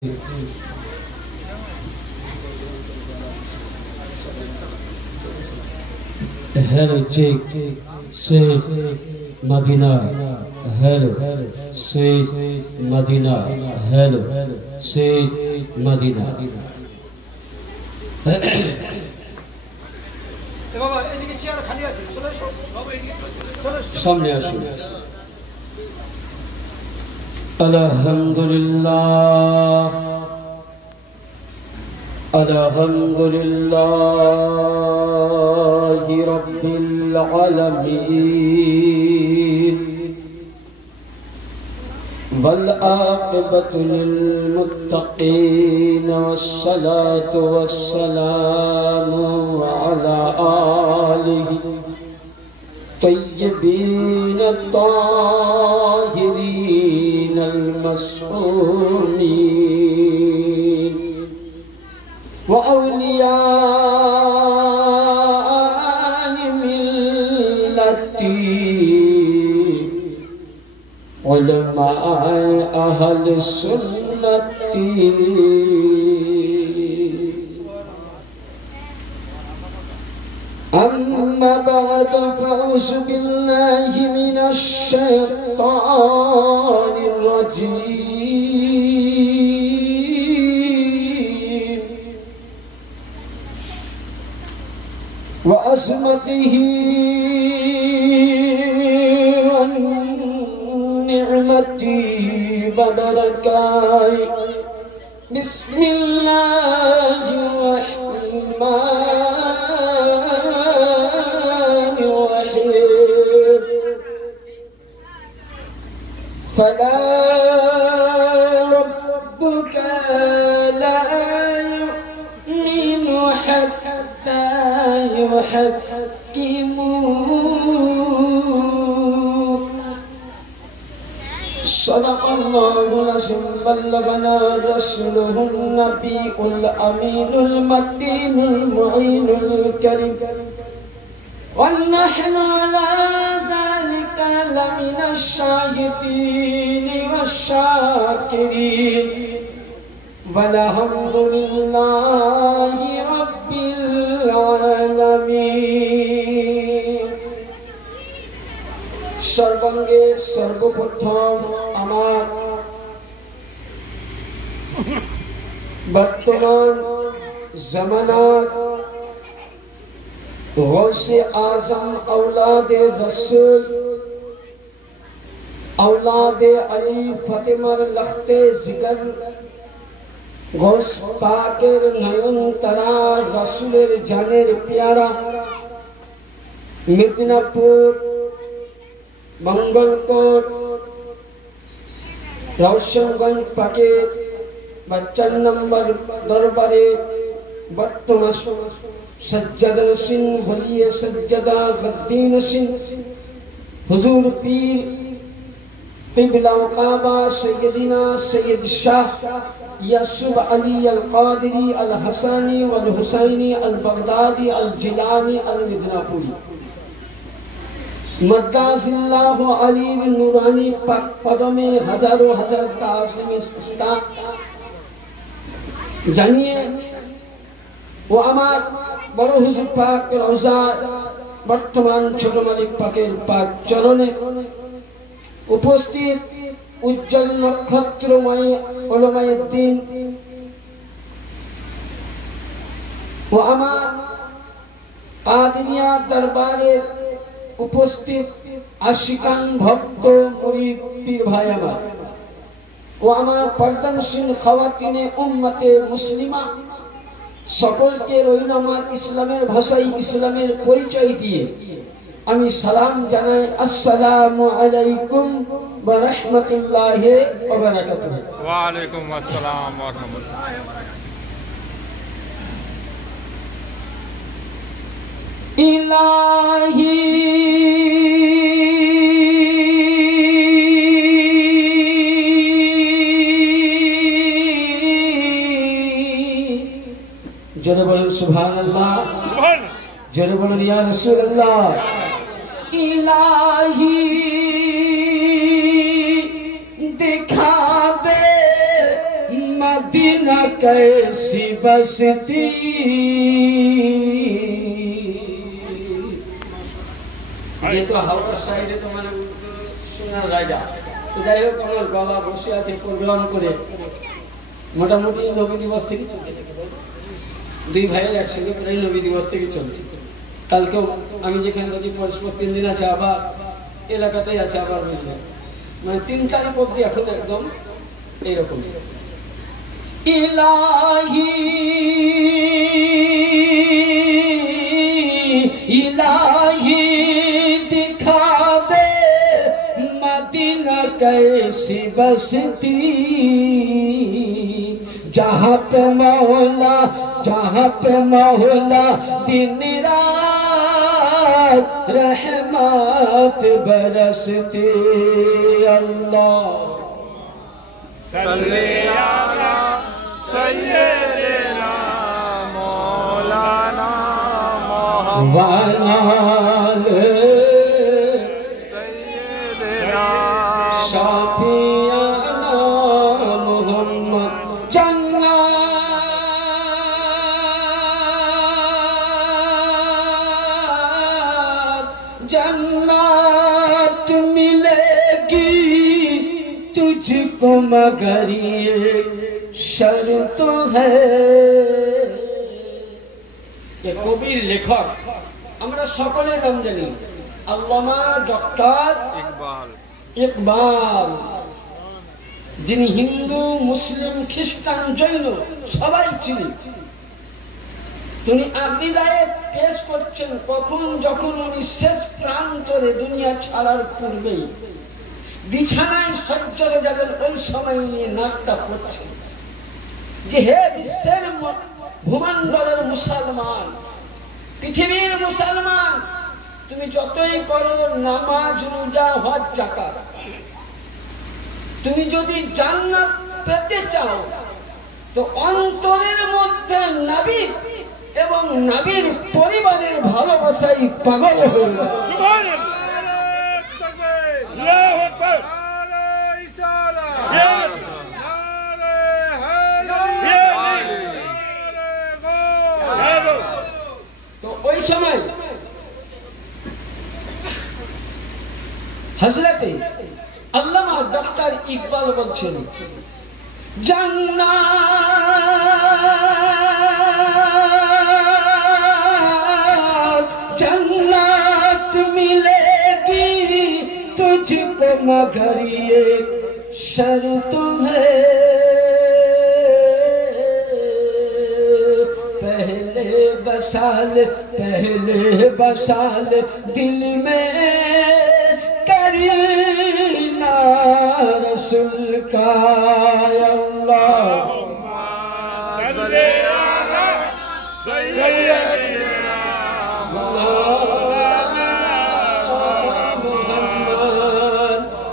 Her cheek, sweet Madina, her sweet Madina, her sweet Madina. सामने आसो। अल्हम्दुलिल्लाह, अल्हम्दुलिल्लाहि रब्बिल आलमीन, वल आक़िबतु लिल मुत्तक़ीन, वस्सलातु वस्सलामु अला आलिहि तय्यबीन ताहिरीन अल-मस्ऊमीन व औलियाए मिल्लती उलमाए अहल सुन्नती। अम्मा बाद फ़अऊज़ु बिल्लाहि मिनश शैतानिर रजीम व अज़मतिही व निअमतिही व बरकातिही। बिस्मिल्लाहिर रहमानिर रहीम। फला रब्बुका ला युमिनु हत्ता युहक्किमूक। सदक़ल्लाहुल अज़ीम, बल्लगना रसूलुहुन नबियुल अमीनुल मतीनुल मुईनुल करीम, वन्नहनु अला ज़ालिका लमिनश शाहिदीन वश्शाकिरीन, वल्हम्दुलिल्लाहि रब्बिल आलमीन। सर्वांगे सर्वप्रथम आमार बर्तमान ज़मानार गौसे आज़म औलादे रसूल औलादे अली फ़ातिमार लख्ते जिगर गौस पाकेर नयन तरा रसूलेर जानेर प्यारा मिदनापुर मंगलकोट रौशनगंज पाकेर 52 नंबर दरबारे बर्तमान सज्जद नशीन वलिय सज्जदा गद्दी नशीन हुजूर पीर क़िबला काबा सैयदना सैयद शाह यसूफ अली अल क़ादिरी अल हसानी वल हुसैनी अल बगदादी अल जिलानी अल मिदनापुरी मद्दाज़िल्लाहु अली नूरानी पाक पदमे हजारों हजार ताज़ीम इस्ता जानिए ও আমার বড় হুজুর পাক রওজা বর্তমান ছোট মালিক পাকের পাক চরণে উপস্থিত উজ্জ্বল নক্ষত্রময় ওলামায়ে দ্বীন ও আমার কাদিরিয়া দরবারের উপস্থিত আশিকান ভক্ত মুরিদ পীর ভাই আমার ও আমার পর্দানশীল খাওয়াতিনে উম্মতে মুসলিমা সকলকে রইল আমার ইসলামের ভাষায় ইসলামের পরিচয় দিয়ে আমি সালাম জানাই। আসসালামু আলাইকুম ওয়া রাহমাতুল্লাহি ওয়া বারাকাতুহু। ওয়া আলাইকুম আসসালাম ওয়া রাহমাতুল্লাহ। ইলাহি जरे बोलो सुभान अल्लाह, जरे बोलो या रसूल अल्लाह। इलाही दिखा दे मदीना कैसी बसती ये तो हावड़ा साइडे तो मैंने सुना राजा तो যাই হোক আমার বাবা বসে আছে প্রোগ্রাম করে মোটামুটি নবী দিবস থেকে চলছে দুই ভাইয়ের একসঙ্গে প্রায় নবী দিবস থেকে চলছে কালকেও আমি যেখানে থাকি পরস্পর 3 দিন আছে আবার এলাকাতেই আছে আবার বুঝলেন মানে 3 তারিখ অবধি এখন একদম এইরকম ইলাহি ইলাহি दिखा दे मदीना कैसी बसती जहाँ पे मौला दिन रात रहमत बरसती अल्लाह सल्ले अला सय्यिदना मौलाना मुहम्मद सय्यिदना शाफियाना मुहम्मद जन्नत मिलेगी तुझको मगर ये शर्त है ये কবির লেখক আমরা সকলে নাম জানি আল্লামা ডক্টর ইকবাল যিনি হিন্দু মুসলিম খ্রিস্টান জৈন সবাই চিনি তিনি আকীদায়ে পেশ করছেন কখন যখন উনি শেষ প্রান্তরে দুনিয়া ছাড়ার পূর্বে বিছানায় সজ্জারে যাবেন ওই সময় নিয়ে নাকটা পড়ছেন যে হে বিশ্বের ভূমণ্ডলের মুসলমান পৃথিবীর মুসলমান তুমি যতই করো নামাজ রোজা হজ যাকাত তুমি যদি জান্নাত পেতে চাও তো অন্তরের মধ্যে নবী এবং নবীর পরিবারের ভালোবাসায় পাগল হয়ে যাও সুবহানাল্লাহ আল্লাহু আকবার তো ওই সময় হযরতে আল্লামা ডক্টর ইকবাল বলছেন जन्नत मिलेगी तुझको मगर ये शर्त है पहले बसाल दिल में करीना रसूल का अल्लाहुम्मा सल्ली अला सय्यिदना मुहम्मद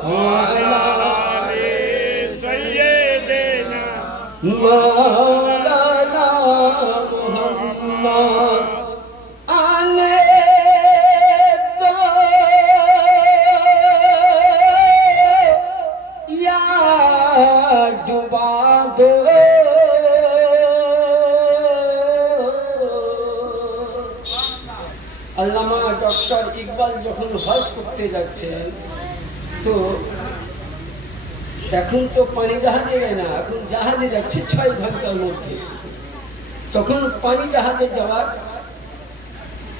व अला आलि सय्यिदना मौलाना मुहम्मद आने दो या डुबा दो আল্লামা ডক্টর ইকবাল যখন হজ করতে যাচ্ছেন তো এখন তো পানি জাহাজে যায় না এখন জাহাজে যাচ্ছে 6 ঘন্টার মধ্যে তখন পানি জাহাজে যাওয়ার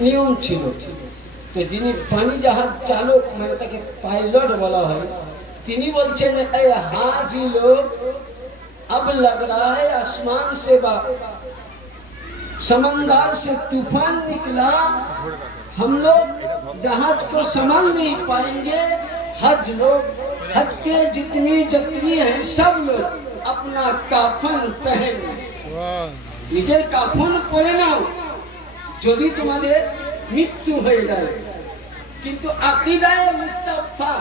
নিয়ম ছিল তো যিনি পানি জাহাজ চালক মানে তাকে পাইলট বলা হয় তিনি বলছেন এই হাজি লোক अब लग रहा है आसमान से समंदर से तूफान निकला हम लोग जहाज को संभाल नहीं पाएंगे हज लोग हज के जितनी यात्री हैं सब लोग अपना काफन पहन निजे काफन परे नाओ যদি তোমাদের মৃত্যু হয়ে যায় কিন্তু আকীদায়ে মুস্তাফা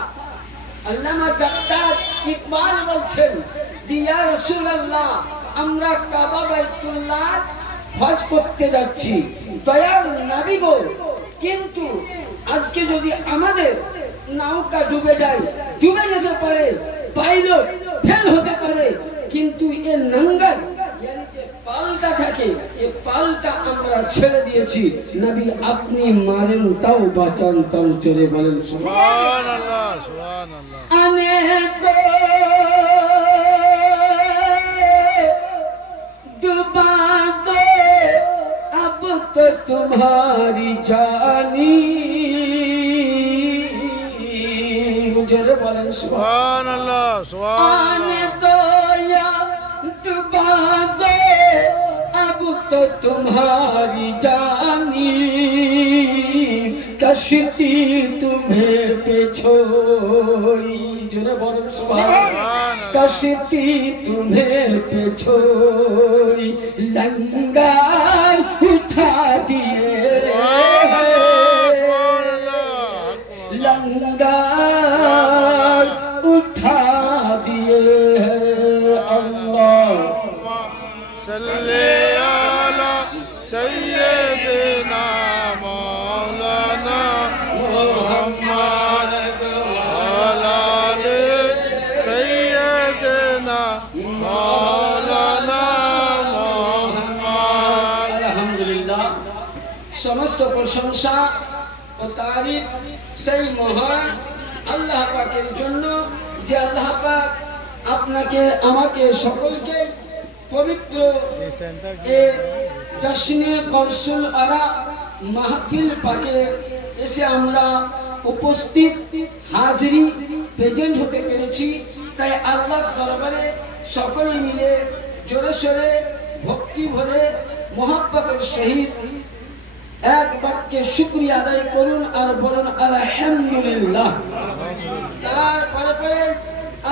আল্লামা ডক্টর ইকবাল বলছেন যে ইয়া রাসূলুল্লাহ আমরা কাবা বাইতুল্লাহ হজ করতে যাচ্ছি দয়ার নবী গো কিন্তু আজকে যদি আমাদের নৌকা ডুবে যায় ডুবে যেতে পারে পাইলট ফেল হতে পারে কিন্তু এর নাঙ্গাল यानी যে পালটা থাকে এই পালটা আমরা ছেড়ে দিয়েছি। নবী আপনি মারেন তাও বাঁচান তাও চলে বলেন সুবহানাল্লাহ সুবহানাল্লাহ। আনে তো डुबा दो अब तो तुम्हारी जानी मुझे बोलें सुभानअल्लाह आने दो या डुबा दो अब तो तुम्हारी जानी कश्ती तुम्हें पे छोड़ी जो बोलें सुभान कश्ती तुम्हें पे छोड़ी लंगर उठा दिए लंगर उठा दिए अल्लाह सल्ले अला सय्यिदना मौलाना मुहम्मद अला सय्यिदना मौलाना मुहम्मद। अल्हम्दुलिल्लाह समस्त प्रशंसा ও তারিফ সেই মহান আল্লাহ পাকের জন্য যে আল্লাহ পাক আপনাকে আমাকে সকলকে পবিত্র এই জশ্নে কৌশল আরা মাহফিল পাকে এসে আমরা উপস্থিত হাজিরি প্রেজেন্ট হতে পেরেছি। তাই আল্লাহর দরবারে সকলে মিলে জোরে সোরে ভক্তি ভরে মোহাব্বতের সহিত এক বাক্যে শুকরিয়া আদায় করুন আর বলুন আলহামদুলিল্লাহ। তারপরে পরে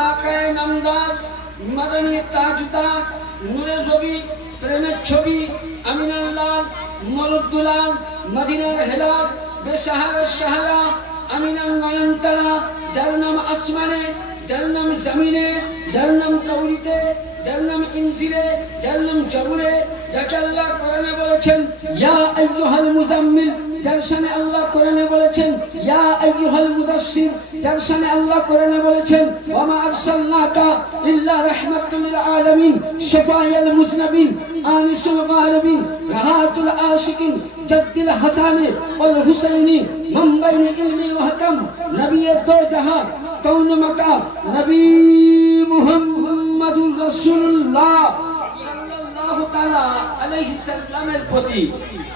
আকায়ে নামদার মাদানী তাজুদ্দার নূরে জবি প্রেমের ছবি আমিনুল্লাহ মরুদুল্লাহ মদিনার হেলাল বেশাহারের সাহারা আমিনার নয়নতারা যার নাম আসমানে যার নাম জমিনে যার নাম তাওরীতে যার নাম ইনজিলে যার নাম জবুরে যাকে আল্লাহ কোরআনে বলেছেন ইয়া আইয়ুহাল মুজাম্মিল যার শানে আল্লাহ কোরআনে বলেছেন ইয়া আইয়ুহাল মুদাসসির যার শানে আল্লাহ কোরআনে বলেছেন ওয়া মা আরসালনাকা ইল্লা রাহমাতাল লিল আলামিন শাফায়াল মুজনাবিন আনিসুল গারিবিন রাহাতুল আশিকিন জাদ্দিল হাসানি ওয়াল হুসাইনি মামবাইন ইলমি ওয়া হকম নবী দো জাহান কওন মাকাম নবী মুহাম্মাদুর রাসূলুল্লাহ সাল্লাল্লাহু তাআলা আলাইহি সাল্লামের প্রতি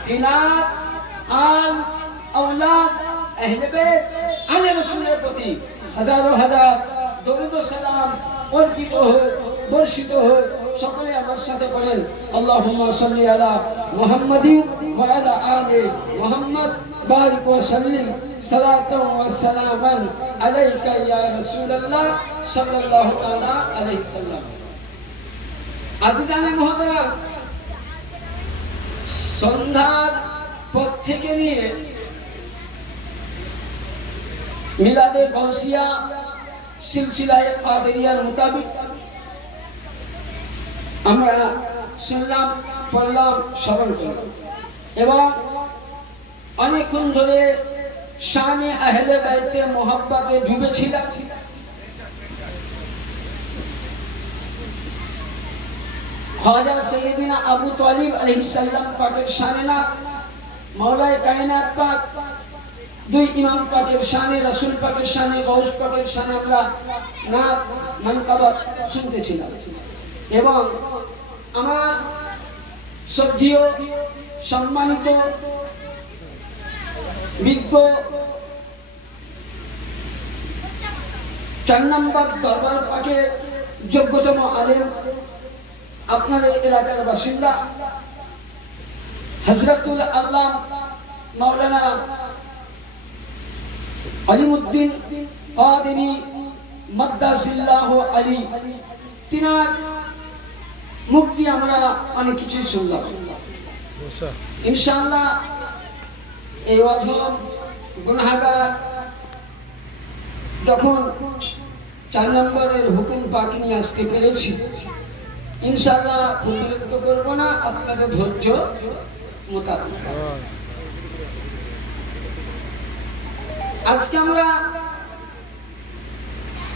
দিনাত আল আওলাদ আহলে বাইত আলে রাসূলের প্রতি হাজারো হাজার দরুদ ও সালাম অর্পিত হোক বর্ষিত হোক। সকলে আমার সাথে বলেন আল্লাহুম্মা সাল্লি আলা মুহাম্মাদিন ওয়া আলা আলি মুহাম্মদ বারিক ওয়া সাল্লিম সালাতান ওয়া সালামান আলাইকা ইয়া রাসূলুল্লাহ সাল্লাল্লাহু তাআলা আলাইহি সাল্লাম। আজিজানে মুহতারাম, সন্ধ্যার পর থেকে নিয়ে মিলাদে গৌসিয়া সিলসিলায়ে কাদেরিয়ার মোতাবেক আমরা শুনলাম পড়লাম স্মরণ করলাম এবং অনেকক্ষণ ধরে শানে আহলে বাইতে মোহাব্বতে ডুবেছিলাম। খ্বাজা সৈয়দিনা আবু তালিব আলাইহিস সালাম পাকের শানে না মাওলায়ে কায়নাত পাক দুই ইমাম পাকের শানে রাসূল পাকের শানে গৌস পাকের শানে আমরা না মানকাবাত শুনতেছিলাম এবং আমার শ্রদ্ধেয় সম্মানিত বিজ্ঞ 4 নম্বর দরবার পাকের যোগ্যতম আলেম আপনাদের এলাকার বাসিন্দা হযরতুল আল্লাহ মাওলানা আলিমউদ্দিন কাদেরী মাদ্দাসিল্লাহু আলী তিনার মুক্তি আমরা অনেক কিছু শুনলাম। ইনশাআল্লাহ এই অধম গুনাহগার যখন 4 নম্বরের হুকুম পাক নিয়ে আসতে পেরেছি, ইনশাআল্লাহ বিরক্ত করব না, আপনাদের ধৈর্য মোতাবেক। আজকে আমরা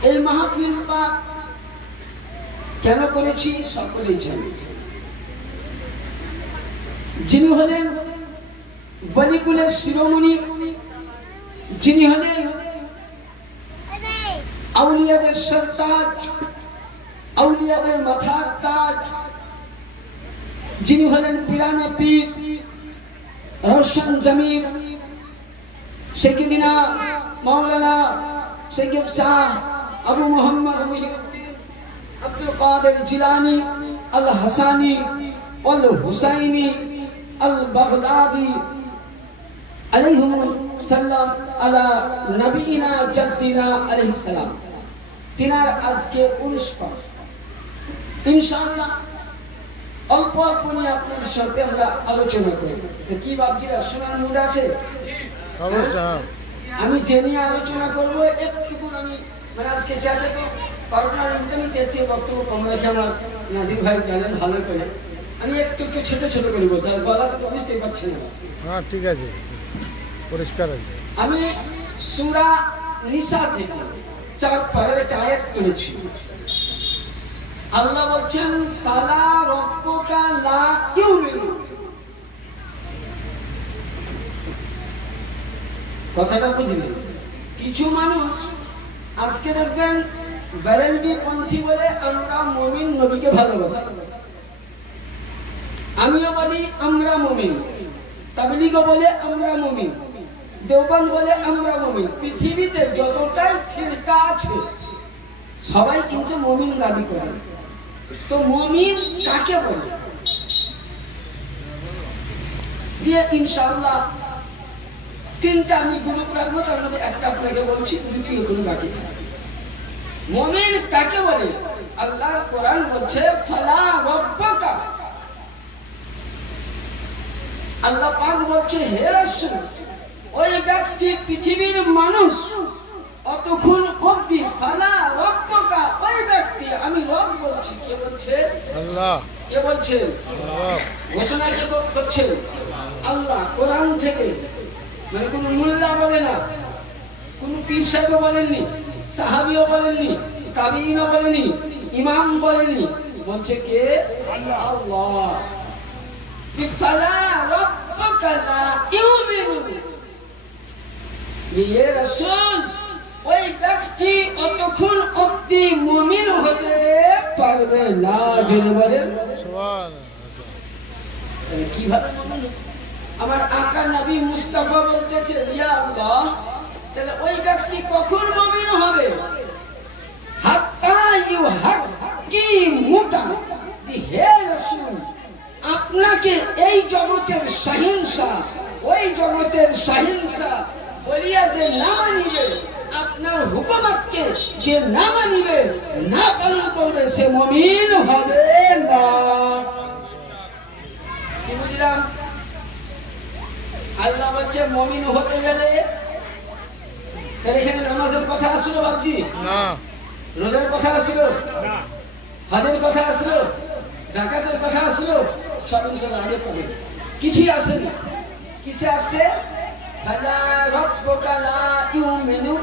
এই মাহফিল পাক কেন করেছি সকলেই জানি। যিনি হলেন বলিকুলের শিরোমণি, যিনি হলেন আউলিয়াদের সরতাজ, আউলিয়াদের মাথার তাজ, যিনি হলেন পিরানে পীর রোশন জমির সৈয়দিনা মাওলানা সৈয়দ শাহ আবু মোহাম্মদ মুহিউদ্দিন আব্দুল কাদের জিলানী আল হাসানি আল হুসাইনি আল বাগদাদি আলাইহিম সালাম আলা নবীনা জাদ্দিনা আলাইহিস সালাম। তিনার আজকে 19 পাঠ। ইনশাআল্লাহ অল্প অল্প নিয়ে আপনাদের সাথে আমরা আলোচনা করি। কি বাবজিরা শোনার মুড আছে? আমি যে নিয়ে আলোচনা করব একটু আমি মানে আজকে চাচাকে করোনার আমি চেয়েছিয়ে বক্তব্য কম রেখে আমার নাজির ভাই জানেন ভালো করে, আমি একটু একটু ছোট ছোট করে বলতে গলা তো বুঝতেই পারছি না। হ্যাঁ ঠিক আছে, পরিষ্কার আছে। আমি সূরা নিসা থেকে 4 পারার একটা আয়াত পড়েছি। আল্লাহ বলছেন ফালা রব্বুকা লা ইউমিনু। কথাটা বুঝলেন? কিছু মানুষ আজকে দেখবেন বেরেলভি পন্থী বলে আমরা মুমিন, নবীকে ভালোবাসি। আমিও বলি আমরা মুমিন, তাবলীগও বলে আমরা মুমিন, দেওবন্দ বলে আমরা মুমিন। পৃথিবীতে যতটাই ফিরকা আছে সবাই কিন্তু মুমিন দাবি করে। তো মুমিন কাকে বলে? দিয়ে ইনশাআল্লাহ 3টা আমি গ্রুপ রাখবো, তার মধ্যে একটা আপনাকে বলছি, 2টি এখনো বাকি থাকে। মুমিন কাকে বলে? আল্লাহর কোরআন বলছে ফালা রব্বাকা। আল্লাহ পাক বলছে হে রাসূল, ওই ব্যক্তি পৃথিবীর মানুষ অতক্ষণ অবধি ফালা রব্বাকা, ওই ব্যক্তি আমি রব বলছি। কে বলছে? আল্লাহ। কে বলছে? আল্লাহ। ঘোষণা কে করছে? আল্লাহ। কোরআন থেকে, মানে কোন মুল্লা বলে না, কোন পীর সাহেব বলেননি, সাহাবীও বলেননি, তাবিঈনও বলেনি, ইমাম বলেননি, বলছে কে? আল্লাহ। ফালা রব্বাকা লা ইউমিনু। ইয়ে রাসূল, ওই ব্যক্তি অতক্ষণ অবধি মুমিন হতে পারবে না। জেনে বলেন সুবহানাল্লাহ। কিভাবে মুমিন? আমার আকা নবী মুস্তাফা বলতেছে ইয়া আল্লাহ, তাহলে ওই ব্যক্তি কখন মুমিন হবে? হাত্তা ইউহাক্কিমুকা। হে রাসূল, আপনাকে এই জগতের শাহিনশাহ, ওই জগতের শাহিনশাহ বলিয়া যে না মানিবে, আপনার হুকুমতকে যে না মানিবে, না পালন করবে, সে মুমিন হবে না। কি বুঝলাম? আল্লাহ বলছে মুমিন হতে গেলে তাহলে এখানে নামাজের কথা আসলো বাবজি না, রোজার কথা আসলো না, হজের কথা আসলো, যাকাতের কথা আসলো, সব ইনশাআল্লাহ আগে পাবে। কিছুই আসেনি। কিসে আসছে? ফালা রব্বুকা লা ইউমিনু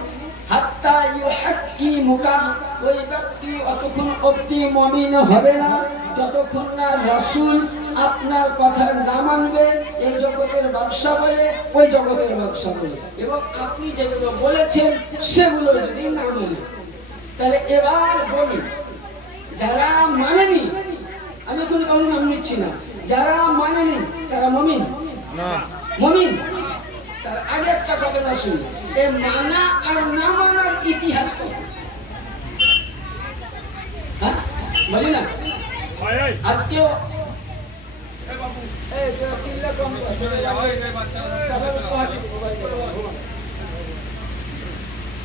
হাত্তা ইউহাক্কিমুকা। ওই ব্যক্তি অতক্ষণ অবধি মুমিন হবে না যতক্ষণ না রাসূল আপনার কথা না মানবে, এই জগতের বাদশা বলে, ওই জগতের বাদশা বলে, এবং আপনি যেগুলো বলেছেন সেগুলো যদি না মানে। তাহলে এবার বলুন, যারা মানেনি, আমি কোনো কারণ নাম নিচ্ছি না, যারা মানেনি তারা মুমিন না? মুমিন। তার আগে একটা ঘটনা শুনি, এই মানা আর না মানার ইতিহাস কথা। হ্যাঁ বলি না? আজকেও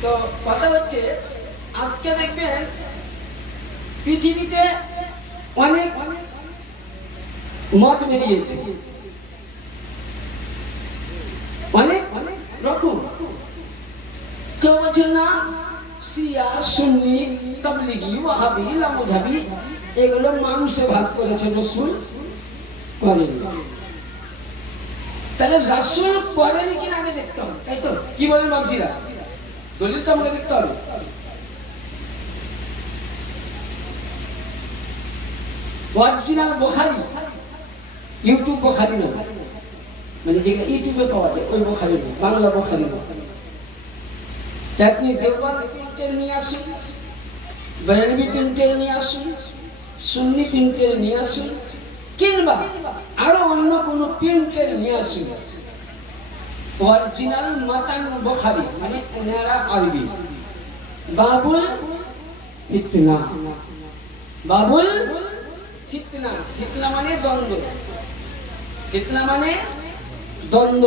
তো কথা হচ্ছে, আজকে দেখবেন পৃথিবীতে অনেক মত বেরিয়েছে, অনেক রকম। কেউ বলছে না শিয়া, সুন্নি, তাবলীগী, ওয়াহাবি, লামুধাবি, এগুলো মানুষে ভাগ করেছে, রাসূল করেনি। তাহলে রাসূল করেনি কিনা আগে দেখতে হবে, তাই তো? কি বলেন বাবজিরা? দলিল তো আমাকে দেখতে হবে। অরিজিনাল বুখারী, ইউটিউব বুখারী না, মানে যেটা ইউটিউবে পাওয়া যায় ওই বুখারী না, বাংলা বুখারী না। আপনি দেওবন্দ প্রিন্টের নিয়ে আসুন, বেরেলভি প্রিন্টের নিয়ে আসুন, সুন্নি প্রিন্টের নিয়ে আসুন, কিংবা আরো অন্য কোন প্রিন্টের নিয়ে আসুন, অরিজিনাল মাতান বুখারী মানে এনারা আরবি, বাবুল ফিতনা, বাবুল ফিতনা, ফিতনা মানে দ্বন্দ্ব, ফিতনা মানে দ্বন্দ্ব।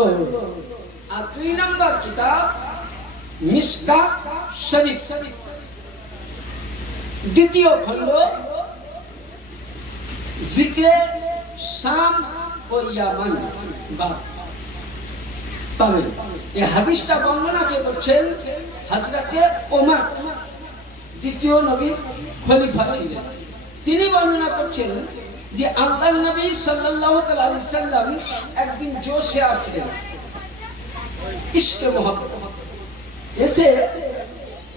আর 2 নম্বর কিতাব মিশকাত শরীফ, দ্বিতীয় খণ্ড জিক্রে শাম ও ইয়ামান বাব পাবেন। এই হাদিসটা বর্ণনা কে করছেন? হযরতে ওমর, দ্বিতীয় নবীর খলিফা ছিলেন। তিনি বর্ণনা করছেন যে আল্লাহর নবী সাল্লাল্লাহু আলাইহি সাল্লাম একদিন জোশে আসলেন, ইশকে মোহাব্বত এসে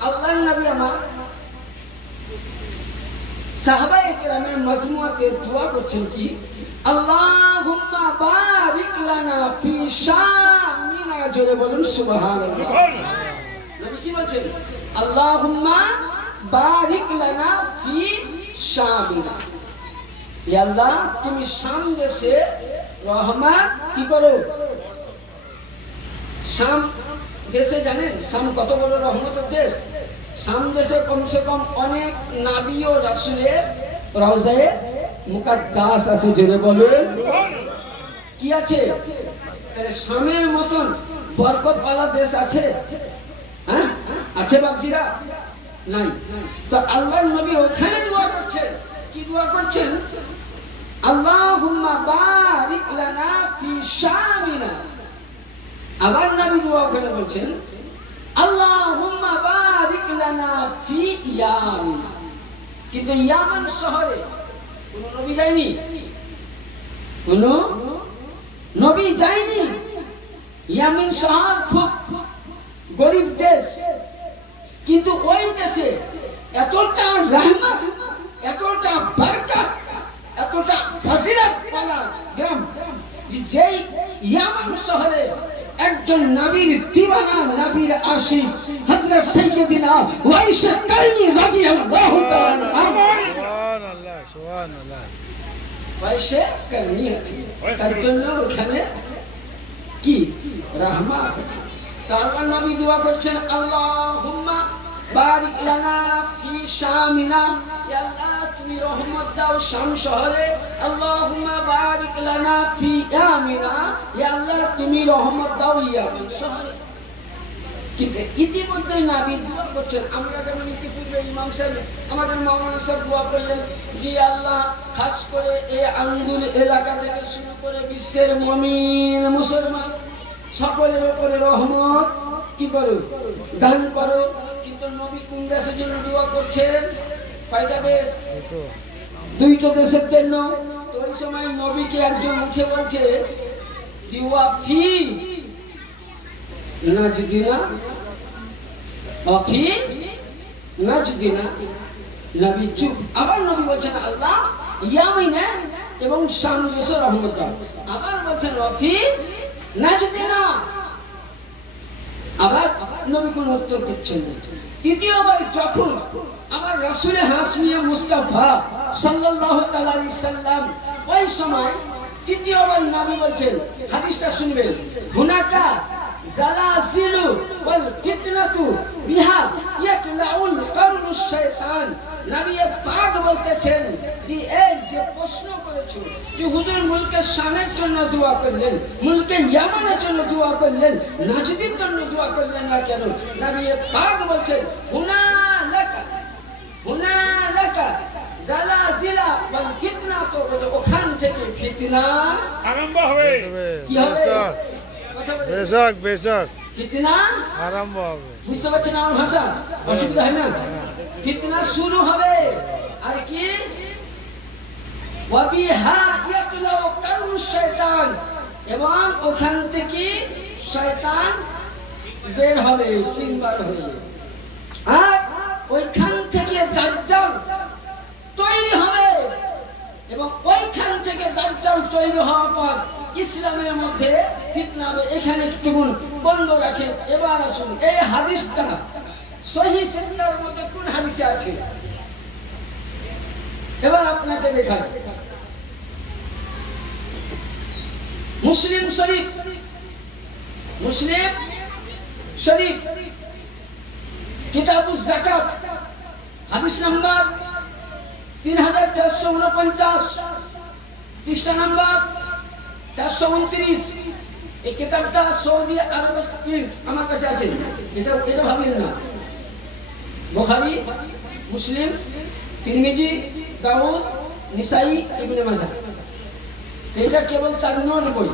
আল্লাহর নবী আমার সাহাবায়ে কেরামের মজমুআতে দোয়া করছেন কি আল্লাহুম্মা বারিক লানা ফি শামিনা, জোরে বলুন সুবহানাল্লাহ। নবী কি বলেন? আল্লাহুম্মা বারিক লানা ফি শামিনা, হে আল্লাহ তুমি শাম দেশে রহমত কি করো। শাম দেশে জানেন শাম কত বড় রহমতের দেশ? শাম দেশে কমসে কম অনেক নবী ও রাসূলের রওজায়ে মুকাদ্দাস আছে, জোরে বলুন কি আছে? শামের মতন বরকতওয়ালা দেশ আছে? হ্যাঁ আছে বাপজিরা? নাই। তো আল্লাহর নবী ওখানে দোয়া করছেন, কি দোয়া করছেন? আল্লাহুম্মা বারিক লানা ফি শামিনা। আবার নবী দোয়া করে বলছেন আল্লাহুম্মা বারিক লানা ফি ইয়ামিনা। কিন্তু ইয়ামান শহরে কোন নবী যায়নি, কোন নবী যায়নি। ইয়ামিন শহর খুব গরিব দেশ, কিন্তু ওই দেশে এতটা রহমত, এতটা বরকত, এতটা ফজিলত পাওয়া গ্রাম, যেই ইয়ামান শহরে একজন নবীর দিওয়ানা, নবীর আশিক হযরত সাইয়্যিদিনা ওয়াইস কারনী রাদিয়াল্লাহু তাআলা সুবহানাল্লাহ, সুবহানাল্লাহ, ওয়াইস কারনী আছে, তার জন্য ওখানে কি রহমত আছে। আল্লাহর নবী দোয়া করছেন আল্লাহুম্মা বারিক লানা ফি শামিনা, ইয়া আল্লাহ তুমি রহমত দাও শাম শহরে। আল্লাহুম্মা বারিক লানা ফি ইয়ামিনা, ইয়া আল্লাহ তুমি রহমত দাও ইয়ামিন শহরে। কিন্তু ইতিমধ্যে নবী দোয়া করছেন, আমরা যেমন ইতিপূর্বে ইমাম সাহেব আমাদের মাওলানা সাহেব দোয়া করলেন যে আল্লাহ খাস করে এই আঙ্গুল এলাকা থেকে শুরু করে বিশ্বের মুমিন মুসলমান সকলের উপরে রহমত কি করো, দান করো। কিন্তু নবী কোন দেশের জন্য দোয়া করছেন? কয়টা দেশ? দুইটা দেশের জন্য। তো ওই সময় নবীকে একজন উঠে বলছে যে ওয়াফি নাজদিনা, ওয়াফি নাজদিনা। নবী চুপ। আবার নবী বলছেন আল্লাহ ইয়ামিনে এবং শাম দেশে রহমত দাও। আবার বলছেন ওয়াফি নাজদিনা। আবার নবী কোন উত্তর দিচ্ছেন না। তৃতীয়বার যখন আমার রাসূলে হাসমিয়ে মুস্তাফা সাল্লাল্লাহু আলাইহি সাল্লাম ওই সময় তৃতীয়বার নবী বলছেন, হাদিসটা শুনবেন, হুনাকা গালাসিলু ওয়াল ফিতনাতু বিহা ইয়াতলাউল কারনুশ শাইতান। নবী পাক বলতেছেন যে এই যে প্রশ্ন করেছো যে হুজুর মুলকে শামের জন্য দোয়া করলেন, মুলকে ইয়ামানের জন্য দোয়া করলেন, নাজদির জন্য দোয়া করলেন না কেন? নবী পাক বলছেন হুনালাকা, হুনালাকা গালাসিলা ওয়াল ফিতনাতু, ওখান থেকে ফিতনা আরম্ভ হবে। কি হবে? বেশক বেশক ফিতনা আরম্ভ হবে। বুঝতে পারছেন আমার ভাষা? অসুবিধা হয় না? ফিতনা শুরু হবে। আর কি? ওয়াবিহা ইয়াতলাউ কারনুশ শাইতান, এবং ওখান থেকে শয়তান বের হবে, সিংবার হয়ে। আর ওইখান থেকে দাজ্জাল তৈরি হবে। এবং ওইখান থেকে দাজ্জাল তৈরি হওয়ার পর ইসলামের মধ্যে ফিতনা হবে। এখানে একটু বন্ধ রাখেন। এবার আসুন এই হাদিসটা সহিহ সিত্তার মধ্যে কোন হাদিসে আছে এবার আপনাকে দেখাই। মুসলিম শরীফ কিতাবুজ যাকাত হাদিস নাম্বার 3449 পৃষ্ঠা নাম্বার 429। এই কিতাবটা সৌদি আরবের প্রিন্ট আমার কাছে আছে। এটা ভাবেন না বুখারী, মুসলিম, তিরমিজি, দাউদ, নিসাই, ইবনে মাজাহ, এটা কেবল 4 নম্বর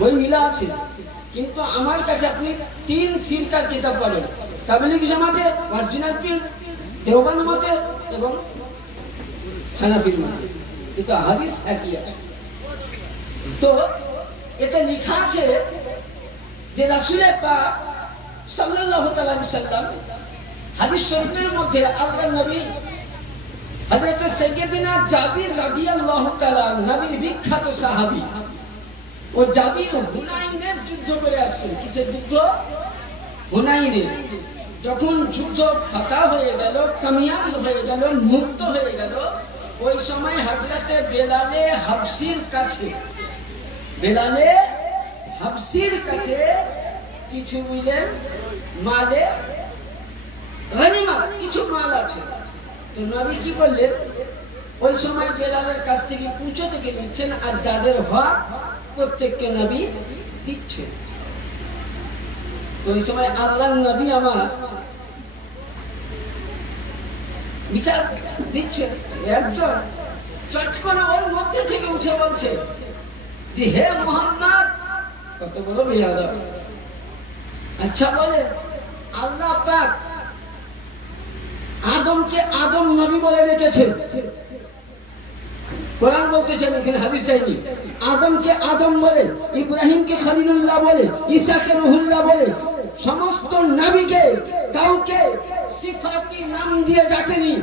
বই মিলা আছে। কিন্তু আমার কাছে আপনি 3 ফিরকার কিতাব পাবেন, তাবলীগ জামাতের অরিজিনাল প্রিন্ট, দেওবন্দ মতের এবং হানাফির মতে, কিন্তু হাদিস একই আছে। তো এটা লেখা আছে যে রাসূল পাক সাল্লাল্লাহু আলাইহি ওয়াসাল্লাম হাদিস শরীফের মধ্যে আল্লাহর নবী হযরত সাইয়্যিদিনা জাবির রাদিয়াল্লাহু তাআলা নবীর বিখ্যাত সাহাবী, ও জাবির হুনাইনের যুদ্ধ করে আসছেন। কিসের যুদ্ধ? হুনাইনের। যখন যুদ্ধ ফাতা হয়ে গেল, কামিয়াব হয়ে গেল, মুক্ত হয়ে গেল, ওই সময় হযরত বেলালে হাবসির কাছে কিছু মিলেন মালে গনিমত, কিছু মাল আছে। তো নবী কি করলেন, ওই সময় বেলালের কাছ থেকে পুঁছো থেকে নিচ্ছেন, আর যাদের হক প্রত্যেককে নবী দিচ্ছেন। তো ওই সময় আল্লাহর নবী আমার বিচার দিচ্ছেন। একজন চট করে ওর মধ্যে থেকে উঠে বলছে যে হে মুহাম্মদ, কত বড় বেয়াদব! আচ্ছা বলে আল্লাহ পাক আদমকে আদম নবী বলে রেখেছেন। কোরআন বলতেছেন, এখানে হাদিস চাইনি। আদমকে আদম বলে, ইব্রাহিমকে খলিলুল্লাহ বলে, ঈসাকে রুহুল্লাহ বলে। সমস্ত নবীকে কাউকে সিফাতি নাম দিয়ে ডাকেনি,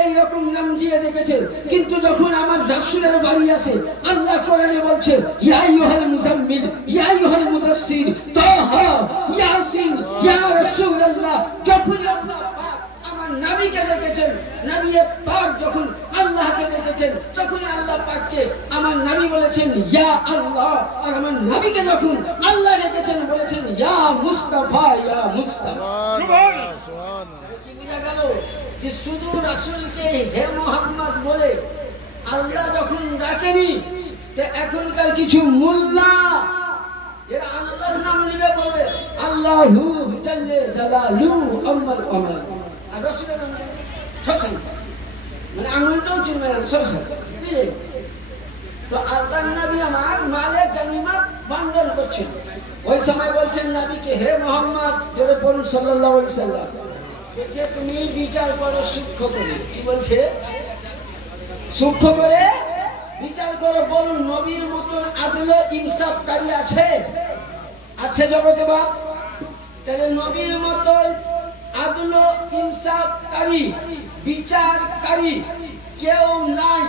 এই রকম নাম দিয়ে রেখেছে। কিন্তু যখন আমার রাসূলের বাড়ি আছে, আল্লাহ কোরআনে বলছে ইয়া আইয়ুহাল মুজাম্মিল, ইয়া আইয়ুহাল মুদাসসির, তাহা, ইয়াসিন, ইয়া রাসূলুল্লাহ। যখন আল্লাহ পাক আমার নবীকে রেখেছেন, নবী পাক যখন আল্লাহকে রেখেছেন, তখন আল্লাহ পাককে আমার নবী বলেছেন ইয়া আল্লাহ, আর আমার নবীকে যখন আল্লাহ রেখেছেন বলেছেন ইয়া মুস্তাফা, ইয়া মুস্তাফা। সুবহানাল্লাহ। কি বুঝা গেল যে শুধু রাসূলকে হে মুহাম্মদ বলে আল্লাহ যখন ডাকেনি, তো এখনকার কিছু মোল্লা এরা আল্লাহর নাম নিয়ে বলবে আল্লাহু জাল্লে জালালুহু আম্মাল আমাল, আর রাসূলের নাম ছসন, মানে আঙুলটাও চিনবে না, ছসন। তো আল্লাহর নবী আমার মালে গনিমত বন্টন করছেন। ওই সময় বলছেন নবীকে হে মুহাম্মদ, জোরে বলুন সাল্লাল্লাহু আলাইহি ওয়াসাল্লাম, বলছে তুমি বিচার করো সূক্ষ্ম করে। কি বলছে? সূক্ষ্ম করে বিচার করো। বলুন নবীর মতন আদল ইনসাফকারী আছে? আছে জগতে বাপ? তাহলে নবীর মতন আদল ইনসাফকারী বিচারকারী কেউ নাই।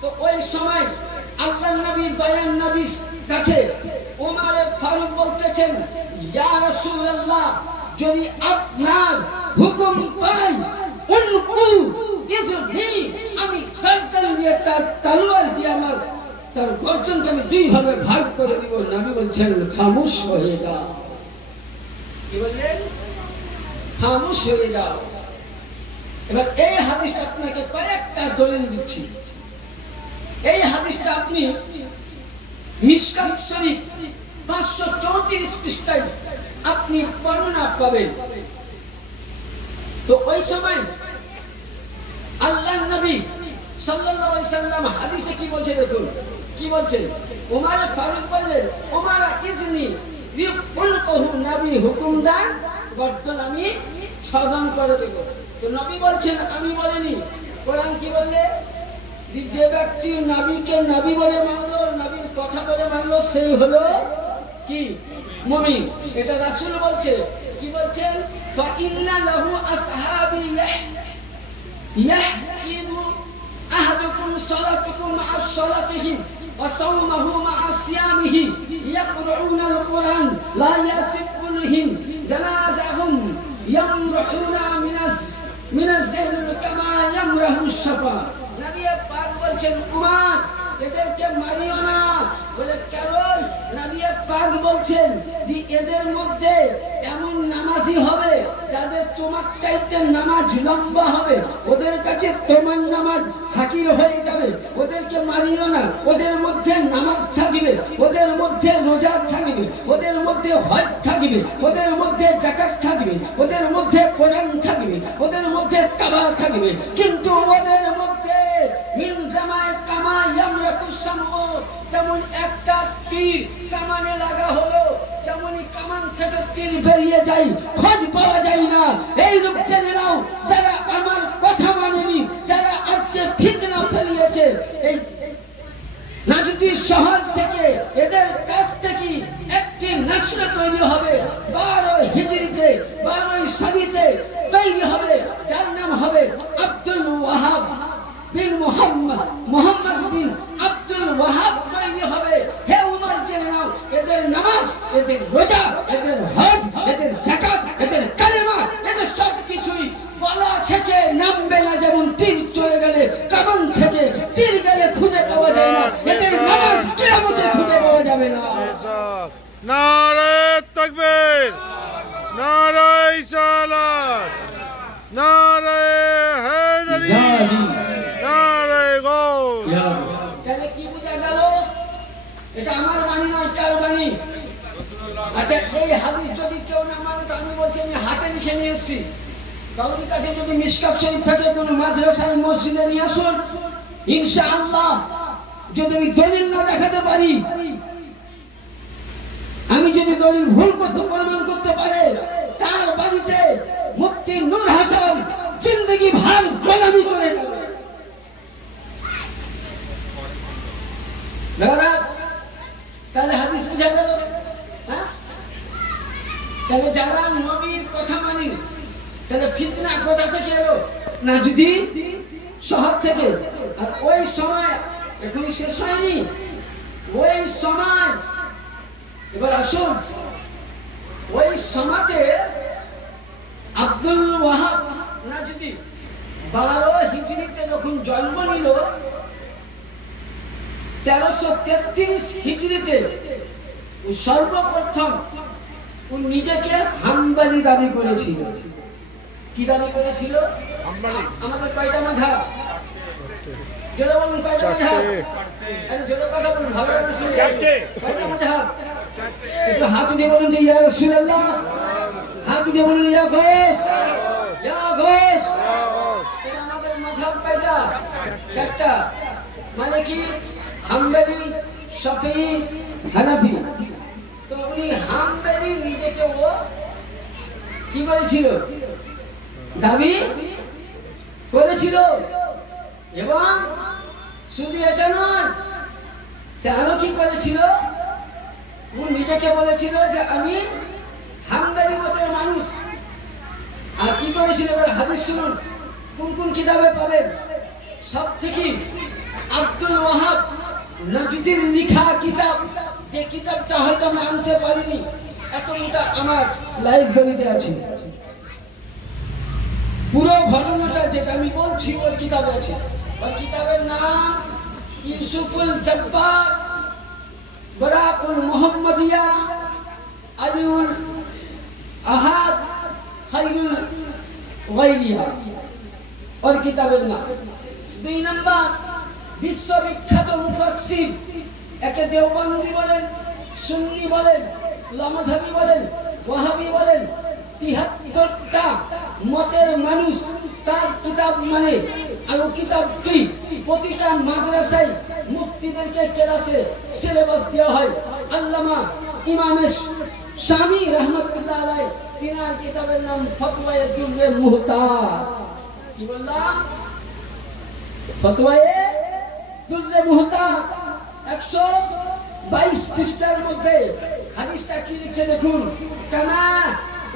তো ওই সময় আল্লাহর নবী দয়ার নবীর কাছে ওমর ফারুক বলতেছেন ইয়া রাসূলুল্লাহ, যদি আপনার হুকুম পাই উনকু ইজনি, আমি গর্দন দিয়ে তার তলোয়ার দিয়ে আমার তার গর্দনকে আমি 2 ভাগে ভাগ করে দিব। নবী বলছেন খামোশ হয়ে যাও। কি বললেন? খামোশ হয়ে যাও। এবার এই হাদিসটা আপনাকে কয়েকটা দলিল দিচ্ছি। এই হাদিসটা আপনি মিশকাত শরীফ 534 পৃষ্ঠায় আপনি বর্ণনা পাবেন। তো ওই সময় আল্লাহর নবী সাল্লাল্লাহু আলাইহি সাল্লাম হাদিসে কি বলছে দেখুন, কি বলছেন? ওমর ফারুক বললেন ওমর ইজনি রিফুলহু, নবী হুকুম দেন গর্দন আমি ছদন করে দেব। তো নবী বলছেন আমি বলিনি। কোরআন কি বললে? যে ব্যক্তি নবীকে নবী বলে মানলো, নবীর কথা বলে মানলো, সেই হলো কি? মুমিন। এটা রাসূল বলছে। কি বলছেন? ফা ইন্না লাহু আসহাবি ইয়াহকিমু আহাদুকুম সালাতুকুম মা সালাতিহি ওয়া সাওমাহু মা সিয়ামিহি ইয়াকরাউনাল কুরআন লা ইয়াতিকুলহিম জানাজাহুম ইয়ামরুহুনা মিনাজ যাহল কামা ইয়ামরাহু শাফা। নবী পাক বলছেন উম্মত এদেরকে মারিও না। বলে কারণ নবী পাক বলছেন যে এদের মধ্যে এমন নামাজি হবে যাদের তোমার চাইতে নামাজ লম্বা হবে, ওদের কাছে তোমার নামাজ হাকির হয়ে যাবে। ওদেরকে মারিও না। ওদের মধ্যে নামাজ থাকবে, ওদের মধ্যে রোজা থাকবে, ওদের মধ্যে হজ থাকবে, ওদের মধ্যে যাকাত থাকবে, ওদের মধ্যে কোরআন থাকবে, ওদের মধ্যে কাবা থাকবে, কিন্তু ওদের মধ্যে মিন জামায়ে কামা ইয়ামরাকু সামউ, যেমন একটা তীর কামানে লাগা হলো, যেমনই কামান থেকে তীর বেরিয়ে যায়, খোঁজ পাওয়া যায় না। এই রূপ জেনে নাও, যারা আমার কথা মানেনি, যারা আজকে ফিতনা ফেলিয়েছে, এই নাজদি শহর থেকে এদের কাছ থেকে একটি নসল তৈরি হবে 12 হিজরিতে, 12 সাদিতে তৈরি হবে, যার নাম হবে আব্দুল ওয়াহাব বিন মোহাম্মদ বিন আব্দুল ওয়াহাব তৈরি হবে। হে উমর জেনে নাও, এদের নামাজ, এদের রোজা, এদের হজ, এদের যাকাত, এদের কালেমা, এদের সব কিছুই বলা থেকে নামবে না। যেমন তীর চলে গেলে কামান থেকে তীর গেলে খুঁজে পাওয়া যায় না, এদের নামাজ কিয়ামতে খুঁজে পাওয়া যাবে না। নারে তাকবীর, নারে সালাত, নারে হায়দারি, নারে গাউস। তাহলে কি বোঝা গেল? এটা আমার বাণী নয়, কার বাণী? আচ্ছা, এই হাদিস যদি কেউ না মানে, আমি বলছি আমি হাতে লিখে নিয়ে এসেছি। কারোর কাছে যদি মিশকাত শরীফ থেকে কোন মাদ্রাসায় মসজিদে নিয়ে আসুন, ইনশাআল্লাহ যদি আমি দলিল না দেখাতে পারি, আমি যদি দলিল ভুল করতে প্রমাণ করতে পারে, তার বাড়িতে মুফতি নূর হাসান জিন্দেগি ভার গোলামি করে যাবে। তাহলে হাদিস বুঝা গেল? হ্যাঁ, তাহলে যারা নবীর কথা মানি, তাহলে ফিতনা কোথা থেকে এলো? না যদি শহর থেকে। আর ওই সময় এখনই শেষ হয়নি, ওই সময় এবার আসুন, ওই সমাজে আব্দুল ওয়াহাব নাজদি 12 হিজরিতে যখন জন্ম নিল, 1333 হিজরিতে সর্বপ্রথম ও নিজেকে হাম্বলি দাবি করেছিল। কি দাবি করেছিল? আমাদের কয়টা মাযহাব? জোরে বলুন, কয়টা মাযহাব? আরে জোরে কথা বলুন, ভালো করে শুনুন। কয়টা মাযহাব? একটু হাত উঠিয়ে বলুন যে ইয়া রাসূলুল্লাহ। হাত উঠিয়ে বলুন ইয়া গাউস, ইয়া গাউস। এটা আমাদের মাযহাব কয়টা? চারটা। মালিকি, হাম্বলি, শাফিঈ, হানাফি। তো উনি হাম্বলি নিজেকে ও কি করেছিল? দাবি করেছিল। এবং শুধু এটা নয়, সে আরো কি করেছিল? ও নিজেকে বলেছিল যে আমি হাম্বলি মতের মানুষ। আর কি করেছিল? হাদিস শুনুন, কোন কোন কিতাবে পাবেন। সব থেকে আব্দুল ওয়াহাব নাজদির লেখা কিতাব, যে কিতাবটা হয়তো আমি আনতে পারিনি, এতটা আমার লাইব্রেরিতে আছে। পুরো ঘটনাটা যেটা আমি বলছি ওর কিতাবে আছে। ওর কিতাবের নাম ইউসুফুল জব্বার বরাকুল মুহাম্মাদিয়া আলিউল আহাদ খায়রুল গায়রিহা। ওর কিতাবের নাম। 2 নম্বর, বিশ্ববিখ্যাত মুফাসসির, একে দেওবন্দি বলেন, সুন্নি বলেন, লামাধাবি বলেন, ওয়াহাবি বলেন, 73টা মতের মানুষ তার কিতাব মানে। আর কিতাবটি প্রতিটা মাদ্রাসায় মুফতিদেরকে ক্লাসে সিলেবাস দেওয়া হয়। আল্লামা ইমাম শামী রাহমাতুল্লাহ আলাইহি, তিনার কিতাবের নাম ফতওয়ায়ে দুররে মুহতার। কি বললাম? ফতওয়ায়ে দুররে মুহতার 122 পৃষ্ঠার মধ্যে হাদিসটা কি লিখছে দেখুন। কামা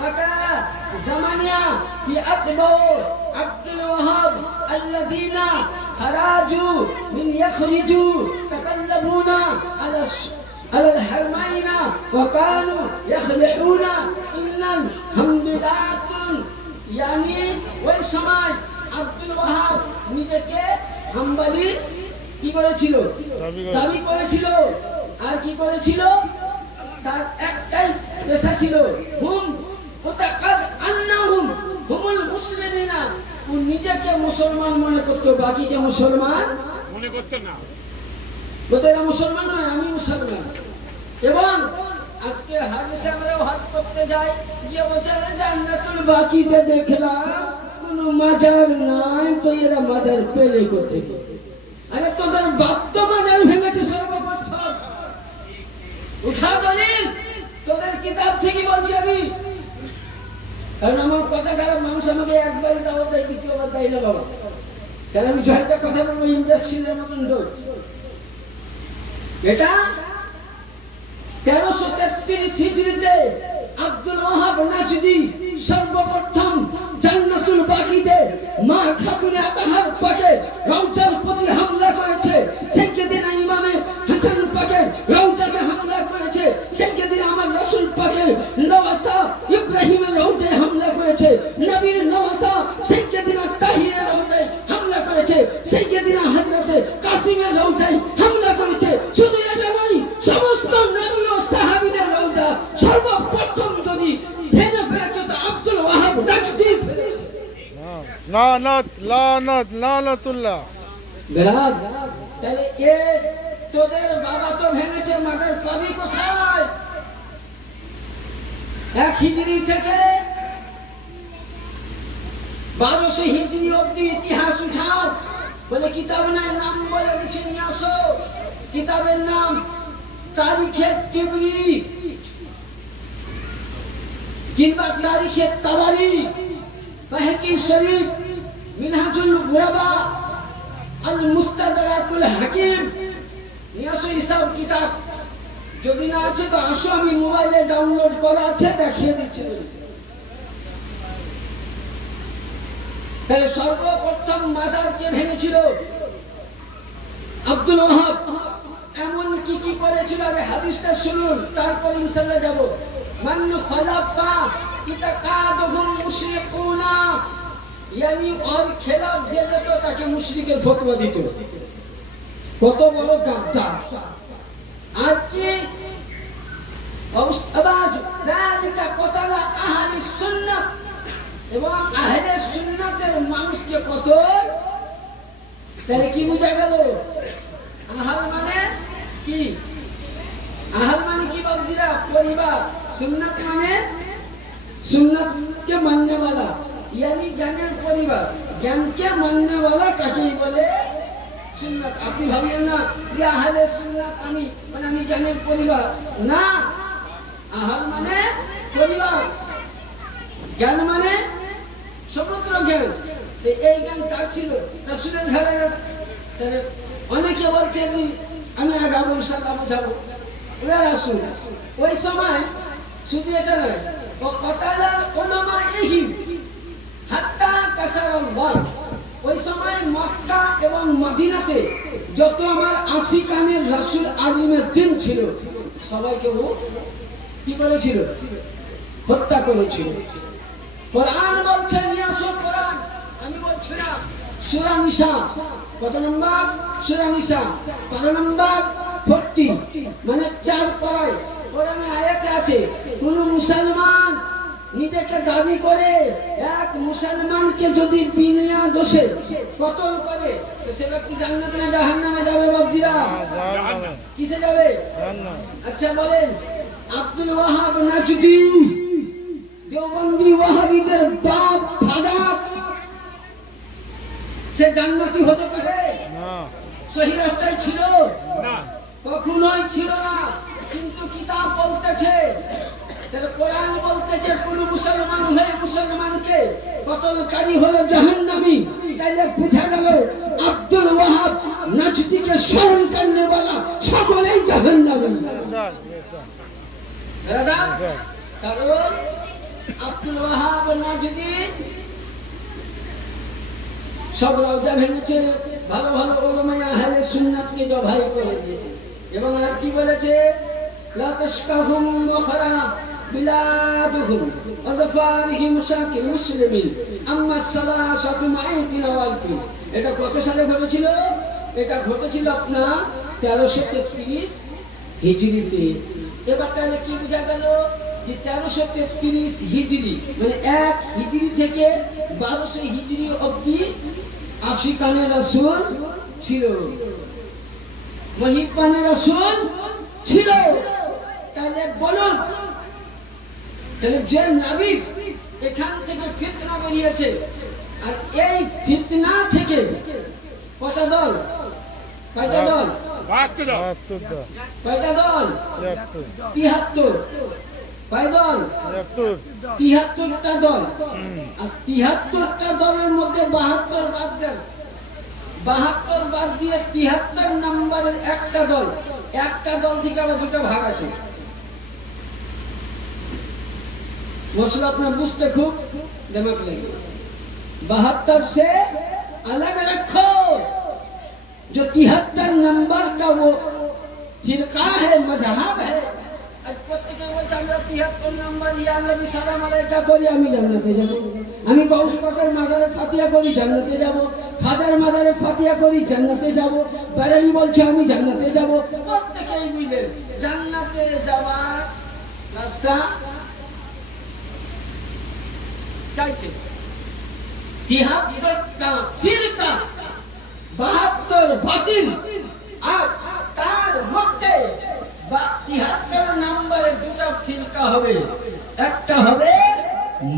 বাকা জামানিয়া ফি আতবাউ আব্দুল ওয়াহাব আল্লাযিনা خراجوا من يخرجوا تقلبون على الحرمين وكانوا يخلحون إن الحمدلات يعني ওই সময় আব্দুল ওয়াহাব নিজেকে হাম্বলি কি করেছিল দাবি করেছিল আর কি করেছিল তার একটাই পেশা ছিল হুম মুতাকাদ আন্নাহুম হুমুল মুসলিমিনা ও নিজেকে মুসলমান মনে করত বাকিকে মুসলমান মনে করত না ওরা মুসলমান নয় আমি মুসলমান এবং আজকে হাদিসে আমরাও হাত করতে যাই গিয়ে বলছে জান্নাতুল বাকিতে দেখলাম কোনো মাজার নাই তো এরা মাজার পেলে কোথায় আরে তোদের বাপ তো মাজার ভেঙেছে সর্বপ্রথম উঠা দলিল তোদের কিতাব থেকে বলছি আমি কারণ আমার কথা খারাপ মানুষ আমাকে একবার দাও দেয় দ্বিতীয়বার দেয় না বাবা কারণ আমি জয়টা কথা বলবো ইঞ্জেকশনের মতন ডোজ এটা 1333 হিজরিতে আব্দুল ওয়াহাব নাজদি সর্বপ্রথম জান্নাতুল বাকিতে মা খাতুনে আতাহার পাকে রওজার প্রতি হামলা করেছে সাইয়েদনা ইমামে হাসান পাকে রওজাতে হামলা করেছে সাইয়েদনা আমার রাসূল পাকে নওয়াসা ইব্রাহিমের রওজায় হামলা করেছে নবীর নওয়াসা সাইয়েদনা তাহিরের রওজায় হামলা করেছে সাইয়েদনা হযরতে কাসিমের রওজায় হামলা করেছে শুধু এটা নয় সমস্ত নবী ও সাহাবীদের রওজা সর্বপ্রথম যদি ভেঙে ফেলেছে তো আব্দুল ওয়াহাব নাজদি ফেলেছে লানাতুল্লাহ বেরাদ তাহলে কে তোদের বাবা তো ভেঙেছে মাদার পাবি কোথায় এক হিজরি থেকে 1200 হিজরি অবধি ইতিহাস উঠাও বলে কিতাব নাই নাম বলে লিখে নিয়ে আসো কিতাবের নাম তারিখে তিবরি কিংবা তারিখে তাবারি বাহকি শরীফ মিনহাজুল গুরাবা আল মুস্তাদরাকুল হাকিম নিয়ে আসো হিসাব কিতাব যদি না আছে তো আসো আমি মোবাইলে ডাউনলোড করা আছে দেখিয়ে দিচ্ছি তাহলে সর্বপ্রথম মাজার কে ভেঙেছিল আব্দুল ওয়াহাব এমন কি কি করেছিল আরে হাদিসটা শুনুন তারপর ইনশাআল্লাহ যাব মান খালাফা ইতাকাদুহুম মুশরিকুনা यानी और খেলাফ যে যেত তাকে মুশরিকের ফতোয়া দিত কত বড় গাদ্দার আজকে আবাজ যালিকা কতলা আহলি সুন্নাহ এবং আহলে সুন্নাতের মানুষকে কত তাহলে কি বুঝা গেল আহল মানে কি আহল মানে কি বাবজিরা পরিবার সুন্নাত মানে सुन्नत के मानने वाला यानी ज्ञानेर परिवार ज्ञान के मानने वाला काके बोले सुन्नत আপনি ভাবিয়েন না যে আহলে সুন্নাত আমি মানে আমি জ্ঞানের পরিবার না আহল মানে পরিবার জ্ঞান মানে সমগ্র জ্ঞান এই জ্ঞান কার ছিল রাসূলের ঘরে তাহলে অনেকে বলছেন আমি আগামী ইনশাআল্লাহ বুঝাবো ওরা রাসূল ওই সময় শুধু এটা নয় وقتل علماءهم حتى كسر البر ওই সময় মক্কা এবং মদিনাতে যত আমার আশিকানের রাসূল আলিমের দিন ছিল সবাইকে ও কি করেছিল হত্যা করেছিল কোরআন বলছে নিয়ে আসো কোরআন আমি বলছি না সূরা নিসা কত নম্বর সূরা নিসা 12 নম্বর 40 মানে 4 পারায় কোরআনে আয়াতে আছে কোন মুসলমান নিজেকে দাবি করে এক মুসলমানকে যদি বিনা দোষে কতল করে তো সে ব্যক্তি জান্নাতে না জাহান্নামে যাবে বাবজিরা জাহান্নামে কিসে যাবে জাহান্নামে আচ্ছা বলেন আব্দুল ওয়াহাব নাজদি দেওবন্দি ওয়াহাবিদের বাপ ফাদার সে জান্নাতি হতে পারে না সহি রাস্তায় ছিল না কখনোই ছিল না কিন্তু কিতাব বলতেছে তাহলে কোরআন বলতেছে কোন মুসলমান হয়ে মুসলমানকে কতলকারী হলো জাহান্নামী তাইলে বুঝা গেল আব্দুল ওয়াহাব নাজদিকে স্মরণ করনে वाला সকলেই জাহান্নামী দাদা কারণ আব্দুল ওয়াহাব নাজদি সব রওজা ভেঙেছে, ভালো ভালো ওলামায়ে আহলে সুন্নাতকে জবাই করে দিয়েছে। এবং আর কি বলেছে, লা তাশকাহুম ওয়া খারাব বিলাদুহুম ওয়া যাফারিহিম শাকিল মুসলিমিন আম্মা সালাসাতু মাইতিন ওয়ালফি। এটা কত সালে ঘটেছিল? এটা ঘটেছিল আপনার 1333 হিজরিতে। এবার তাহলে কি বোঝা গেল যে 1333 হিজরি মানে 1 হিজরি থেকে 1200 হিজরি অবধি আশিকানে রাসূল ছিল, মহিপানে রাসূল ছিল। তাহলে বলুন, তাহলে যে নবী এখান থেকে ফিতনা বেরিয়েছে, আর এই ফিতনা থেকে কয়টা দল? কয়টা দল? 73 দল। 73 কয় দল? 73টা দল। আর 73টা দলের মধ্যে 72 বাদ দেন, 72 বাদ দিয়ে 73 নম্বরের একটা দল, একটা দল থেকে আবার দুটো ভাগ আছে। मसला अपना बुझते खूब दिमाग लगे। 72 से अलग रखो। जो 73 नंबर का वो फिरका है, मजहब है, প্রত্যেকে বলছে আমরা 73 নম্বর ইয়া নবী সালাম আলাইকা করি আমি জান্নাতে যাব, আমি গাউস পাকের মাজারে ফাতিহা করি জান্নাতে যাব, খাজার মাজারে ফাতিহা করি জান্নাতে যাব, বেরেলি বলছে আমি জান্নাতে যাব। প্রত্যেকেই বুঝলেন জান্নাতে যাওয়ার রাস্তা চাইছে। 73টা ফিরকা, 72 বাতিল। আর তার মধ্যে 73 নম্বরে দুটো ফিরকা হবে, একটা হবে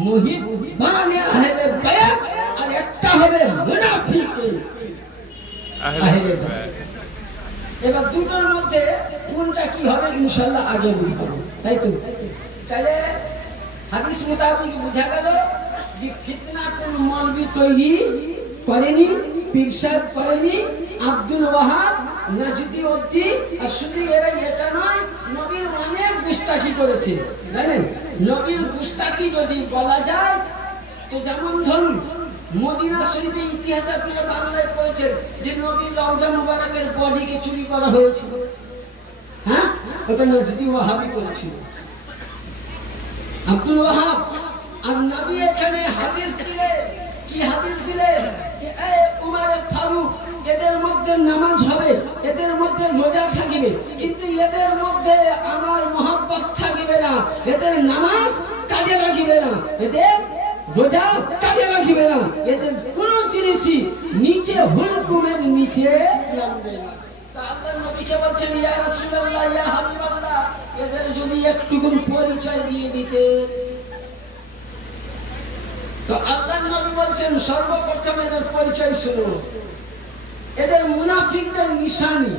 মুহিব্বানে আহলে বায়াত আর একটা হবে মুনাফিকে আহলে বায়াত। এবার দুটোর মধ্যে কোনটা কি হবে ইনশাআল্লাহ আগে বুঝবো, তাই তো? তাহলে হাদিস মোতাবেক বোঝা গেল যে ফিতনা কোন মৌলবি তৈরি করেনি, পীর সাহেব করেনি, আব্দুল ওয়াহাব, নাজদি উদ্দি। আর শুধু এরা এটা নয়, নবীর অনেক গুস্তাখি করেছে, জানেন? নবীর গুস্তাখি যদি বলা যায় তো যেমন ধরুন মদিনা শরীফের ইতিহাস আপনি বাংলায় পড়েছেন যে নবীর রওজা মুবারকের বডিকে চুরি করা হয়েছিল। হ্যাঁ, ওটা নাজদি ওয়াহাবি করেছিল, আব্দুল ওয়াহাব। আর নবী এখানে হাদিস দিলে, কি হাদিস দিলে? উমর ফারুক এদের মধ্যে নামাজ হবে, এদের মধ্যে রোজা থাকবে, কিন্তু এদের মধ্যে আমার মহব্বত থাকবে না, এদের নামাজ কাজে লাগবে না, এদের রোজা কাজে লাগবে না, এদের কোন জিনিসই নিচে হুকুমের নিচে নামবে না। আল্লাহ নবীকে বলছেন ইয়া রাসূলুল্লাহ, ইয়া হাবিবাল্লাহ, এদের যদি একটুকু পরিচয় দিয়ে দিতে। তো আল্লাহ নবী বলছেন সর্বপ্রথম এদের পরিচয় শুনো, এদের মুনাফিকদের নিশানি।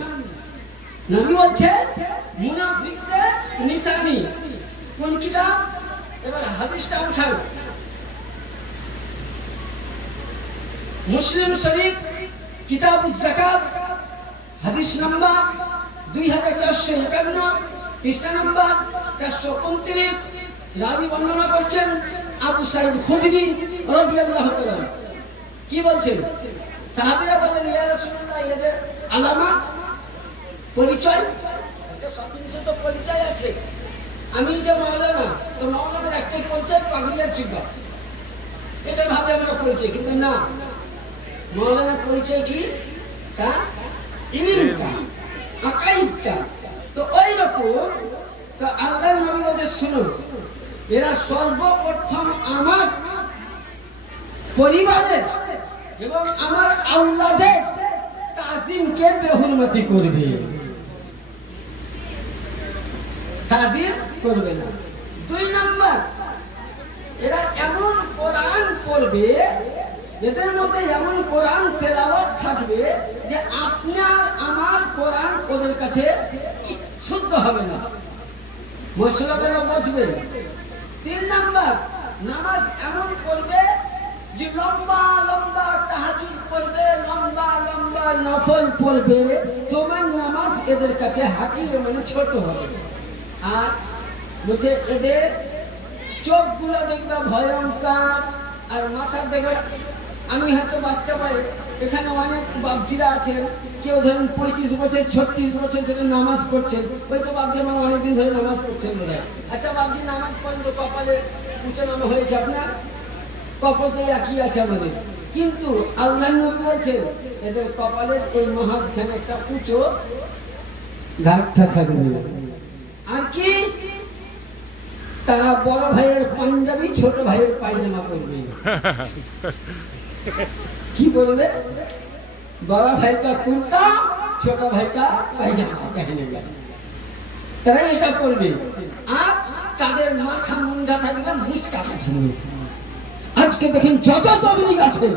নবী বলছে মুনাফিকদের নিশানি কোন কিতাব? এবার হাদিসটা উঠান, মুসলিম শরীফ কিতাবুজ যাকাত, হাদিস নাম্বার 2451, পৃষ্ঠা নাম্বার 429। রাবি বর্ণনা করছেন আবু সাঈদ খুদরি রাদিয়াল্লাহু তাআলা। কি বলছেন? সাহাবীরা বলেন ইয়া রাসূলুল্লাহ, এদের আলামত পরিচয়, একটা সব জিনিসের তো পরিচয় আছে। আমি যে মাওলানা, তো মাওলানার একটাই পরিচয় পাগড়িয়ার চিহ্ন, এটা ভাবে আমরা পরিচয়, কিন্তু না, মাওলানার পরিচয় কি? তার ইলমটা, আকাইদটা। তো ওই রকম তো আল্লাহ নবী বলে শুনুন, এরা সর্বপ্রথম আমার পরিবারের এবং আমার আওলাদের তাজিমকে বেহুরমতি করবে, তাজিম করবে না। 2 নাম্বার, এরা এমন কোরআন পড়বে, এদের মধ্যে এমন কোরআন তেলাওয়াত থাকবে যে আপনার আমার কোরআন ওদের কাছে শুদ্ধ হবে না, মশলাগুলো বসবে। 3 নাম্বার, নামাজ এমন পড়বে যে লম্বা লম্বা তাহাজ্জুদ পড়বে, লম্বা লম্বা নফল পড়বে, তোমার নামাজ এদের কাছে হাকির মানে ছোট হবে। আর বলছে এদের চোখগুলো দেখবে ভয়ঙ্কর, আর মাথা দেখবে আমি হয়তো বাচ্চা পাই, এখানে অনেক বাপজিরা আছেন, কেউ ধরুন 35 বছর 36 বছর ধরে নামাজ পড়ছেন, হয়তো বাপজি আমার অনেকদিন ধরে নামাজ পড়ছেন বোধ হয়। আচ্ছা বাপজি নামাজ পড়েন তো কপালে উঁচু নামা হয়েছে আপনার, কপালে একই আছে আমাদের, কিন্তু আল্লাহ নবী বলছেন এদের কপালের এই মাঝখানে একটা উঁচু ঘাটটা থাকবে। আর কি তারা বড় ভাইয়ের পাঞ্জাবি ছোট ভাইয়ের পায়জামা পরবে। কি বলবে? বড় ভাইটা কুর্তা, ছোট ভাইটা পায়জামা, তারা এটা পরবে। আর তাদের মাথা মুন্ডা থাকবে মুচকা থাকবে। আজকে দেখেন যত তবলিগ আছে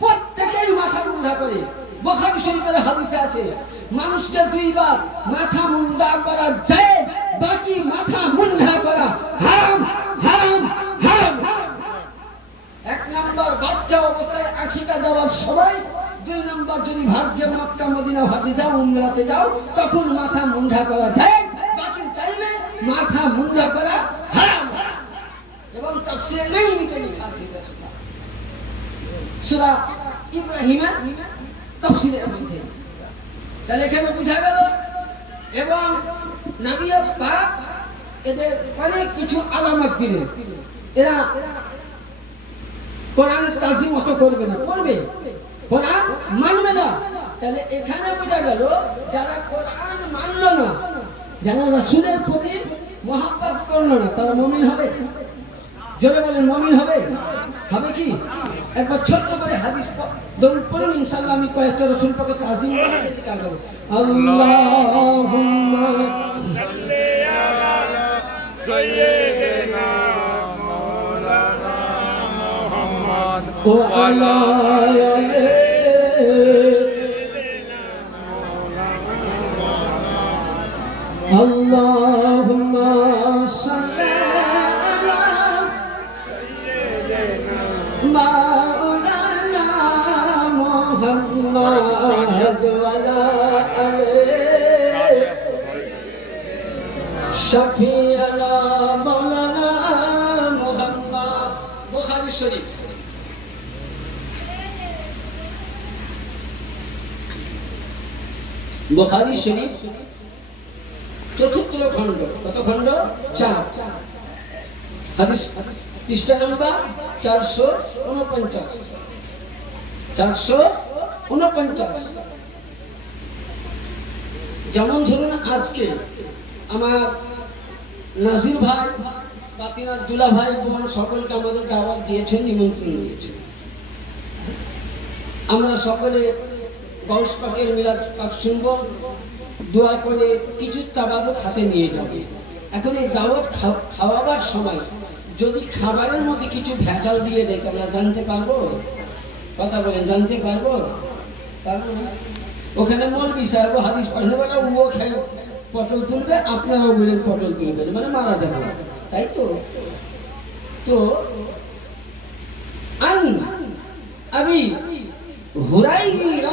প্রত্যেকের মাথা মুন্ডা করে। বুখারী শরীফের হাদিসে আছে মানুষকে দুইবার মাথা মুন্ডা করা যায়, বাকি মাথা মুন্ডা করা হারাম হারাম হারাম। এক নম্বর বাচ্চা অবস্থায় আকিকা দেওয়ার সময়, দুই নম্বর যদি ভাগ্যে মক্কা মদিনা হজে যাও উমরাতে যাও তখন মাথা মুন্ডা করা যায়, বাকি টাইমে মাথা মুন্ডা করা হারাম। এবং তাফসীরে নেই নিতে লেখা আছে সূরা ইব্রাহিমের তাফসীরে মধ্যে। তাহলে এখানে বোঝা গেল। এবং নবী পাক এদের অনেক কিছু আলামত দিলেন। এরা কোরআনের তাজিম অত করবে না, করবে কোরআন মানবে না। তাহলে এখানে বোঝা গেল যারা কোরআন মানল না, যারা রাসূলের প্রতি মহব্বত করল না, তারা মুমিন হবে? জোরে বলেন মুমিন হবে? হবে কি? একবার ছোট্ট করে হাদিস দরুদ পড়ুন, ইনশাআল্লাহ আমি কয়েকটা রাসূল পাকের তাজিম করে দেখাবো। আল্লাহুম্মা সাল্লি আলা সাইয়্যিদিনা মাওলানা মুহাম্মদ ওয়া আলা আলি আল্লাহুম্মা সাল্লি মাওলানা মুহাম্মদ ওয়া আলা আলি শাফিয়ানা মাওলানা মুহাম্মদ। বুখারী শরীফ বুখারী শরীফ চতুর্থ খণ্ড, কত খণ্ড? 4। হাদিস পৃষ্ঠা নম্বর 449। 449। যেমন ধরুন আজকে আমার নাজির ভাই, বাতিনাথ দুলা ভাই, বোন সকলকে আমাদের দাওয়াত দিয়েছেন, নিমন্ত্রণ দিয়েছেন। আমরা সকলে গৌস পাকের মিলাদ পাক শুনবো, দোয়া করে কিছু তাবারুক হাতে নিয়ে যাব। এখন এই দাওয়াত খাওয়াবার সময় যদি খাবারের মধ্যে কিছু ভেজাল দিয়ে দেয় আমরা জানতে পারবো? কথা বলেন, জানতে পারবো? পারবো না। ওখানে মৌলবি সাহেব হাদিস পড়লে বলে ও খেয়ে পটল তুলবে, আপনারাও বলেন পটল তুলবেন, মানে মারা যাবে, তাই তো? তো আমি হুরাইরা,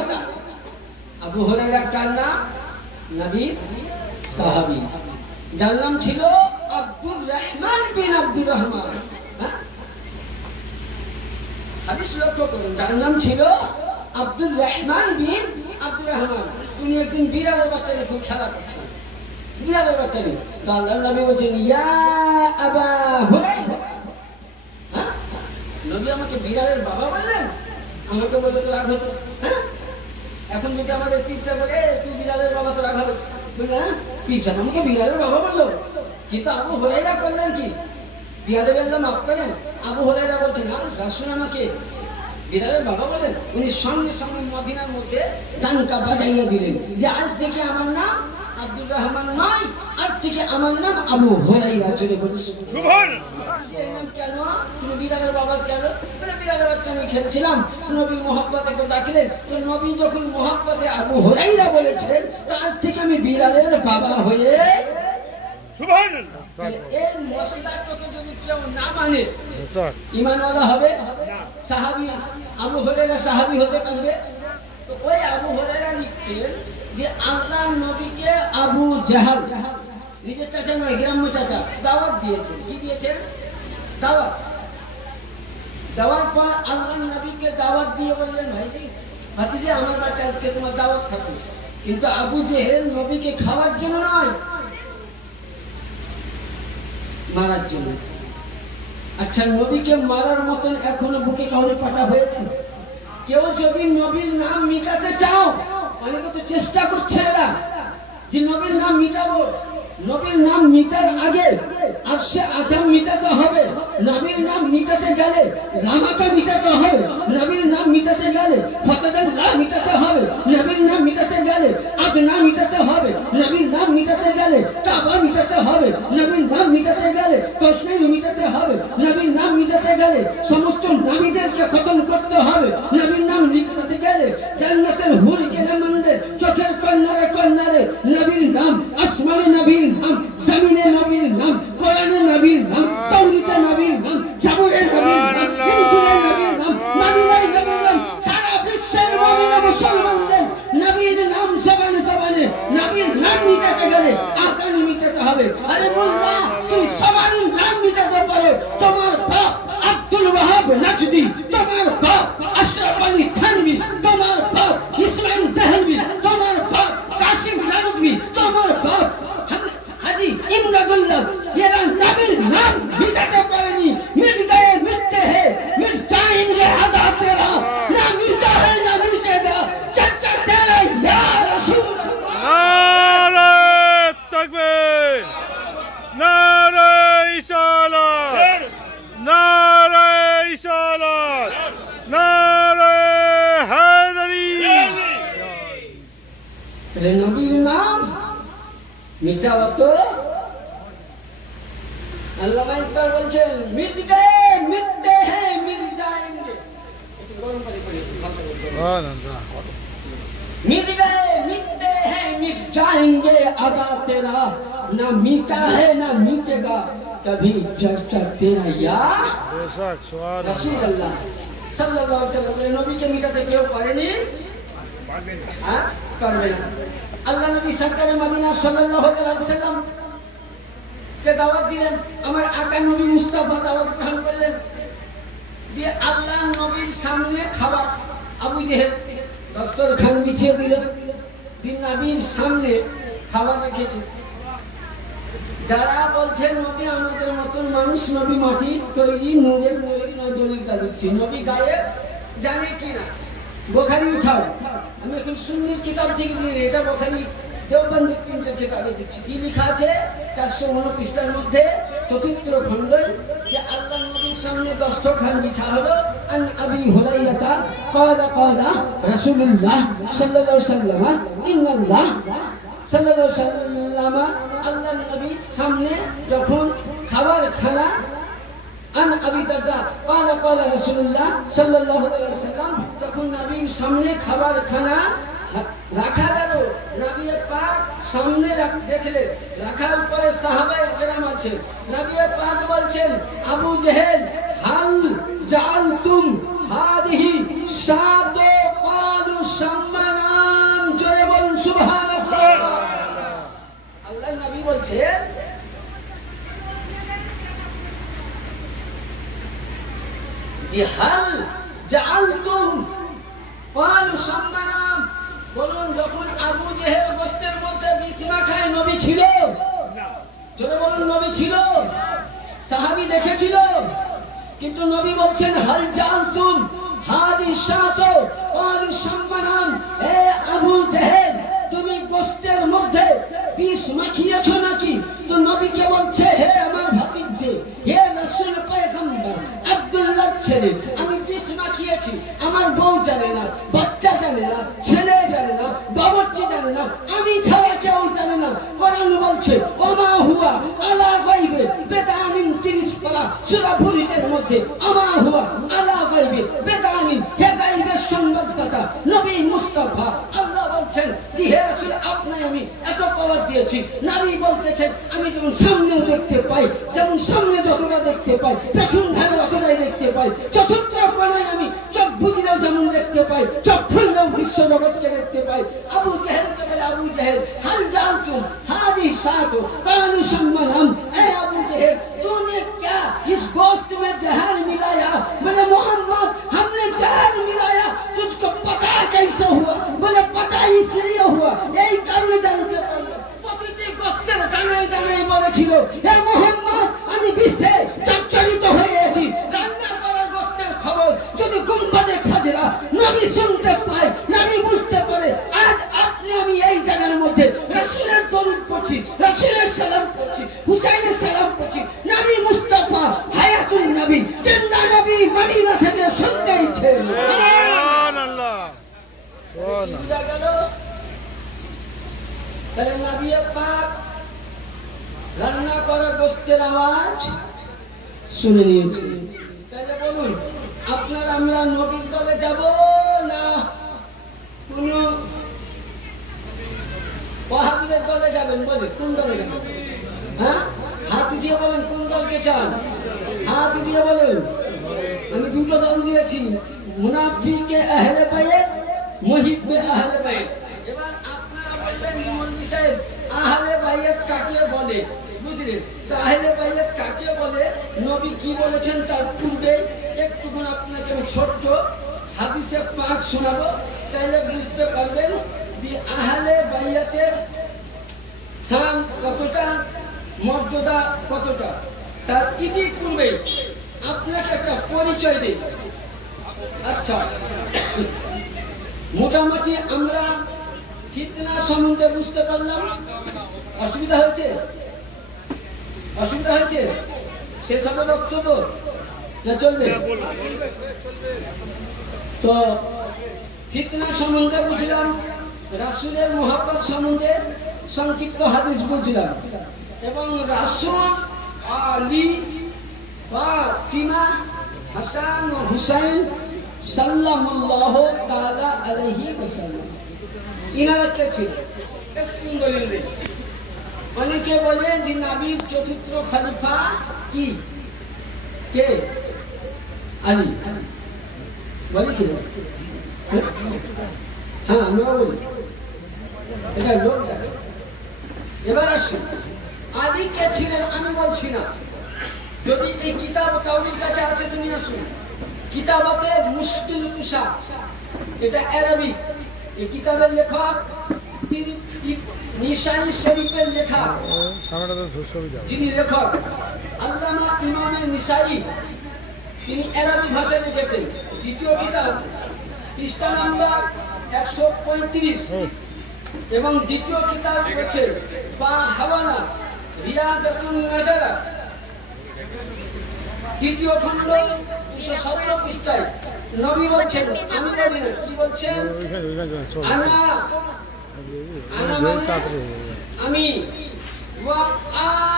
আবু হুরায়রা কার নাম? নবীর সাহাবী, যার নাম ছিল আব্দুর রহমান বিন আব্দুর রহমান। হাদিস লক্ষ্য করুন, যার নাম ছিল আব্দুর রহমান বিন আব্দুর রহমান। তিনি একদিন বিড়ালের বাচ্চা নিয়ে খুব খেলা করছেন, বিড়ালের বাচ্চা নিয়ে। তো আল্লাহর নবী বলছেন ইয়া আবা হুরায়রা। নবী আমাকে বিড়ালের বাবা বললেন? আমাকে বললে তো রাগ হতো। এখন যদি আমাদের পিছা বলে তুই বিড়ালের বাবা, তো রাগ হবে। পিছা আমাকে বিড়ালের বাবা বললো, কিন্তু আবু হুরায়রা করলেন কি? বিয়াদে বেল্লা মাফ করেন। আবু হুরায়রা বলছেন রাসূল আমাকে বিড়ালের বাবা বলেন। উনি সঙ্গে সঙ্গে মদিনার মধ্যে টানকা বাজাইয়া দিলেন যে আজ থেকে আমার নাম আব্দুর রহমান নয়, আজ থেকে আমার নাম আবু হুরায়রা। চলে বলছেন নাম কেন? তুমি বিড়ালের বাবা কেন? বিড়ালের বাচ্চা নিয়ে খেলছিলাম, নবীর মহব্বতে তো ডাকলেন। তো নবী যখন মহব্বতে আবু হুরায়রা বলেছেন, তো আজ থেকে আমি বিড়ালের বাবা হয়ে। এই মশলাটাকে যদি কেউ না মানে ঈমানওয়ালা হবে? সাহাবী আবু হুরায়রা সাহাবী হতে পারবে? তো ওই আবু হুরায়রা লিখছেন যে আল্লাহর নবীকে আবু জাহাল, নিজের চাচা নয়, গ্রাম্য চাচা, দাওয়াত দিয়েছেন। কি দিয়েছেন? দাওয়াত। দেওয়ার পর আল্লাহ নবীকে দাওয়াত দিয়ে বললেন, ভাইজি ভাতিজে আমার বাড়িতে আজকে তোমার দাওয়াত থাকবে, কিন্তু আবু জেহেল নবীকে খাওয়ার জন্য নয়, মারার জন্য। আচ্ছা, নবীকে মারার মতন এখনো বুকে কাউরে পাটা হয়েছে? কেউ যদি নবীর নাম মিটাতে চাও, অনেকে তো চেষ্টা করছে এরা যে নবীর নাম মিটাবো, নবীর নাম মিটার আগে আর সে আজম মিটাতে হবে, নবীর নাম মিটাতে গেলে রামাকা মিটাতে হবে, নবীর নাম মিটাতে গেলে ফতাদাল্লাহ মিটাতে হবে, নবীর নাম মিটাতে গেলে আদনা মিটাতে হবে, নবীর নাম মিটাতে গেলে কাবা মিটাতে হবে, নবীর নাম মিটাতে গেলে কসনাইন মিটাতে হবে, নবীর নাম মিটাতে গেলে সমস্ত নবীদেরকে খতম করতে হবে, নবীর নাম মিটাতে গেলে জান্নাতের হুর কেনে মন্দির চোখের কন্যারে কন্যারে নবীর নাম, আসমানে নবীর নাম, জমিনে নবীর নাম, কোরআনে নবীর নাম, তাওরাতে নবীর নাম, জাবুরে নবীর নাম, ইনজিলে নবীর নাম, মদিনায় নবীর নাম, সারা বিশ্বের মুমিন মুসলমানদের নবীর নাম জবানে জবানে নবীর নাম মিটাতে গেলে আকান মিটাতে হবে। আরে মোল্লা, তুমি সবার নাম মিটাতে পারো, তোমার বাপ আব্দুল ওয়াহাব নাজদি, তোমার বাপ আশরাফ আলী থানভী, তোমার বাপ ইসমাইল দেহলভী, তোমার বাপ কাসিম নানভী, তোমার বাপ हाजी इमदादुल्लाह, ये नबीर नाम मिटाते पारेनी, मिट गए मिटते हैं, मिट जाएंगे अदा तेरा, ना मिटा है ना मिटेगा, चचा तेरा या रसूल। नारे तकबीर, नारे रिसालत, नारे रिसालत, नारे हैदरी। नबीर नाम मिटावा तो अल्लाह इकबाल बोलছেন मिट गए मिटते हैं मिट जाएंगे, मिट गए मिटते हैं मिट जाएंगे अदा तेरा, ना मिटा है ना मिटेगा कभी चर्चा तेरा या रसूल अल्लाह सल्लल्लाहु अलैहि वसल्लम। नबी के मिटाते কেউ পারেনি, হ্যাঁ পারবে না। আল্লাহ নবী সরকার মদিনা সাল্লাল্লাহু আলাইহি ওয়াসাল্লাম কে দাওয়াত দিলেন, আমার আকা নবী মুস্তাফা দাওয়াত গ্রহণ করলেন, দিয়ে আল্লাহ নবীর সামনে খাবার, আবু জেহেল দস্তরখান বিছিয়ে দিল, দিন নবীর সামনে খাবার রেখেছে। যারা বলছে নবী আমাদের মতন মানুষ, নবী মাটি তৈরি নূরের তৈরি দলিলটা দিচ্ছি, নবী গায়েব জানে কিনা। বুখারী উঠাও, আমি এখন সুন্নির কিতাব থেকে নিয়ে, এটা বুখারী দেওবন্দি প্রিন্টের কিতাবে দিচ্ছি। কি লেখা আছে 419 পৃষ্ঠার মধ্যে চতুর্থ খণ্ডে, যে আল্লাহ নবীর সামনে দস্তরখান বিছা হলো। আন আবি হুরায়রা ক্বালা ক্বালা রাসূলুল্লাহ সাল্লাল্লাহু আলাইহি ওয়াসাল্লাম ইন্নাল্লাহ সাল্লাল্লাহু আলাইহি ওয়াসাল্লাম, আল্লাহ নবীর সামনে যখন খাবার খানা, আন আবি দারদা ক্বালা ক্বালা রাসূলুল্লাহ সাল্লাল্লাহু আলাইহি ওয়াসাল্লাম, যখন নবীর সামনে খাবার খানা রাখা গেল, নবী পাক সামনে দেখলেন, রাখার পরে সাহাবায়ে কেরাম আছে, নবী পাক বলছেন আবু জেহেল হাল জাআলতুম হাদিহি সাতো ক্বালু সম্মানাম, জোরে বলুন সুবহানাল্লাহ। আল্লাহ নবী বলছেন হাল জাআলতুম ক্বালু সম্মানাম, বলুন যখন আবু জেহেল গোশতের মধ্যে বিষ মাখায় নবী ছিল? জোরে বলুন নবী ছিল? সাহাবী দেখেছিল? কিন্তু নবী বলছেন হাল জাআলতুম হাদিহি সাতো ক্বালু সম্মানাম, হে আবু জেহেল তুমি গোশতের মধ্যে বিষ মাখিয়েছো নাকি? তো নবীকে বলছে হে আমার ভাতিজে, হে রাসূল পয়গম্বর আব্দুল্লাহ ছেলে, আমি বিষ মাখিয়েছি, আমার বউ জানে না, বাচ্চা জানে না, ছেলে জানে না, বাবুর্চি জানে না, আমি ছাড়া কেউ জানে না। কোরআন বলছে ওমা হুয়া আলা গায়বে বেদানিন 30 পারা সূরা বুরুজের মধ্যে, ওমা হুয়া আলা গায়বে বেদানিন, হে গায়বের সংবাদদাতা নবী মুস্তাফা। আল্লাহ বলছেন যে হে রাসূল আপনাকে আমি এত পাওয়ার দিয়েছি। নবী বলতেছেন আমি যেমন সামনে দেখতে পাই, যেমন সামনে যতটা দেখতে পাই, পেছন ধারে অতটাই দেখতে পাই, চতুর্থ কোণায় আমি চোখ বুঝলেও যেমন দেখতে পাই, চোখ খুললেও বিশ্ব জগৎকে দেখতে পাই। আবু জেহেলকে বলে আবু জেহেল হাল জানতুম হাদিহি সাতো ক্বালু সম্মানাম, এ আবু জেহেল तूने क्या इस गोश्त में जहर मिलाया। बोले मोहम्मद हमने जहर मिलाया, तुझको पता कैसे हुआ? बोले पता इसलिए हुआ, यही कारण जानते पारलाम। প্রতিটি গোস্তের জানাই জানাই বলেছিল, হে মোহাম্মদ আমি বিশ্বে জর্জরিত হয়ে আছি। রান্না করার গোস্তের খবর যদি গুম্বাদে খাজরা নবী শুনতে পায়, নবী বুঝতে পারে, আজ আপনি আমি এই জায়গার মধ্যে রাসূলের দরুদ পড়ছি, রাসূলের সালাম পড়ছি, হুসাইনের সালাম পড়ছি। নবী মুস্তাফা হায়াতুন নবী, জিন্দা নবী মদিনা থেকে শুনতে ইচ্ছে। সুবহানাল্লাহ, সুবহানাল্লাহ। তাহলে নবী পাক রান্না করা গোস্তের আওয়াজ শুনে নিয়েছে। তাহলে বলুন আপনার আমরা নবীর দলে যাব না কোন ওয়াহাবীদের দলে যাবেন? বলে কোন দলে যাবেন? হ্যাঁ, হাত উঠিয়ে বলেন কোন দলকে চান? হাত উঠিয়ে বলেন। আমি দুটো দল দিয়েছি, মুনাফিকে আহলে বাইত, মুহিব্বে আহলে বাইত। এবার আপনারা বলবেন মৌলভী সাহেব আহলে বাইত কাকে বলে? বুঝলেন? আহলে বাইত কাকে বলে, নবী কি বলেছেন তার পূর্বে একটুকুন আপনাকে ছোট্ট হাদিসে পাক শোনাবো, তাহলে বুঝতে পারবেন যে আহলে বাইতের শান কতটা, মর্যাদা কতটা। তার ইতিপূর্বে আপনাকে একটা পরিচয় দিই। আচ্ছা, মোটামুটি আমরা ফিতনা সম্বন্ধে বুঝতে পারলাম। অসুবিধা হয়েছে? অসুবিধা হয়েছে? শেষ হবে বক্তব্য না চলবে? তো ফিতনা সম্বন্ধে বুঝলাম, রাসূলের মুহাব্বত সম্বন্ধে সংক্ষিপ্ত হাদিস বুঝলাম, এবং রাসূল, আলী, ফাতিমা, হাসান ও হুসাইন সাল্লাল্লাহু তাআলা আলাইহি ওয়াসাল্লাম ইনারা কে ছিল একটু বলেন। অনেকে বলে যে নবীর চতুর্থ খলিফা কি? কে? আলী। বলে কি? হ্যাঁ আমরা বলি, এটা লোক দেখে। এবার আসুন, আলী কে ছিলেন আমি বলছি না, যদি এই কিতাব কাউরির কাছে আছে তুমি আসুন। কিতাবতে মুশকিল কুশা, এটা আরবি। এই কিতাবের লেখক নিশানি শরীফের লেখক, যিনি লেখক আল্লামা ইমামে নিশাই, তিনি আরবি ভাষায় লিখেছেন। দ্বিতীয় কিতাব পৃষ্ঠা নাম্বার 135, এবং দ্বিতীয় কিতাব হচ্ছে বা হাওয়ালা রিয়াজাতুন নাজারা, দ্বিতীয় খণ্ড 217 পৃষ্ঠায় নবী বলছেন, আমি বলি না, কি বলছেন? আমি ওয়া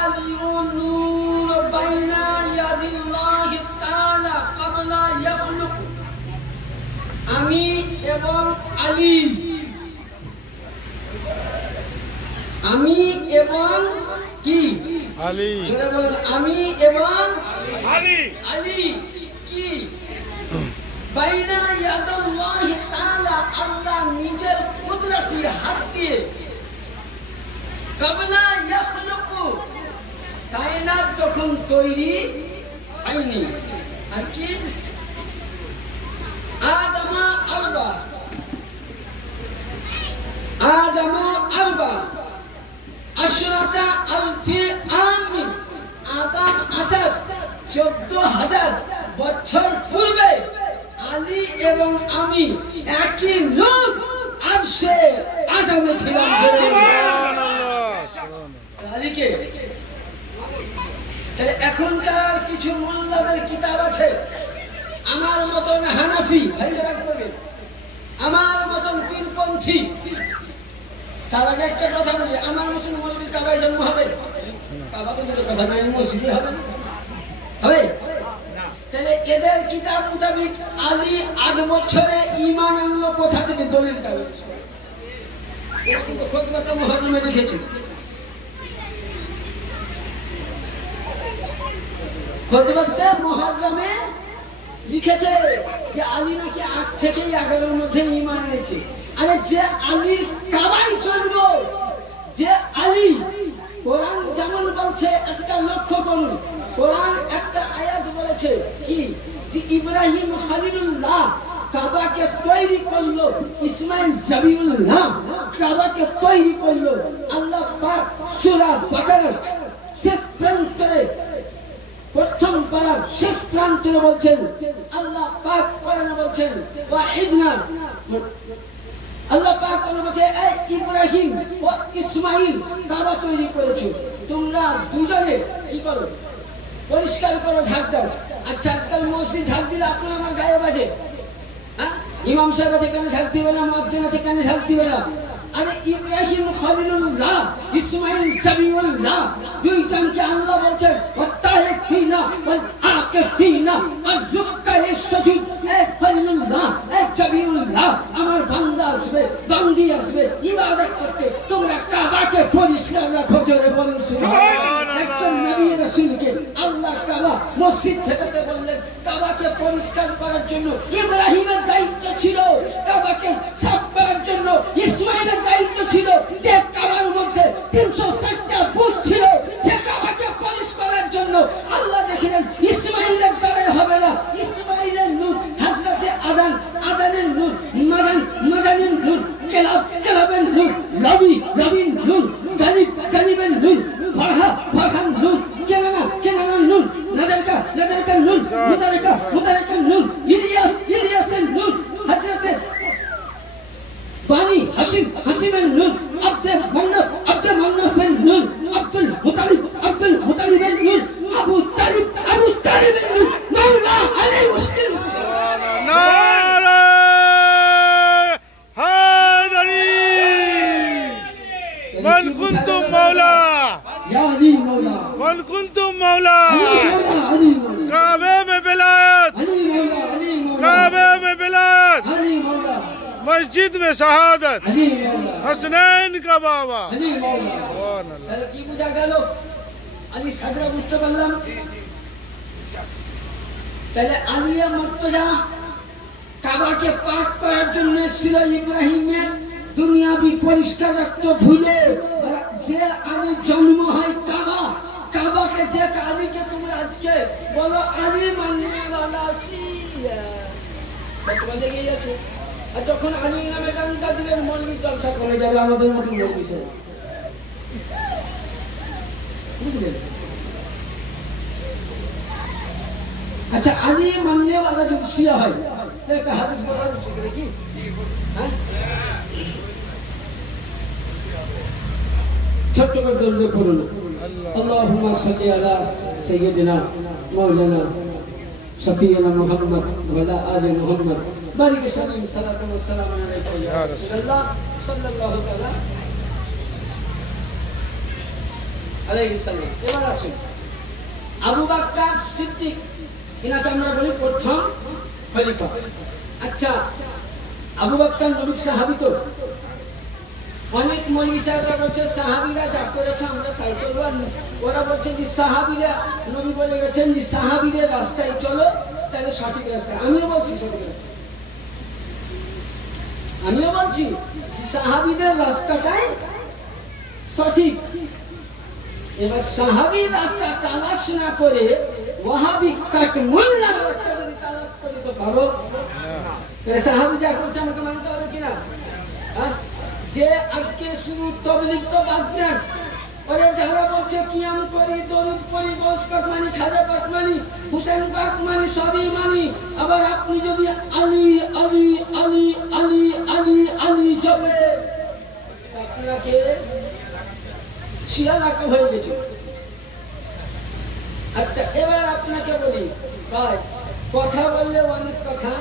আলিউন নূর বাইনা ইয়াদিল্লাহি তাআলা ক্বাবলা ইয়াখলুক। আমি এবং আলী, আমি এবং কি? আলী। জোরে বলেন, আমি এবং আলী। আলী কি? বাইনা ইয়াদাল্লাহি তাআলা, আল্লাহ নিজের কুদরতি হাত দিয়ে, ক্বাবলা ইয়াখলুকু, কায়নাত যখন তৈরি হয়নি, আর কি? আদমা আরবা, আদমা আরবা আশরাতা আলফি আমিন, আদম আসাদ 14,000 বছর পূর্বে আলী এবং আমি একই লোক আরশে আযমে ছিলাম। আলীকে তাহলে এখনকার কিছু মোল্লাদের কিতাব আছে, আমার মতন হানাফি ভাইরা করবে, আমার মতন পীরপন্থী। তার আগে একটা কথা বলি, আমার মতন মৌলবী কাবায় জন্ম হবে? কাবাতে দুটো কথা নাই, মসজিদে হবে? হবে? তাহলে এদের কিতাব মোতাবেক আলী 8 বছরে ঈমান আনলো কোথা থেকে? দলিল কাগজ। এরা কিন্তু খুতবাতে মুহররমে লিখেছে, খুতবাতে মুহররমে লিখেছে যে আলী নাকি 8 থেকে 11-এর মধ্যে ঈমান এনেছে। আরে যে আলী কাবায় জন্ম, যে আলী কোরআন যেমন বলছে একটা লক্ষ্য করুন, কোরআন একটা আয়াত বলেছে কি যে ইব্রাহিম খলিলুল্লাহ কাবাকে তৈরি করলো, ইসমাইল জবিউল্লাহ কাবাকে তৈরি করলো। আল্লাহ পাক সূরা বাকারার শেষ প্রান্তে, প্রথম পারার শেষ প্রান্তে বলছেন, আল্লাহ পাক কোরআনে বলছেন ওয়াহিদনা, আল্লাহ পাক বলছে এই ইব্রাহিম ও ইসমাইল কাবা তৈরি করেছো, তোমরা দুজনে কি করো, পরিষ্কার করো, ঝাড় দাও। আচ্ছা আজকাল মসজিদ ঝাড় দিলে আপনার আমার গায়ে বাজে, হ্যাঁ ইমাম সাহেব আছে কেন ঝাড় দিবে না, মুয়াজ্জিন আছে কেন ঝাড় দিবে না? আরে ইব্রাহিম খলিলুল্লাহ ইসমাইল জবিউল্লাহ দুইজনকে আল্লাহ বলছেন ওয়াত্তাহিফিনা ওয়াল আকিফিনা ওয়াল যুক্কায়ে সুজুদ। এক খলিলুল্লাহ এক জবিউল্লাহ আমার বান্দা আসবে, বান্দি আসবে ইবাদত করতে, তোমরা কাবাকে পরিষ্কার রাখো। জোরে বলুন সুবহানাল্লাহ। একজন নবী রাসূলকে আল্লাহ কাবা মসজিদ ছেড়ে বললেন, কাবাকে পরিষ্কার করার জন্য ইব্রাহিমের দায়িত্ব ছিল, কাবাকে সাফ করার জন্য ইসমাইলের দায়িত্ব ছিল। যে কাবার মধ্যে 360টা বুত ছিল, সে কাবাকে পরিষ্কার করার জন্য আল্লাহ দেখলেন ইসমাইলের দ্বারাই হবে না। ইসমাইলের নূর হযরতে আদম, আদমের নূর মাদান, মাদানের নূর কেলাব, কেলাবের নূর রবি, রবির নূর গালিব, গালিবের নূর ফরহা, ফরহার নূর কেনানা, কেনানার নূর নাদারকা, নাদারকার নূর মুদারকা, মুদারকার নূর ইলিয়াস, ইলিয়াসের নূর হযরতে বানি হাসিম, হাসিমের নূর আব্দে মান্নাফ, আব্দে মান্নাফের নূর আব্দুল মুতালিব, আব্দুল মুতালিবের নূর আবু তালিব, আবু তালিবের নূর মাওলা আলী মুশকিল। নারে হায়দারি মান কুনতুম মাওলা, ইয়া আলী মাওলা, মান কুনতুম মাওলা, আলী মাওলা, काबे में बिलायत, अली मौला, अली मौला, काबे में बिलायत, अली मौला, मस्जिद में शहादत, अली मौला, हसनैन का बाबा। अली मौला। सुभान अल्लाह। তাহলে কি বোঝা গেল? আলী সাদরা বুঝতে পারলাম। তাহলে আলিয়া মুর্তজা কাবাকে পাক করার জন্য ছিল ইব্রাহিমের দুনিয়াবি পরিষ্কার রক্ত ধুলে। যে আলী জন্ম হয় কাবা, কাবাকে যে আলীকে তোমরা আজকে বলো আলী মাননে वाला সিয়া, বলে গিয়েছে। আর যখন আলী নামে গানটা দিবেন মৌলবি জলসা করে যাবে, আমাদের মতো মৌলবি সব, বুঝলেন? আচ্ছা আলী মাননে वाला যদি শিয়া হয় তাহলে একটা হাদিস বলা উচিত নাকি? হ্যাঁ ছোট্ট করে দরুদ পড়ুন। আল্লাহুম্মা সাল্লি আলা সাইয়্যিদিনা মাওলানা শফিউনা মুহাম্মদ ওয়া আলা আলি মুহাম্মদ বারিক সাল্লাম সালাতু ওয়া সালামু আলাইকা ইয়া রাসূলুল্লাহ সাল্লাল্লাহু তাআলা আলাইহি সাল্লাম। এবার আসুন আবু বকর সিদ্দিক, ইনাকে আমরা বলি প্রথম খলিফা। আচ্ছা আবু বকর নবীর সাহাবী তো, অনেক মৌলবী সাহেবরা বলছে সাহাবীরা যা করেছে আমরা তাই করবো, ওরা বলছে যে সাহাবীরা, নবী বলে গেছেন যে সাহাবীদের রাস্তায় চলো তাহলে সঠিক রাস্তায়। আমিও বলছি সঠিক রাস্তা, আমিও বলছি সাহাবীদের রাস্তাটাই সঠিক। এবার সাহাবীর রাস্তা তালাশ না করে ওয়াহাবি কাটমুল্লার রাস্তা যদি তালাশ করে তো পারো, সাহাবী যা করছে আমাকে মানতে হবে কিনা? হ্যাঁ যে আজকে শুধু তবলিগ তো বাদ দেন, ওরা যারা বলছে কিয়াম করি, দরুদ পড়ি, গৌস পাক মানি, খাজা পাক মানি, হুসেন পাক মানি, সবই মানি, আবার আপনি যদি আলী আলী আলী আলী আলী আলী জপে আপনাকে শিয়া রাখা হয়ে গেছে। আচ্ছা এবার আপনাকে বলি ভাই, কথা বললে অনেক কথা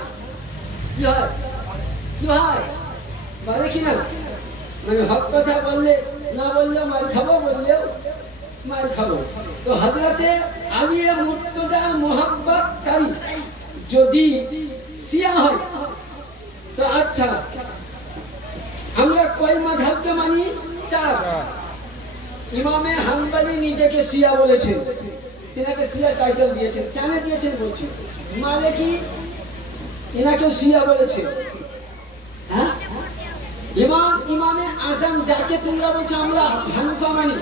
কি হয়, কি হয় বলে কিনা? মানে হক কথা বললে না বললে মার খাবো, বললেও মার খাবো। তো হযরতে আলী মুর্তজা মোহাব্বতকারী যদি শিয়া হয় তো আচ্ছা আমরা কয় মাযহাবকে মানি? 4। ইমামে হাম্বলি নিজেকে শিয়া বলেছেন, তিনাকে শিয়া টাইটেল দিয়েছেন। কেন দিয়েছেন বলছি, মালিকি ইনাকেও শিয়া বলেছে। হ্যাঁ ইমামে আজম যাকে তোমরা বলছো আমরা হানিফা মানি,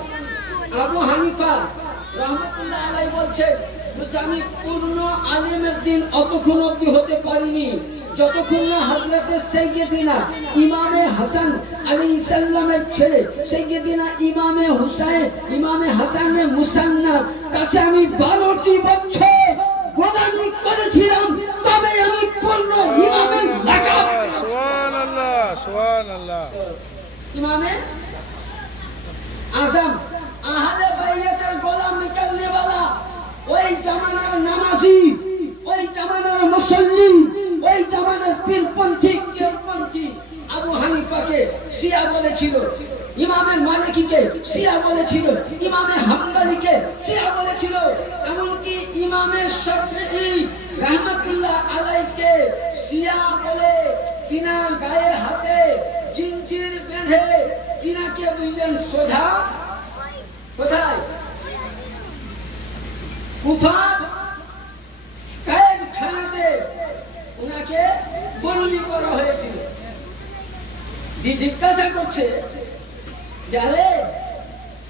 আবু হানিফা রহমতুল্লাহ আলাইহি বলছেন যে আমি পূর্ণ আলিমের দিন অতক্ষণ অবধি হতে পারিনি যতক্ষণ না হযরতে সাইয়্যিদিনা ইমামে হাসান আলাইহিস সালামের ছেলে সাইয়্যিদিনা ইমামে হুসাইন ইমামে হাসানের মুসান্নাফ কাছে আমি 12টি বছর গোলামি করেছিলাম তবে আমি পূর্ণ ইমামের লাকাব সুবহানাল্লাহ সুবহানাল্লাহ इमामे आजम आहले बैयतेर गोलाम निकलने वाला ওই জামানার নামাজি ওই জামানার মুসল্লি ওই জামানার পীরপন্থী কিরপন্থী আবু হানিফাকে শিয়া বলেছিল ইমামে মালিকিকে শিয়া বলেছিল ইমামে হাম্বলিকে শিয়া বলেছিল এমনকি ইমামে শাফিঈ রাহমাতুল্লাহ আলাইহিকে শিয়া বলে তিনা গায়ে হাতে জিঞ্জির বেঁধে তিনাকে বুঝলেন সোজা কোথায় কুফার কায়েদখানাতে উনাকে বন্দী করা হয়েছিল। জিজ্ঞাসা করছে যে আরে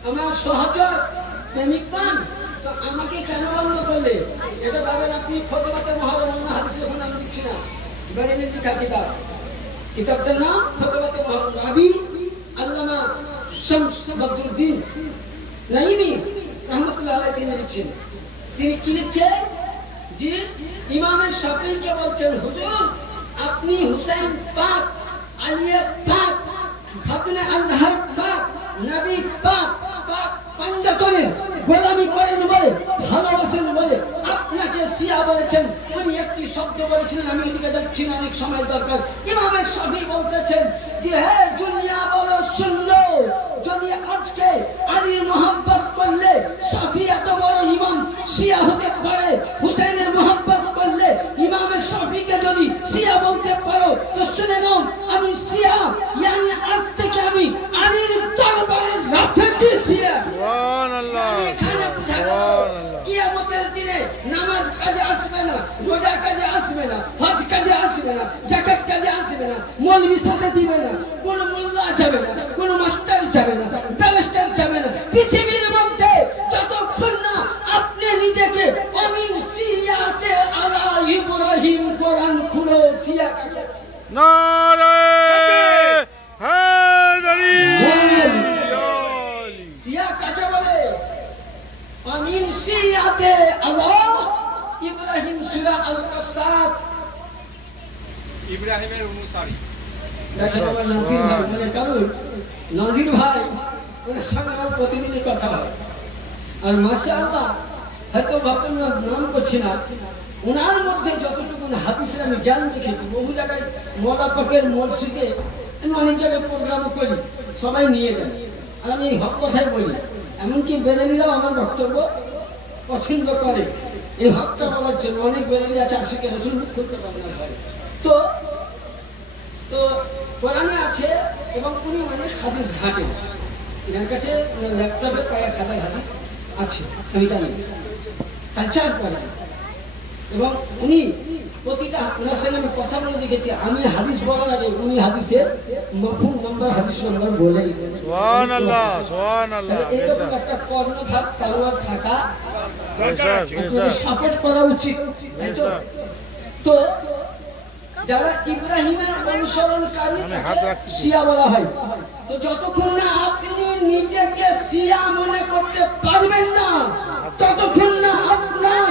আমার সহচর প্রেমিক পান তো আমাকে কেন বন্ধ করলে? এটা ভাবেন আপনি ফতোয়াতে মুহররম হাদিসের নাম দিচ্ছি না, এবারে লিখা কিতাব, কিতাবটার নাম ফতোয়াতে মুহররম, রাবি আল্লামা শামস বদরুদ্দিন নাইমি রহমাতুল্লাহ আলাইহি তিনি লিখছেন। তিনি কি লিখছেন যে ইমামে শাফিঈকে বলছেন হুজুর আপনি হুসাইন পাক, আলী পাক, খাতুনে আল-জাহার পাক, নবী পাক পাক পাঞ্জাতনের গোলামি করেন বলে ভালোবাসেন বলে আপনাকে শিয়া বলেছেন। আমি একটি শব্দ বলেছিলেন, আমি এদিকে যাচ্ছি না, অনেক সময় দরকার। ইমামে শাফিঈ বলতেছেন যে হে দুনিয়া বলো শুনলো, যদি আজকে আলীর মহব্বত করলে শাফিঈ এত বড় ইমাম শিয়া হতে পারে, হুসাইনের মহব্বত করলে ইমামে শাফিঈকে যদি শিয়া বলতে পারো তো শুনে নাও আমি শিয়া, yani আজ থেকে আমি আলীর দরবারে রাফেজি শিয়া। সুবহানাল্লাহ এখানে বুঝা গেল কিয়ামতের দিনে নামাজ কাজে আসবে না, রোজা কাজে আসবে না, হজ কাজে আসবে না, যাকাত কাজে আসবে না, মৌলভী সাথে দিবে না, কোন মোল্লা যাবে না, কোন মাস্টার যাবে না, ব্যারিস্টার যাবে না। পৃথিবীর মধ্যে যতক্ষণ না আপনি নিজেকে আমিন সিয়াতে আলা ইব্রাহিম কোরআন খুলো শিয়া কাকে নারে হায়দারি শিয়া কাকে বলে? আমিন সিয়াতে আলা ইব্রাহিম সূরা আল-কাসাদ ইব্রাহিমের অনুসারী। দেখেন আমার নাজির ভাই মানে কারণ নাজির ভাই ওনার সঙ্গে আমার প্রতিদিনই কথা হয়। আর মাশাআল্লাহ হয়তো ভাববেন না নাম করছি না, ওনার মধ্যে যতটুকু হাদিসের আমি জ্ঞান দেখেছি, বহু জায়গায় মওলা পাকের মসজিদে আমি অনেক জায়গায় প্রোগ্রাম করি, সবাই নিয়ে যায় আর আমি এই হক কথাই বলি। এমনকি বেরেলিরাও আমার বক্তব্য পছন্দ করে এই হকটা বলার জন্য। অনেক বেরেলি আছে আশিকে রসুল মুখ করতে পারে না ভাই। তো তো কোরআনে আছে এবং উনি অনেক হাদিস ঘাটেন, এনার কাছে ল্যাপটপে কয়েক হাজার হাদিস আছে, আমি জানি কালচার করেন এবং উনি প্রতিটা ওনার সঙ্গে আমি কথা বলে দেখেছি। আমি হাদিস বলার আগে উনি হাদিসের মাফহুম নাম্বার হাদিস নাম্বার বলেই সুবহানাল্লাহ সুবহানাল্লাহ এরকম একটা কর্ণধার তালোয়ার থাকা দরকার সাপোর্ট করা উচিত, তাই তো? তো যারা ইব্রাহিমের অনুসরণকারী তাকে শিয়া বলা হয়। তো যতক্ষণ না আপনি নিজেকে শিয়া মনে করতে পারবেন না ততক্ষণ না আপনার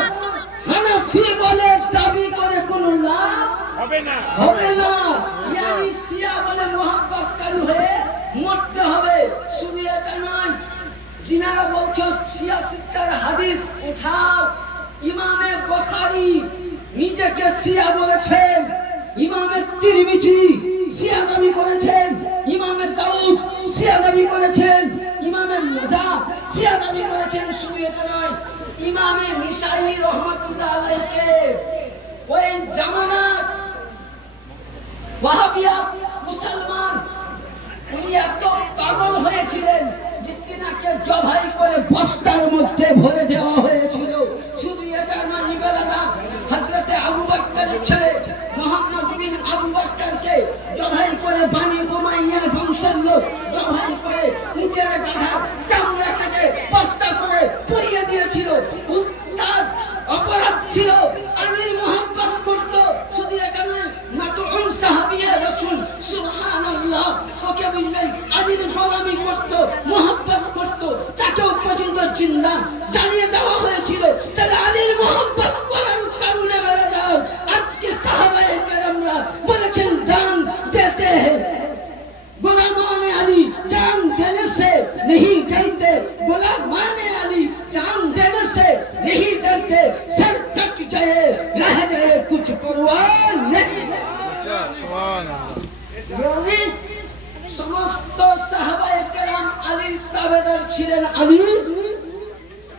হানাফি বলে দাবি করে কোনো লাভ হবে না। ইয়ানি শিয়া বলে মহব্বতকারী হয়ে মরতে হবে। শুধু এটা নয়, যিনারা বলছো শিয়া শিক্ষার হাদিস উঠাও, ইমামে বুখারী নিজেকে শিয়া বলেছেন, ইমামে তিরমিজি শিয়া দাবি করেছেন, ইমামে দাউদ শিয়া দাবি করেছেন, ইমামে মাজা শিয়া দাবি করেছেন। শুধু এটা নয়, ইমামে নিসাই রহমাতুল্লাহ আলাইহিকে ওই জামানার ওয়াহাবিয়া মুসলমান উনি এত পাগল হয়েছিলেন যে তিনাকে জবাই করে বস্তার মধ্যে ভরে দেওয়া হয়েছিল। শুধু এটা নয়, ইবাদা হযরতে আবু বকরের ছেলে মুহাম্মদ বিন আবু বকরকে জবাই করে বানি উমাইয়ার বংশের লোক জবাই করে উটের গাধার চামড়া কেটে তাকেও পর্যন্ত জিন্দা জ্বালিয়ে দেওয়া হয়েছিল। তাহলে আলীর মোহাম্মত করার কারণে বেড়ে দাও। আজকে সাহাবায়ে কেরামরা বলেছেন जान देते हैं गुलामान अली, जान देने से नहीं डरते, गुलामान अली जान देने से नहीं डरते, सर कट जाए रह जाए कुछ परवाह नहीं। समस्त साहबाए केराम আলীর তাবেদার ছিলেন, আলীর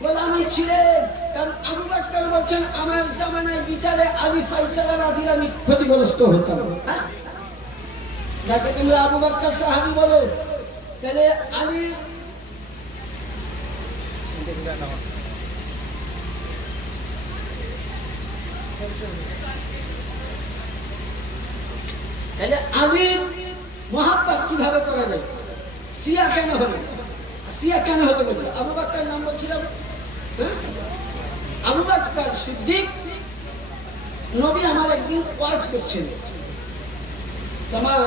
গোলামি ছিলেন। কারণ আবু বকর বলছেন আমার জামানায় বিচারে আলী ফয়সালা না দিলে আমি ক্ষতিগ্রস্ত হতাম। যাকে তোমরা আবু বকর সাহাবী বলো, তাহলে আলী তাহলে আলীর মোহাব্বত কিভাবে করা যায়? শিয়া কেন হবে? শিয়া কেন হতে বলছে? আবু বকর নাম বলছিলাম, আবু বকর সিদ্দিক। নবী আমার একদিন ওয়াজ করছেন, তোমার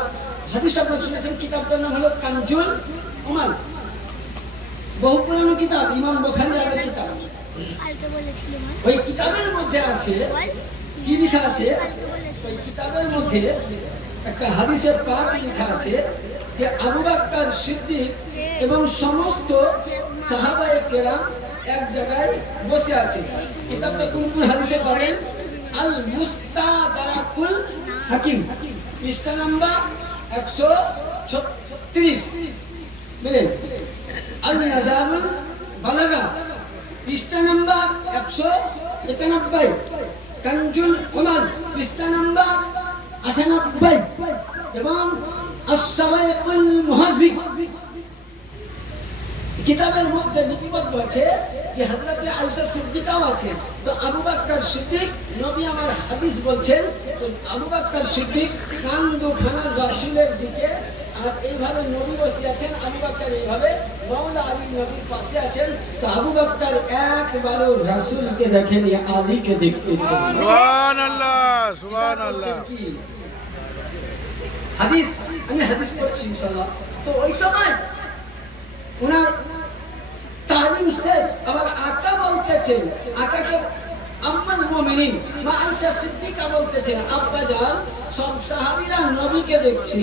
হাদিসটা আপনারা শুনেছেন, কিতাবটার নাম হলো কানজুল উমাল, বহু পুরানো কিতাব, ইমাম বুখারীর আগের কিতাব। ওই কিতাবের মধ্যে আছে কি লেখা আছে? ওই কিতাবের মধ্যে একটা হাদিসের পাঠ লেখা আছে যে আবু বকর সিদ্দিক এবং সমস্ত সাহাবায়ে কেরাম এক জায়গায় বসে আছে। কিতাবটা কোন কোন হাদিসে পাবেন? আল মুস্তাদরাকুল হাকিম, পৃষ্ঠা নাম্বার 136, বুঝলেন? আল নাজারুল বালাগা, পৃষ্ঠা নাম্বার 191, কানজুল উমাল, পৃষ্ঠা নাম্বার 98, এবং আস-সাওয়াইকুল মুহাজ্জিব কিতাবের মধ্যে লিপিবদ্ধ আছে যে হযরতে আয়েশা সিদ্দিকাও আছে। তো আবু বকর সিদ্দিক, নবী আমার হাদিস বলছেন, তো আবু বকর সিদ্দিক কান দুখানা রাসূলের দিকে, আর এইভাবে নবী বসে আছেন, আবু বকর এইভাবে, মাওলা আলী নবীর পাশে আছেন। তো আবু বকর একবারও রাসূলকে দেখেনি, আলীকে দেখতেছেন। সুবহানাল্লাহ, সুবহানাল্লাহ। হাদিস আমি হাদিস পড়ছি ইনশাআল্লাহ। তো ওই সময় উনার তালিম শেখ আমার আকা বলতেছেন, আকাকে আম্মাল মুমিনিন মা আয়েশা সিদ্দিকা বলতেছেন, আব্বা জান সব সাহাবীরা নবীকে দেখছে,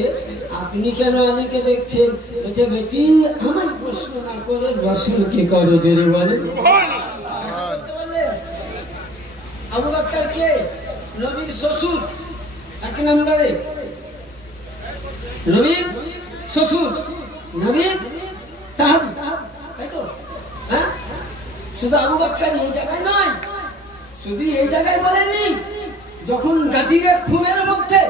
আপনি কেন আলীকে দেখছেন? বলছে বেটি আমার প্রশ্ন না করে রাসূলকে করো, জোরে বলেন সুবহানাল্লাহ। আবু বকর কে? নবীর শ্বশুর, এক নম্বরে নবীর শ্বশুর, নবীর সাহাবী, তাই তো? হ্যাঁ, শুধু আবু বকর এই জায়গায় নয়, শুধু এই জায়গায় বলেননি, যখন গাজীর খুনের মধ্যে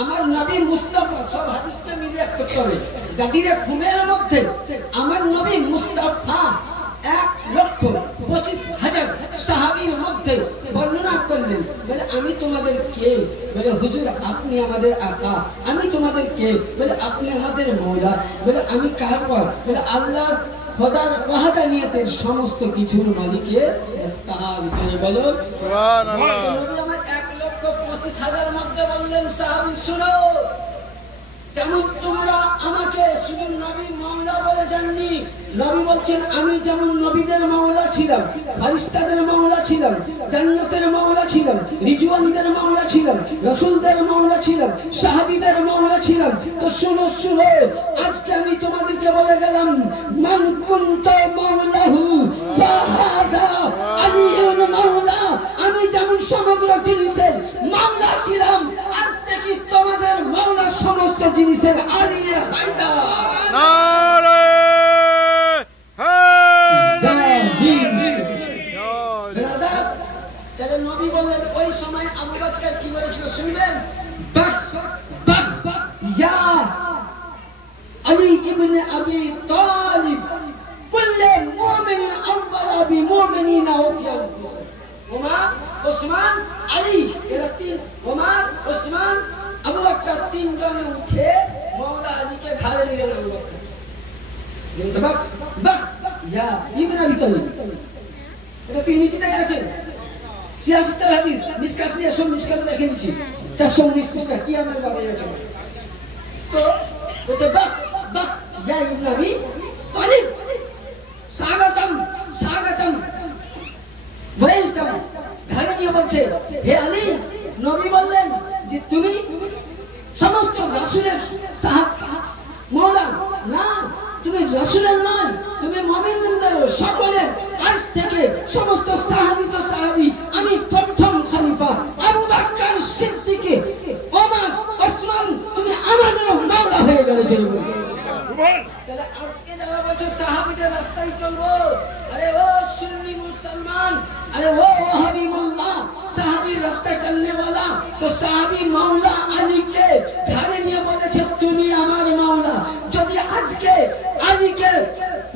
আমার নবী মুস্তাফা, সব হাদিসকে মিলিয়ে করতে হবে, গাজীর খুনের মধ্যে আমার নবী মুস্তাফা 1,25,000 সাহাবীর মধ্যে বর্ণনা করলেন। বলে আমি তোমাদের কে? বলে হুজুর আপনি আমাদের আকা। আমি তোমাদের কে? বলে আপনি আমাদের মওলা। বলে আমি কার পর? বলে আল্লাহ খোদার ওয়াহদানিয়তের সমস্ত কিছুর মালিকের মুস্তাহাব। বলো সুবহানাল্লাহ। নবী আমার 1,25,000 মধ্যে বললেন সাহাবী শুনো, তেমন তোমরা আমাকে শুধু নবী মাওলা বলে জাননি। নবী বলছেন আমি যেমন নবীদের মাওলা ছিলাম, ফেরেশতাদের মাওলা ছিলাম, জান্নাতের মাওলা ছিলাম, রিজওয়ানদের মাওলা ছিলাম, রাসূলদের মাওলা ছিলাম, সাহাবীদের মাওলা ছিলাম। তো শুনো শুনো, আজকে আমি তোমাদেরকে বলে গেলাম, মান কুনতা মাওলাহু ফাহাযা আলিয়ুন মাওলা। আমি যেমন সমগ্র জিনিসের মাওলা ছিলাম, আজ থেকে তোমাদের মাওলা সমস্ত জিনিসের আলী হায়দার। নারে তাহলে নবী বললেন, ওই সময় আবু বকর কি বলেছিল শুনবেন? বাহ বাহ ইয়া আলী ইবনে আবি তালিব কুল্লে মুমিনিন আউলা বিমুমিনিনা ওয়াফিয়া। ওমর, ওসমান, আলী, এরা তিন, ওমর, ওসমান, আবু বকর তিনজনে উঠে মাওলা আলীকে ঘাড়ে নিয়ে গেল। আবু বকর বাহ বাহ ইয়া ইবনে আবি তালিব, এটা কি নিকিতে গেছেন? সিয়াসতের হাদিস মিসকাত নিয়ে সব মিসকাত দেখে নিচ্ছি, 419 পৃষ্ঠা কি আমার বাবা আছে। তো বলছে বাহ বাহ ইয়া ইবনে আবি তালিব, স্বাগতম স্বাগতম ওয়েলকাম ঘরে নিয়ে বলছে হে আলী নবী বললেন যে তুমি সমস্ত রাসূলের মওলা না তুমি রাসূলের নয় তুমি মুমিনদের সকলের আজ থেকে সমস্ত সাহাবী তো সাহাবী আমি প্রথম খলিফা আবু বকর সিদ্দিক ওমর ওসমান তুমি আমাদের মওলা হয়ে গেলে চলবে সুবহান তাহলে আজকে যারা বলছে সাহাবীদের রাস্তায় চলবো আরে ও সুন্নি মুসলমান अरे वो वहाबी मुल्ला साहबी रास्ता चलने वाला तो साहबी मौला अली के घरे নিয়ে বলেছে তুমি আমার মাওলা যদি আজকে আলীকে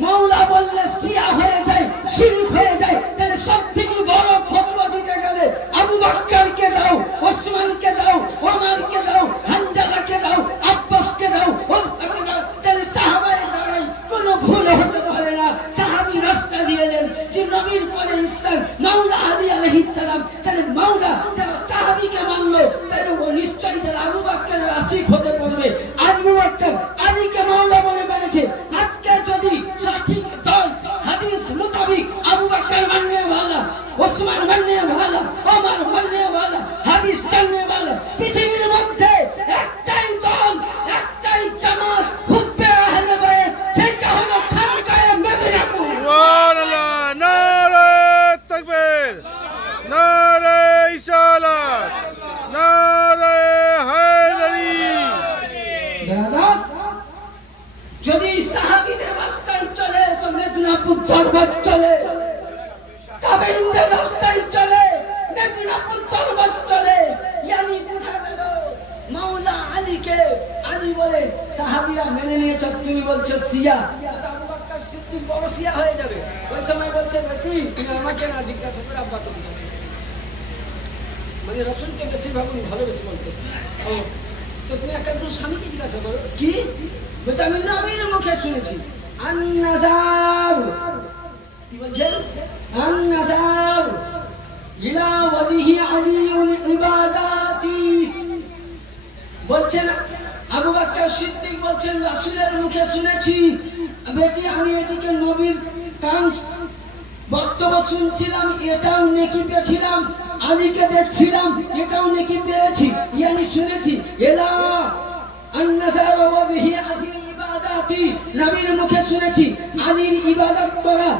মাওলা বললে শিয়া হয়ে যায় শিরক হয়ে যায় তাহলে সবথেকে বড় ফতোয়া দিতে গেলে আবু বকরকে দাও ওসমানকে দাও ওমরকে দাও হানজালাকে দাও আব্বাসকে দাও ওমরকে দাও তাহলে সাহাবায়ে দাঁড়াই কোনো ভুল হতে পারে না সাহাবী রাস্তা দিলেন যে নবীর পরে স্থান মাওলা আলী আলাইহিস সালাম তাহলে মাওলা যারা সাহাবীকে মানলো তাহলে ও নিশ্চয়ই যারা আবু বকরের আশিক হতে পারবে আবু বকর আলীকে মাওলা বলে মেনেছে আজকে যদি সঠিক দল হাদিস মোতাবেক আবু বকর মাননে वाला ওসমান মাননে वाला ওমর মাননে वाला হাদিস চলনে वाला পৃথিবীর মধ্যে একটাই দল একটাই জামাত হুব্বে আহলে বাইত সেটা হলো খানকায়ে মদিনাপুর সুবহানাল্লাহ নারে তাকবীর নারে ইসালাত নারে হায়দারি দাদা যদি সাহাবীদের রাস্তায় চলে তো মেদিনীপুর দরবার চলে তাবেঈনদের রাস্তায় চলে মেদিনীপুর দরবার চলে ইয়ানি বুঝা গেল মাওলা আলীকে আলী বলে সাহাবীরা মেনে নিয়েছে তুমি বলছো শিয়া আবু বকর সিদ্দিক বড় শিয়া হয়ে যাবে ওই সময় বলতে বেটি তুমি আমাকে না জিজ্ঞাসা করে আব্বা তুমি মানে রাসূলকে বেশিরভাগ ভালোবেসে বলতে ও তো তুমি একটা স্বামীকে জিজ্ঞাসা করো কি বেটা আমি নবীর মুখে শুনেছি আন-নাযার কি বলছেন আন-নাযার ইলা ওয়াজহি আলিউল ইবাদাতি বলছেন আবু বকর সিদ্দিক বলছেন রাসূলের মুখে শুনেছি বেটি আমি এদিকে নবীর কান বক্তব্য শুনছিলাম এটাও নেকি পেয়েছিলাম আলীকে দেখছিলাম এটাও নেকি পেয়েছি ইয়ানি শুনেছি এলা আন-নাযার ওয়াজহি আলিউল ইবাদাতি নবীর মুখে শুনেছি আলীর ইবাদত করা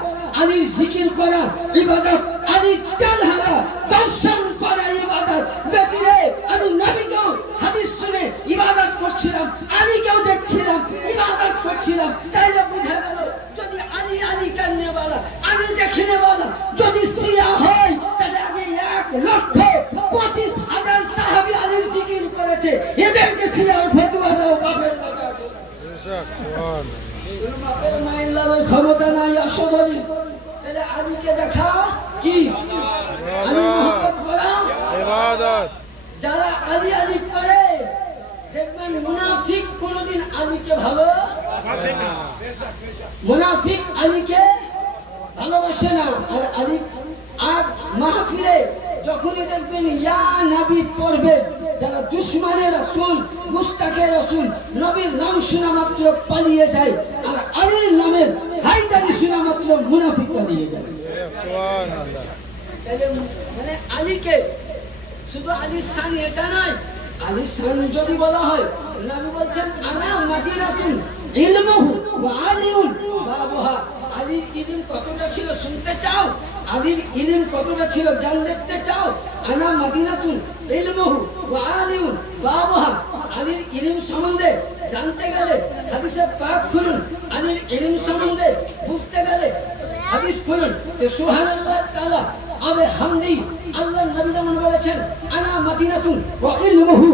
আলীর জিকির করা ইবাদত আলীর চালহারা দর্শন করা ইবাদত বেটিরে আমি নবীকেও হাদিস শুনে ইবাদত করছিলাম আলীকেও দেখছিলাম ইবাদত করছিলাম তাইলে বুঝা গেল যদি আলী আলী কান্নে वाला আলী দেখনে वाला যদি শিয়া হয় তাহলে আগে 1,25,000 সাহাবী আলীর জিকির করেছে এদেরকে শিয়ার ফতোয়া দাও বাপের কথা বাপের মাইল্লার ক্ষমতা নাই আসলে তাহলে আলীকে দেখা কি আলী মোহাম্মদ করা ইবাদত যারা আলী আলী করে দেখবেন মুনাফিক কোনদিন আলীকে ভালো মুনাফিক আলীকে ভালোবাসে না আর আলী আর মাহফিলে যখনই দেখবেন ইয়া নবী পড়বে যারা দুশমনে রাসূল মুস্তাকে রাসূল নবীর নাম শোনা মাত্র পালিয়ে যায় আর আলীর নামের হায়দারি শোনা মাত্র মুনাফিক পালিয়ে যায় সুবহানাল্লাহ তাহলে মানে আলীকে শুধু আলীর শান এটা নয় আলীর শান যদি বলা হয় নবী বলছেন আলা মাদিনাতুন ইলমুহু ওয়া আলিউন বাবুহা আলীর ইলম কতটা ছিল শুনতে চাও আলীর ইলম কতটা ছিল জ্ঞান দেখতে চাও আনা মাদিনাতুন ইলমুহু ওয়া আলিউন বাবুহা আলীর ইলম সম্বন্ধে জানতে গেলে হাদিসে পাক খুলুন আলীর ইলম সম্বন্ধে বুঝতে গেলে হাদিস খুলুন সুবহানাল্লাহ তাআলা আবে হামদি আল্লাহ নবী যেমন বলেছেন আনা মাদিনাতুন ওয়া ইলমুহু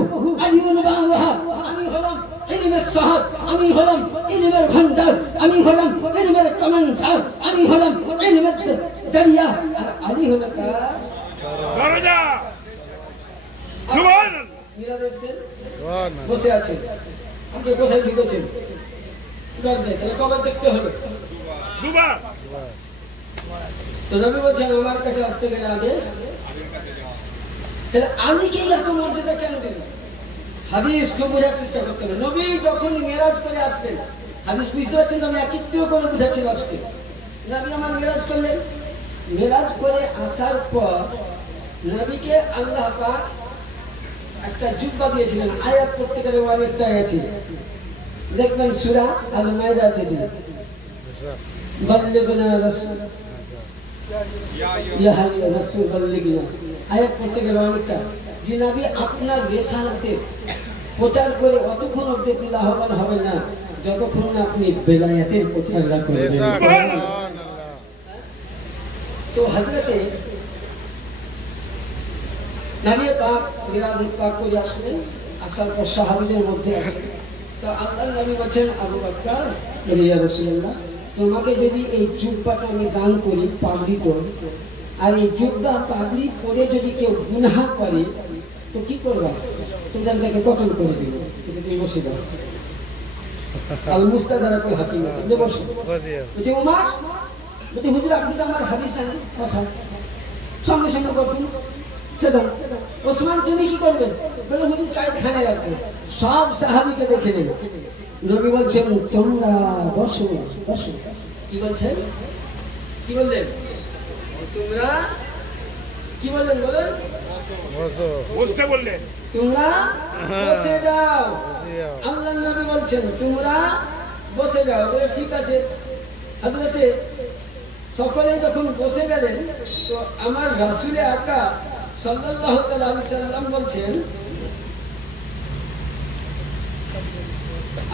আলিউন বাবুহা আমি হলাম ইলমের শহর আমি হলাম ইলমের ভান্ডার আমি হলাম ইলমের কমান্ডার আমি হলাম ইলমের দরিয়া আর আলী হলো কার দরজা সুবহানাল্লাহ মিরাদেশে সুবহানাল্লাহ বসে আছে আপনি কোথায় ঢুকেছেন দরজায় তাহলে কবে দেখতে হবে দুবার তো নবী বলছেন আমার কাছে আসতে গেলে আগে তাহলে আলীকে এত মর্যাদা কেন দিলেন হাদিস খুব বোঝার চেষ্টা করতে হবে নবী যখন মেরাজ করে আসলেন হাদিস বুঝতে পারছেন আমি একত্রিত করে বুঝাচ্ছি আজকে নবী আমার মেরাজ করলেন। মেরাজ করে আসার পর নবীকে আল্লাহ পাক একটা জুব্বা দিয়েছিলেন। আয়াত প্রত্যেকের অনেকটা আছে, দেখবেন সূরা আল মাইদা আছে, বাল্লিগনা রাসূল ইয়া আইয়ুহার রাসূল বাল্লিগনা, আয়াত প্রত্যেকের অনেকটা। যে নবী আপনার রিসালাতে প্রচার করে অতক্ষণ অবধি লাভবান হবে না যতক্ষণ আপনি বেলায়েতের প্রচার না করবেন। তো হযরতে নবী পাক মিরাজ পাক করে আসলেন। আসার পর সাহাবীদের মধ্যে আছে, তো আল্লাহর নবী বলেন আবু বকর ইয়া রাসূলুল্লাহ, তোমাকে যদি এই জুব্বাটা আমি দান করি, পাগড়ি তো, আর এই জুব্বা পাগড়ি পরে যদি কেউ গুনাহ করে তো কি করবা? তুমি তাকে কতল করে দিবে, এটা তুমি বসে দাও। আল মুস্তাদরাক আল হাকিম যে বসে বলছে উমর, বলছে হুজুর আপনি তো আমার হাদিস জানেন, কথা সঙ্গে সঙ্গে বলুন সেটা। ওসমান তুমি কি করবেন? বলে হুজুর চাইখানে রাখবেন, সব সাহাবীকে দেখে নেবে। নবী বলছেন তোমরা বসো বসো। কি বলছেন? কি বললেন? তোমরা কি বললেন? বলেন বসতে বললেন, তোমরা বসে যাও। আল্লাহর নবী বলছেন তোমরা বসে যাও। বলে ঠিক আছে। হযরতে সকলে যখন বসে গেলেন, তো আমার রাসূলে আকরাম সাল্লাল্লাহু আলাইহি সাল্লাম বলছেন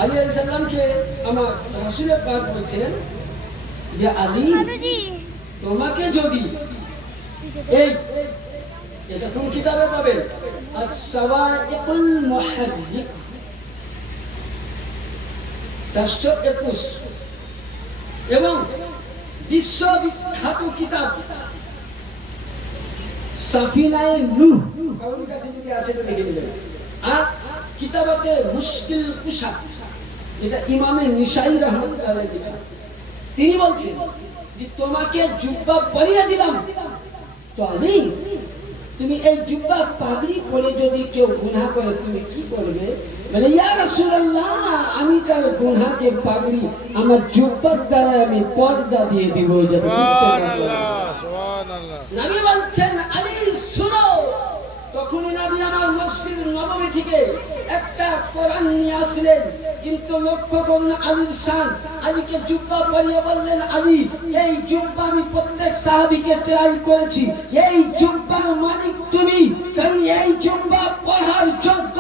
আলী আলাইহিস সালামকে, আমার রাসূলে পাক বলছেন যে আলী, তোমাকে যদি এই এটা কোন কিতাবে পাবেন, আস-সাওয়াইকুল মুহাররিক 421, এবং বিশ্ববিখ্যাত কিতাব সাফিনায়ে নূহ, কারোর কাছে যদি আছে তো দেখে নেবেন। আর কিতাবাতে মুশকিল কুশা, এটা ইমামে নিসাই রাহমাতুল্লাহ আলাইহি লেখা। তিনি বলছেন যে তোমাকে জুব্বা পরিয়ে দিলাম, তো আলী তুমি এই জুব্বা পাগড়ি পরে যদি কেউ গুনাহ করে তুমি কি করবে? বলে ইয়া রাসূলুল্লাহ, আমি তার গুনাহকে পাগড়ি আমার জুব্বার দ্বারা আমি পর্দা দিয়ে দিব। নবী বলছেন আলী শুনো। তখন নবী আমার মসজিদ নববী থেকে একটা কোরআন নিয়ে আসলেন, কিন্তু লক্ষ্য করুন আলীর শান। আলীকে জুব্বা পরিয়ে বললেন আলী, এই জুব্বা আমি প্রত্যেক সাহাবীকে ট্রাই করেছি, এই জুব্বার মালিক তুমি, কারণ এই জুব্বা পড়ার যোগ্য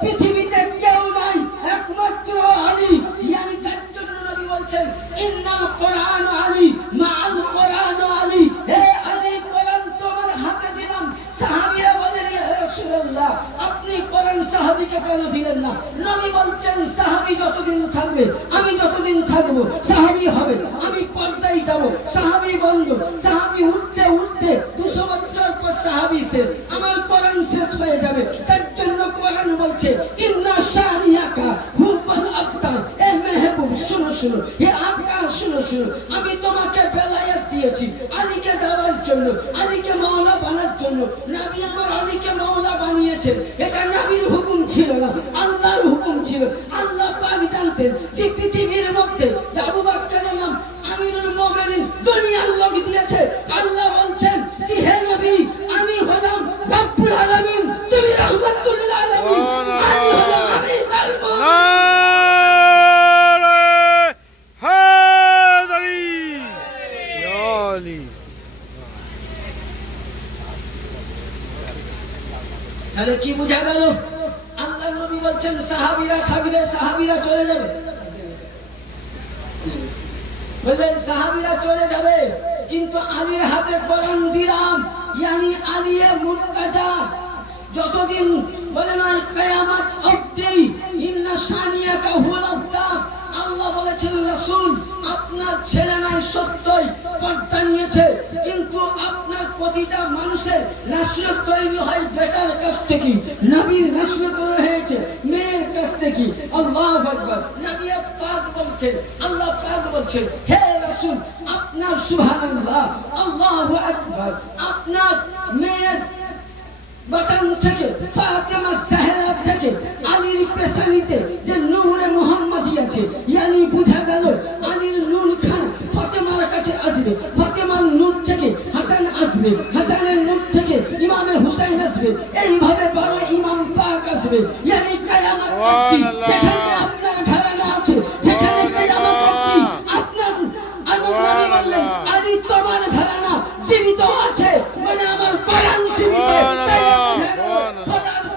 পৃথিবীতে কেউ নাই, একমাত্র আলী। ইয়ানি তার জন্য নবী বলছেন ইন্নাল কোরআন আলী মাআল কোরআন আলী, হে আলী কোরআন তোমার হাতে দিলাম। সাহাবীরা বলেন ইয়া রাসূলুল্লাহ, আপনি কোরআন সাহাবীকে কেন দিলেন না? নবী বলছেন সাহাবী যতদিন থাকবে, আমি যতদিন থাকবো সাহাবী হবে, আমি পর্দায় যাব। সাহাবী বন্ধ, সাহাবী উঠতে উঠতে 200 বছর পর সাহাবী শেষ, আমার কোরআন শেষ হয়ে যাবে। তার জন্য কোরআন বলছে ইন্না শানিয়াকা হুয়াল আবতার, এ মেহবুব শুনো শুনো, হে আকা শুনো শুনো, আমি তোমাকে বেলায়েত দিয়েছি আলীকে দেওয়ার জন্য, আলীকে মাওলা বানার জন্য। নবী আমার আলীকে মাওলা বানিয়েছেন, এটা নবীর হুকুম ছিল না, আল্লাহর হুকুম ছিল। আল্লাহ পাক জানতেন যে পৃথিবীর মধ্যে আবু বকরের নাম আমিরুল মুমিনিন দুনিয়ার লোক দিয়েছে। আল্লাহ বলছেন যে হে নবী, আমি হলাম রব্বুল আলামিন, তুমি রাহমাতুল লিল আলামিন, আমি হলাম আমিনুল মুমিনিন। তাহলে কি বোঝা গেল? আল্লাহ নবী বলছেন সাহাবীরা থাকবে, সাহাবীরা চলে যাবে। বললেন সাহাবীরা চলে যাবে, কিন্তু আলীর হাতে কোরআন দিলাম, ইয়ানি আলিয়ে মুর্তাজা যতদিন বলে না কিয়ামত অবধি, ইন্না শানিয়াকা হুয়াল আবতার। আল্লাহ বলেছেন রাসূল আপনার ছেলে নাই সত্যই পর্দা নিয়েছে, কিন্তু আপনার প্রতিটা মানুষের নাসরত তৈরি হয় বেটার কাছ থেকে, নবীর নাসরত হয়েছে মেয়ের কাছ থেকে। আল্লাহু আকবার। নবী পাক বলছেন, আল্লাহ পাক বলছেন হে রাসূল আপনার সুবহানাল্লাহ আল্লাহু আকবার, আপনার মেয়ের বাতান থেকে ফাতেমা জাহরা থেকে আলীর পেশানিতে যে নূরে মুহাম্মাদি আছে, ইয়ানি বুঝা গেল আলীর নূর খান ফাতেমার কাছে আসবে, ফাতেমার নূর থেকে হাসান আসবে, হাসানের নূর থেকে ইমামে হুসাইন আসবে, এইভাবে 12 ইমাম পাক আসবে। ইয়ানি কিয়ামত অবধি যেখানে আপনার ঘরানা আছে সেখানে কিয়ামত অবধি আপনার নবী বললেন আলী তোমার ঘরানা জীবিত আছে, মানে আমার কোরআন জীবিত।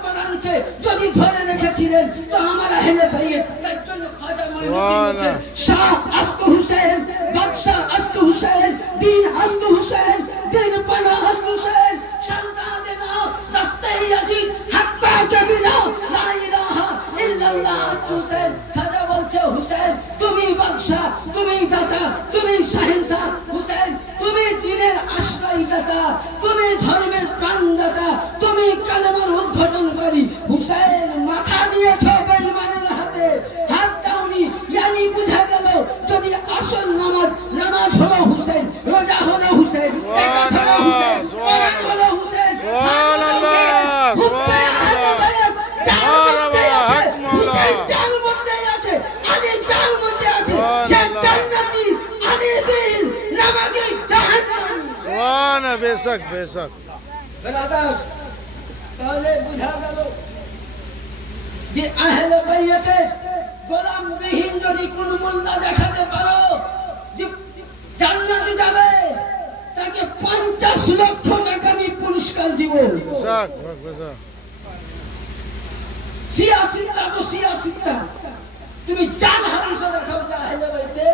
কোরআনকে যদি ধরে রেখেছিলেন তো আমার আহলে বাইত, তার জন্য খাজা মঈনুদ্দিন বলেন শাহ আস্তু হুসাইন, বাদশাহ আস্তু হুসাইন, দিন আস্তু হুসাইন, দিন পানা আস্তু হুসাইন, শারদাদে না দস্তে ইয়াজিদ হাক্কা কবিরা লা ইলাহা ইল্লাল্লাহ আস্তু হুসাইন। খাজা বলছে হুসাইন তুমি বাদশাহ, তুমি দাতা, তুমি শাহেনশাহ, হুসাইন তুমি দ্বীনের আশ্রয়দাতা, তুমি ধর্মের প্রাণদাতা, তুমি কালেমার উদ্ঘাটনকারী। হুসাইন মাথা দিয়েছ বেঈমানের হাতে, হাত দাওনি। ইয়ানি বুঝা গেল যদি আসল নামাজ হলো হুসাইন, রোজা হলো হুসাইন, যাকাত হলো হুসাইন, কোরআন হলো হুসাইন, হুসাইন যার মধ্যে আছে, আলী যার মধ্যে আছে, সে জান্নাতি, আলী বীর নামাজি জাহান্নামী। সুবহানাল্লাহ, বেশক বেশক। ব্রাদার, তাহলে বুঝা গেল যে আহলে বাইতে গোলাম বিহীন যদি কোন মোল্লা দেখাতে পারো যে জান্নাতে যাবে, তাকে 50 লক্ষ টাকা আমি পুরস্কার দিব। বেশক বেশক। সিয়াসিতা তো সিয়াসিতা, তুমি জান হাদিসে দেখাও যে আহলে বাইতে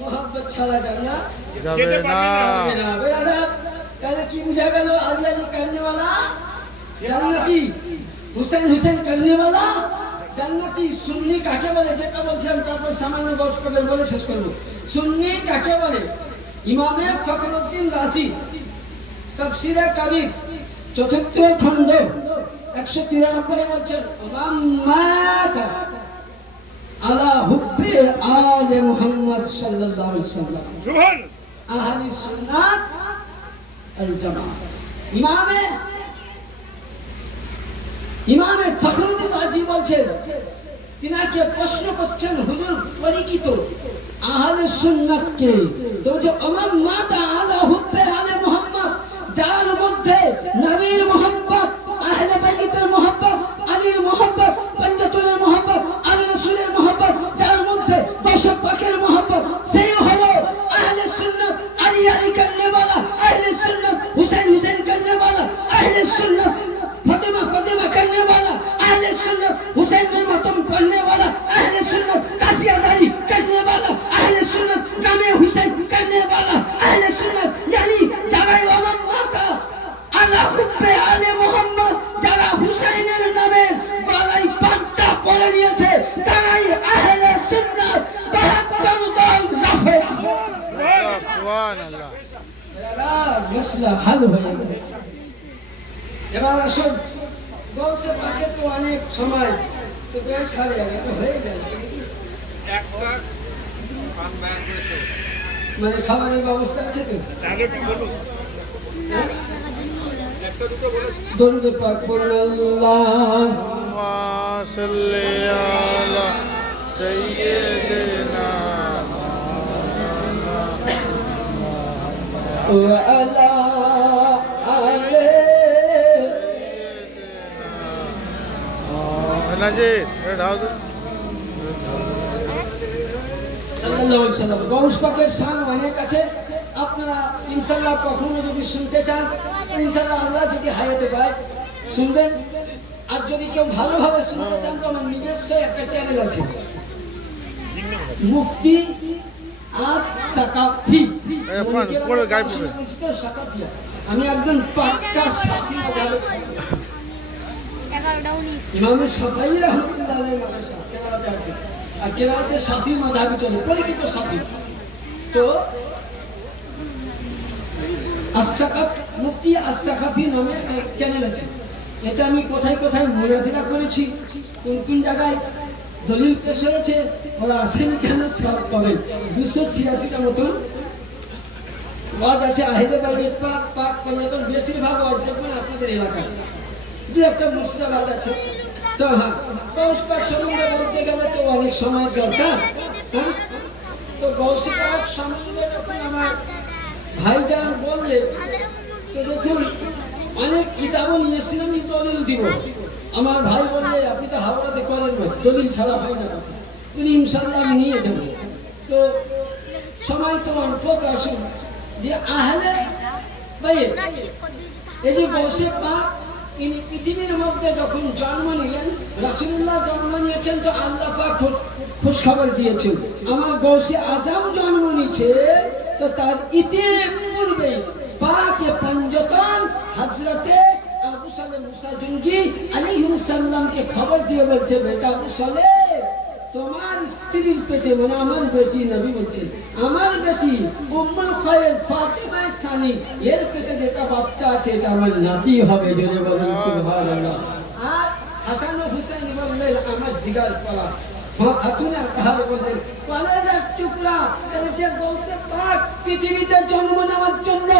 মোহাম্মদ ছাড়া জান্নাত যাবে না। ব্রাদার, তাহলে কি বুঝা গেল? আল্লাহ करने वाला জান্নাতি, হুসাইন হুসাইন करने वाला জান্নাতি। সুন্নি কাকে বলে যেটা বলছিলাম, তারপর সামান্য গল্প করে বলে শেষ করব। সুন্নি কাকে বলে? ইমামে ফখরুদ্দিন রাজি তাফসীরে কবির ৪র্থ খণ্ড ১৯৩ বলছেন মান মাতা আলা হুব্বি আলে মুহাম্মদ সাল্লাল্লাহু আলাইহি ওয়াসাল্লাম সুবহান আহলি সুন্নাত আল জামাত। ইমামে ফখরুদ্দিন রাজি বলছেন, তিনাকে প্রশ্ন করছেন হুজুর পরিচিত আহলে সুন্নাত কে? তো যে ওমান মাতা আলা হুব্বে আলে মুহাম্মদ, যার মধ্যে নবীর মুহাব্বত, আহলে বাইতের মুহাব্বত, আলীর মুহাব্বত, পঞ্জাতুলের মুহাব্বত, আলী রাসূলের মুহাব্বত, যার মধ্যে 10 পাকের মুহাব্বত, সেই হলো আহলে সুন্নাত। আলী আলী करने वाला আহলে সুন্নাত, হুসাইন হুসাইন करने वाला আহলে সুন্নাত, फातिमा फातिमा करने वाला अहले सुन्नत, हुसैन में मतम पढ़ने वाला अहले सुन्नत, कासियादारी करने वाला अहले सुन्नत, जामे हुसैन करने वाला अहले सुन्नत। यानी যারা ইমাম মাতা আলা হুব্বে আলে মুহাম্মদ, যারা হুসাইনের নামে গলায় পাট্টা পরে নিয়েছে, তারাই আহলে সুন্নাত। 72 দল রাফে। সুবহানাল্লাহ। মসলা হাল হয়ে গেল। এবার আসুন, গৌসে পাকে তো অনেক সময় তো বেশ হারে গেল, হয়ে গেল মানে খাবারের ব্যবস্থা আছে তো? দরুদ পাক পড়ুন। আল্লাহুম্মা সাল্লি আলা সাইয়্যিদিনা ওয়া আলা আলে নাজি ঢাল দো। সাল্লাল্লাহু আলাইহি ওয়াসাল্লাম গৌস পাকের শান অনেক আছে। আপনারা ইনশাআল্লাহ কখনো যদি শুনতে চান, ইনশাআল্লাহ আল্লাহ যদি হায়াতে পায় শুনবেন। আর যদি কেউ ভালোভাবে শুনতে চান তো আমার নিজস্ব একটা চ্যানেল আছে, মুফতি আস-সাকাফি। আমি একজন পাক্কা সাফি মাযহাবের ছাত্র। ইমামে শাফিঈ রাহমাতুল্লাহ আলাইহি মাদ্রাসা কেরালাতে আছে, আর কেরালাতে শাফি মাযহাবই চলে, পরিচিত শাফি। তো আস-সাকাফ, মুফতি আস-সাকাফি নামে এক চ্যানেল আছে। এটা আমি কোথায় কোথায় মুনাজারা করেছি, কোন কোন জায়গায় দলিল পেশ হয়েছে, ওরা আসেন কেন সব করে। 286টা মতন ওয়াজ আছে আহলে বাইত পাক পাক পঞ্জাতন, বেশিরভাগ ওয়াজ দেখবেন আপনাদের এলাকায়। দু একটা মুর্শিদাবাদ আছে। তো হ্যাঁ, গৌস পাক সম্বন্ধে বলতে গেলে তো অনেক সময় দরকার। হ্যাঁ, তো গৌস পাক সম্বন্ধে যখন আমার ভাইজান বললে, তো দেখুন অনেক কিতাবও নিয়েছিলাম, দলিল দিব। আমার ভাই বললে আপনি তো হাওড়াতে করেন না, দলিল ছাড়া হয় না কথা। তুমি ইনশাল্লাহ আমি নিয়ে যাবো। তো সময় তো অল্প আসুন যে আহলে ভাই এই যে গৌসে পাক ইনি পৃথিবীর মধ্যে যখন জন্ম নিলেন, রাসূলুল্লাহ জন্ম নিয়েছেন তো আল্লাহ পাক খোঁজ খবর দিয়েছেন আমার গৌসে আজম জন্ম নিয়েছে। তো তার ইতিপূর্বে পাকে পঞ্জতন হযরতে আবু সালেহ মুসা জুনকি আলাইহিস সালামকে খবর দিয়ে বলছে, বেটা আবু সালেহ তোমার স্ত্রীর পেটে, মানে আমার বেটি, নবী বলছেন আমার বেটি উম্মুল খায়র ফাতিমা সানি এর পেটে যেটা বাচ্চা আছে এটা আমার নাতি হবে। জোরে বলেন সুবহানাল্লাহ। আর হাসান ও হুসাইন বললেন আমার জিগার পড়া। খাতুনে আতাহার বললেন কলেজার টুকরা। তাহলে যে গৌসে পাক পৃথিবীতে জন্ম নেওয়ার জন্য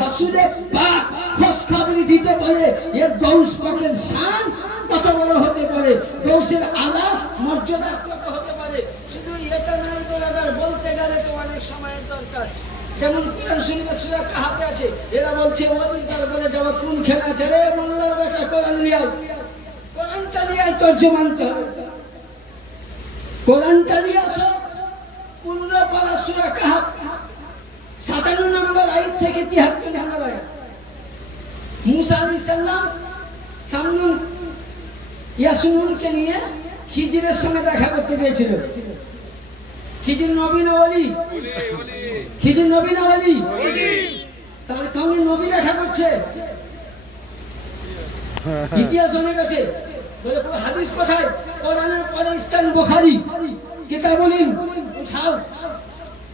রাসূলের পাক খোঁজ খবর দিতে পারে, এ গৌস পাকের শান কত বড় হতে পারে, গৌসের আলা মর্যাদা কত হতে পারে। শুধু এটা নয় ব্রাদার, বলতে গেলে তো অনেক সময়ের দরকার। যেমন কোরআন শরীফে সূরা কাহাফে আছে, এরা বলছে ওলির দরবারে যাওয়া কোন খেলা আছে রে মোল্লার বেটা, কোরআন নিয়ে আয়, কোরআনটা নিয়ে আয়, তর্জমা আনতে হবে, কোরআনটা নিয়ে আসো। 15 পারা সূরা কাহাফ 57 নম্বর আয়াত থেকে 73 নম্বর আয়াত। মুসা আলাইহিস সালাম সামনুন ইয়াসুনকে নিয়ে খিজিরের সঙ্গে দেখা করতে গিয়েছিল। খিজির নবী না ওলি? খিজির নবী না ওলি? তাহলে সঙ্গে নবী দেখা করছে। ইতিহাস অনেক আছে, বলে হাদিস কোথায়? কোরআনের পরে ইসলাম বুখারী কিতাবুল ইলম উঠাও।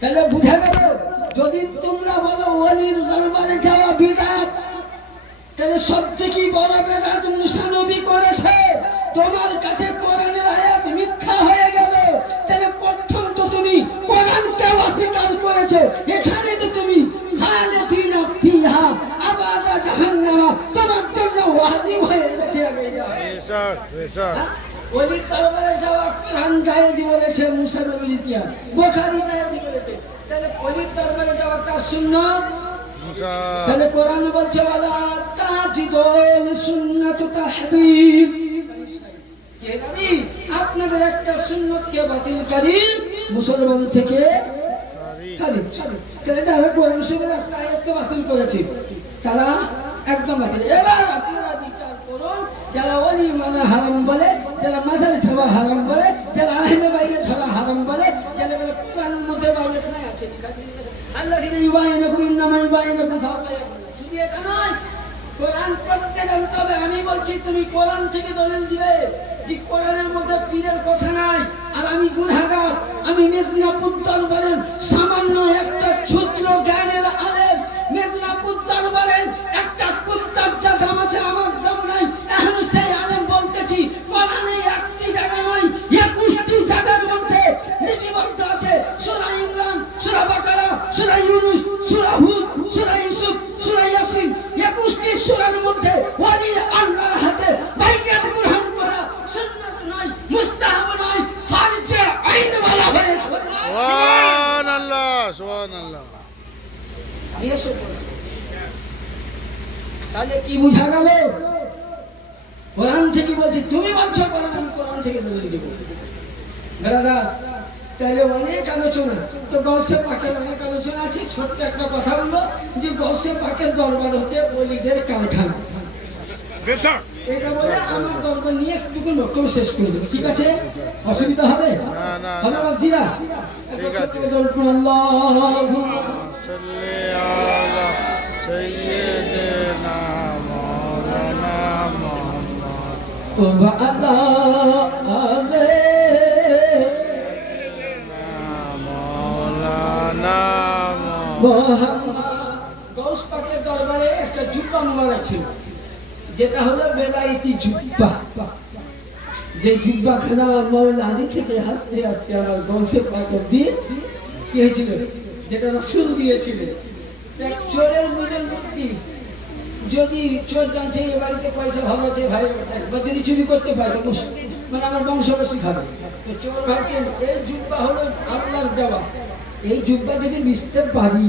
তাহলে বুঝা গেল যদি তোমরা বলো ওলির দরবারে যাওয়া বিদআত, তাহলে সবথেকে বড় বিদআত মুসা নবী করেছে। তোমার কাছে কোরআনের আয়াত মিথ্যা হয়ে গেল, তাহলে প্রথম তো তুমি কোরআনকে অস্বীকার করেছো। এখানে তো তুমি খালিদিনা ফিহা আবাদা জাহান্নামা তোমার জন্য ওয়াজিব হয়ে গেছে। ওলির দরবারে যাওয়া কোরআন জায়েজ বলেছে, মুসা নবীর ইতিহাস বুখারী জায়েজ বলেছে। তাহলে ওলির দরবারে যাওয়াটা সুন্নাত। তাহলে কোরআন বলছে ওয়ালা তাজিদুল সুন্নাতু তাহবিব, কে নবী আপনাদের একটা সুন্নতকে বাতিলকারী মুসলমান থেকে খালি। তাহলে যারা কোরআন শরীফের একটা আয়াতকে বাতিল করেছে তারা একদম বাতিল। এবার আপনারা বিচার করুন, যারা ওলি মানা হারাম বলে, যারা মাজার ছাড়া হারাম বলে, যারা আহলে বাইত ছাড়া হারাম বলে, যারা বলে কোরআনের মধ্যে বাইত নাই আছে, আল্লাযীনা ইউবাইয়ুনাকুম ইন্নামা ইউবাইয়ুনাকুম ফাওয়াইয়াকুম। শুধু এটা নয়, কোরআন পড়তে জানতে হবে। আমি বলছি তুমি কোরআন থেকে দলিল দিবে যে কোরআনের মধ্যে পীরের কথা নাই। আর আমি গুনাহগার, আমি মেদিনীপুর দরবারের সামান্য একটা ক্ষুদ্র জ্ঞানের আলেম। মেদিনীপুর দরবারের একটা কুত্তার যা দাম আছে আমার দাম নাই। এখন সেই আলেম বলতেছি কোরআনে একটি জায়গা নয় 21টি জায়গার মধ্যে লিপিবদ্ধ আছে। সূরা ইমরান, সূরা বাকারা, সূরা ইউনূস, সূরা হুদ, সূরা ইউসুফ, সূরা ইয়াসিন, 21টি সূরার মধ্যে ওলি আল্লাহর হাতে বাইয়াত গ্রহণ করা সুন্নাত নয়, মুস্তাহাব নয়, ফরজে আইন বলা হয়েছে। সুবহানাল্লাহ, সুবহানাল্লাহ। তাহলে কি বুঝা গেল? কোরআন থেকে বলছি, তুমি বলছো কোরআন থেকে দলিল দেব। ব্রাদার, তাহলে অনেক আলোচনা তো গৌসে পাকের অনেক আলোচনা আছে। ছোট্ট একটা কথা বলবো যে গৌসে পাকের দরবার হচ্ছে ওলিদের কারখানা। এটা বলে আমার দরবার নিয়ে একটু বক্তব্য শেষ করে দেবো, ঠিক আছে? অসুবিধা হবে? হবে বাবজিরা? আল্লাহুম্মা সাল্লি আলা সাইয়্যিদিনা মাওলানা মুহাম্মদ ওয়া আলা আলি গৌস পাকের দরবারে একটা জুব্বা মোবারক ছিল, যেটা হলো বেলায়েতি জুব্বা। যে জুব্বাখানা মওলা আলী থেকে হাসতে হাসতে আমার গৌসে পাকের দিয়ে কি হয়েছিল, যেটা রাসূল দিয়েছিলেন। এক চোরের মূল্যের মূর্তি যদি চোর জানছে এই বাড়িতে পয়সা ভালো আছে ভাই একবার যদি চুরি করতে পারে তো মানে আমার বংশবাসী খাবে। তো চোর ভাবছেন এই জুব্বা হলো আল্লাহর দেওয়া, এই জুব্বা যদি মিশতে পারি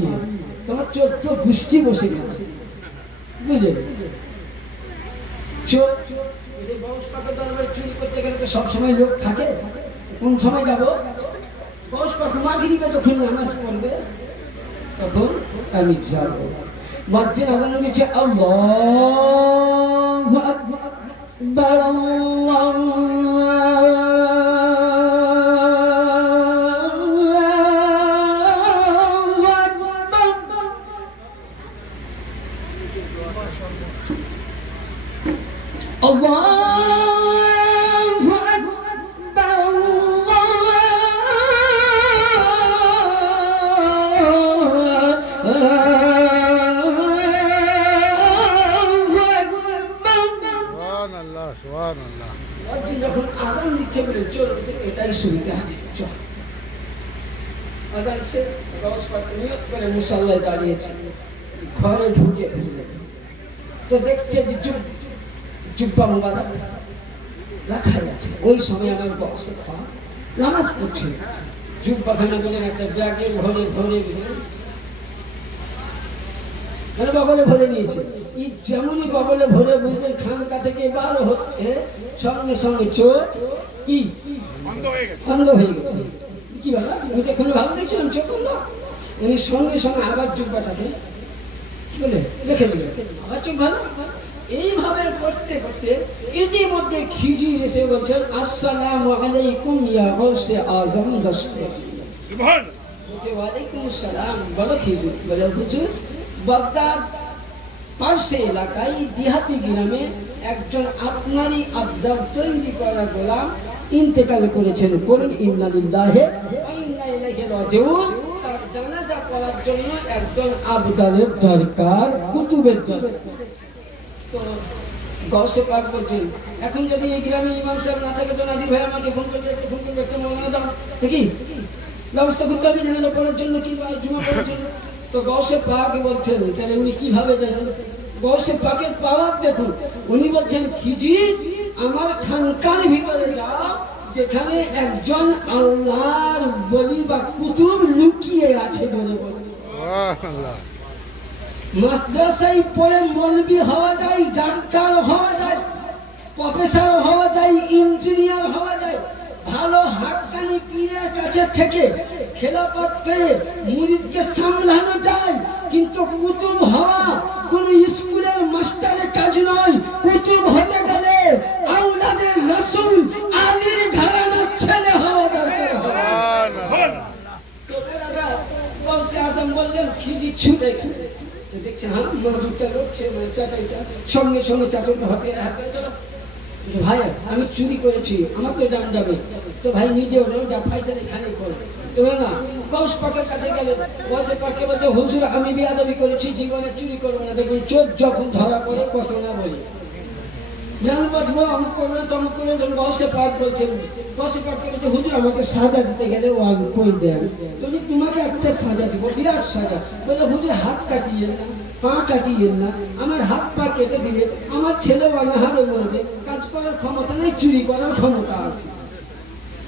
তোমার 14 গোষ্ঠী বসে গেল, বুঝলে? চোর বংশ পাকের দরবারে চুরি করতে গেলে তো সবসময় লোক থাকে, কোন সময় যাবো? বংশ পাক মাগরিবে যখন নামাজ পড়বে তখন আমি যাবো। মসজিদ আজান দিচ্ছে আল্লাহু আকবার আল্লাহু যখন আজান দিচ্ছে বলে চোর এটাই সুবিধা আছে। আজান শেষ করে মুসাল্লায় দাঁড়িয়েছে, ঘরে ঢুকে তো দেখছে যে জুব্বা মুবারক রাখা আছে। ওই সময় আমার বক্সে নামাজ পড়ছে, জুব্বাখানা বলে একটা ব্যাগে ভরে ভরে বগলে ভরে নিয়েছে। যেমনই বগলে ভরে বুঝলেন খানকা থেকে বার হচ্ছে সঙ্গে সঙ্গে চোর কি অন্ধ হয়ে গেছে। কি বাবা আমি তো এখনো ভালো দেখছিলাম চোখ অন্ধ। উনি সঙ্গে সঙ্গে আবার জুব্বাটাকে কি বলে রেখে দিলেন, আবার চোখ ভালো। এইভাবে করতে করতে ইতিমধ্যে খিজির এসে বলছেন আসসালামু আলাইকুম ইয়া গাউসে আজম ওয়ালাইকুম আসসালাম। বলো খিজির, বলে হুজুর বাগদাদ পার্শ্ব এলাকায় দিহাতি গ্রামে একজন আপনারই আবদার তৈরি করা গোলাম ইন্তেকাল করেছেন, করুন ইন্না লিল্লাহি ওয়া ইন্না ইলাইহি রাজিউন। তার জানাজা পড়ার জন্য একজন আবদারের দরকার, কুতুবের দরকার। তো গৌসে পাক বলছেন এখন যদি এই গ্রামে ইমাম সাহেব না থাকে তো নাজির ভাই আমাকে ফোন করবে, একটা মৌলানা দাও দেখি ব্যবস্থা করতে হবে জানাজা পড়ার জন্য কিংবা জুমা পড়ার জন্য। তো গৌসে পাক বলছেন তাহলে উনি কিভাবে জানেন? গৌসে পাকের পাওয়ার দেখুন। উনি বলছেন খিজির আমার খানকার ভিতরে যাও যেখানে একজন আল্লাহর বলি বা কুতুব লুকিয়ে আছে। বলে বলে মাদ্রাসায় পড়ে মৌলবি হওয়া যায়, ডাক্তার হওয়া যায়, প্রফেসর হওয়া যায়, ইঞ্জিনিয়ার হওয়া যায়। ভালো হাক্কানি পীরের কাছে থেকে খেলাফত পেয়ে মুরিদকে সামলানো যায়, কিন্তু কুতুব হওয়া কোন স্কুলের মাস্টারের কাজ নয়। কুতুব হতে গেলে আওলাদের রাসূল আলীর ঘরানার ছেলে হওয়া দরকার। গৌসে আজম বললেন খিজির ছুটে দেখছে হ্যাঁ দুটা লোক সঙ্গে সঙ্গে চাকরটা হাতে হাতে চলো ভাই আমি চুরি করেছি আমার তো জান যাবে। তো ভাই নিজে ওটা যা ফাইসাল এখানে করো তো না। গৌস পাকের কাছে গেলে গৌসে পাকে বলছে হুজুর আমি বেয়াদবি করেছি, জীবনে চুরি করবো না। দেখুন চোর যখন ধরা পড়ে কত না বলি জান বাঁচবো অমুক করবো না তমুক করবো। যখন গৌসে পাক বলছেন গৌসে পাককে বলছে হুজুর আমাকে সাজা দিতে গেলে ও কই দেন তো তোমাকে একটা সাজা দিব, বিরাট সাজা। বলে হুজুর হাত কাটিয়ে না, পা কাটিয়েন না, আমার হাত পা কেটে দিলে আমার ছেলে অনাহারে মরবে, কাজ করার ক্ষমতা নেই, চুরি করার ক্ষমতা আছে।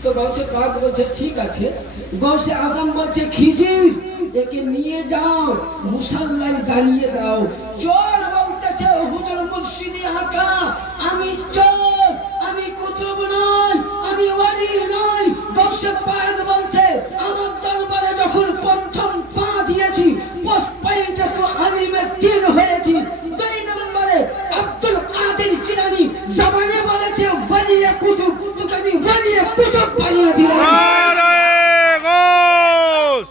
তো গৌসে পাক বলছে ঠিক আছে। গৌসে আজম বলছে খিজির একে নিয়ে যাও মুসাল্লায় দাঁড়িয়ে দাও। চোর বলতেছে হুজুর মুর্শিদি আকা আমি চোর, আমি কুতুব নই, আমি ওয়ালি নই। গৌসে পাক বলছে আমার দরবারে যখন প্রথম পা দিয়েছি পয়েন্টে তো আলিমে তিন হয়েছি। 2 নম্বরে আব্দুল কাদের জিলানী জবানে বলেছে ওয়ালিয়ে কুতুব, তোকে আমি ওয়ালিয়ে কুতুব বানিয়ে দিলাম। নারে গৌস,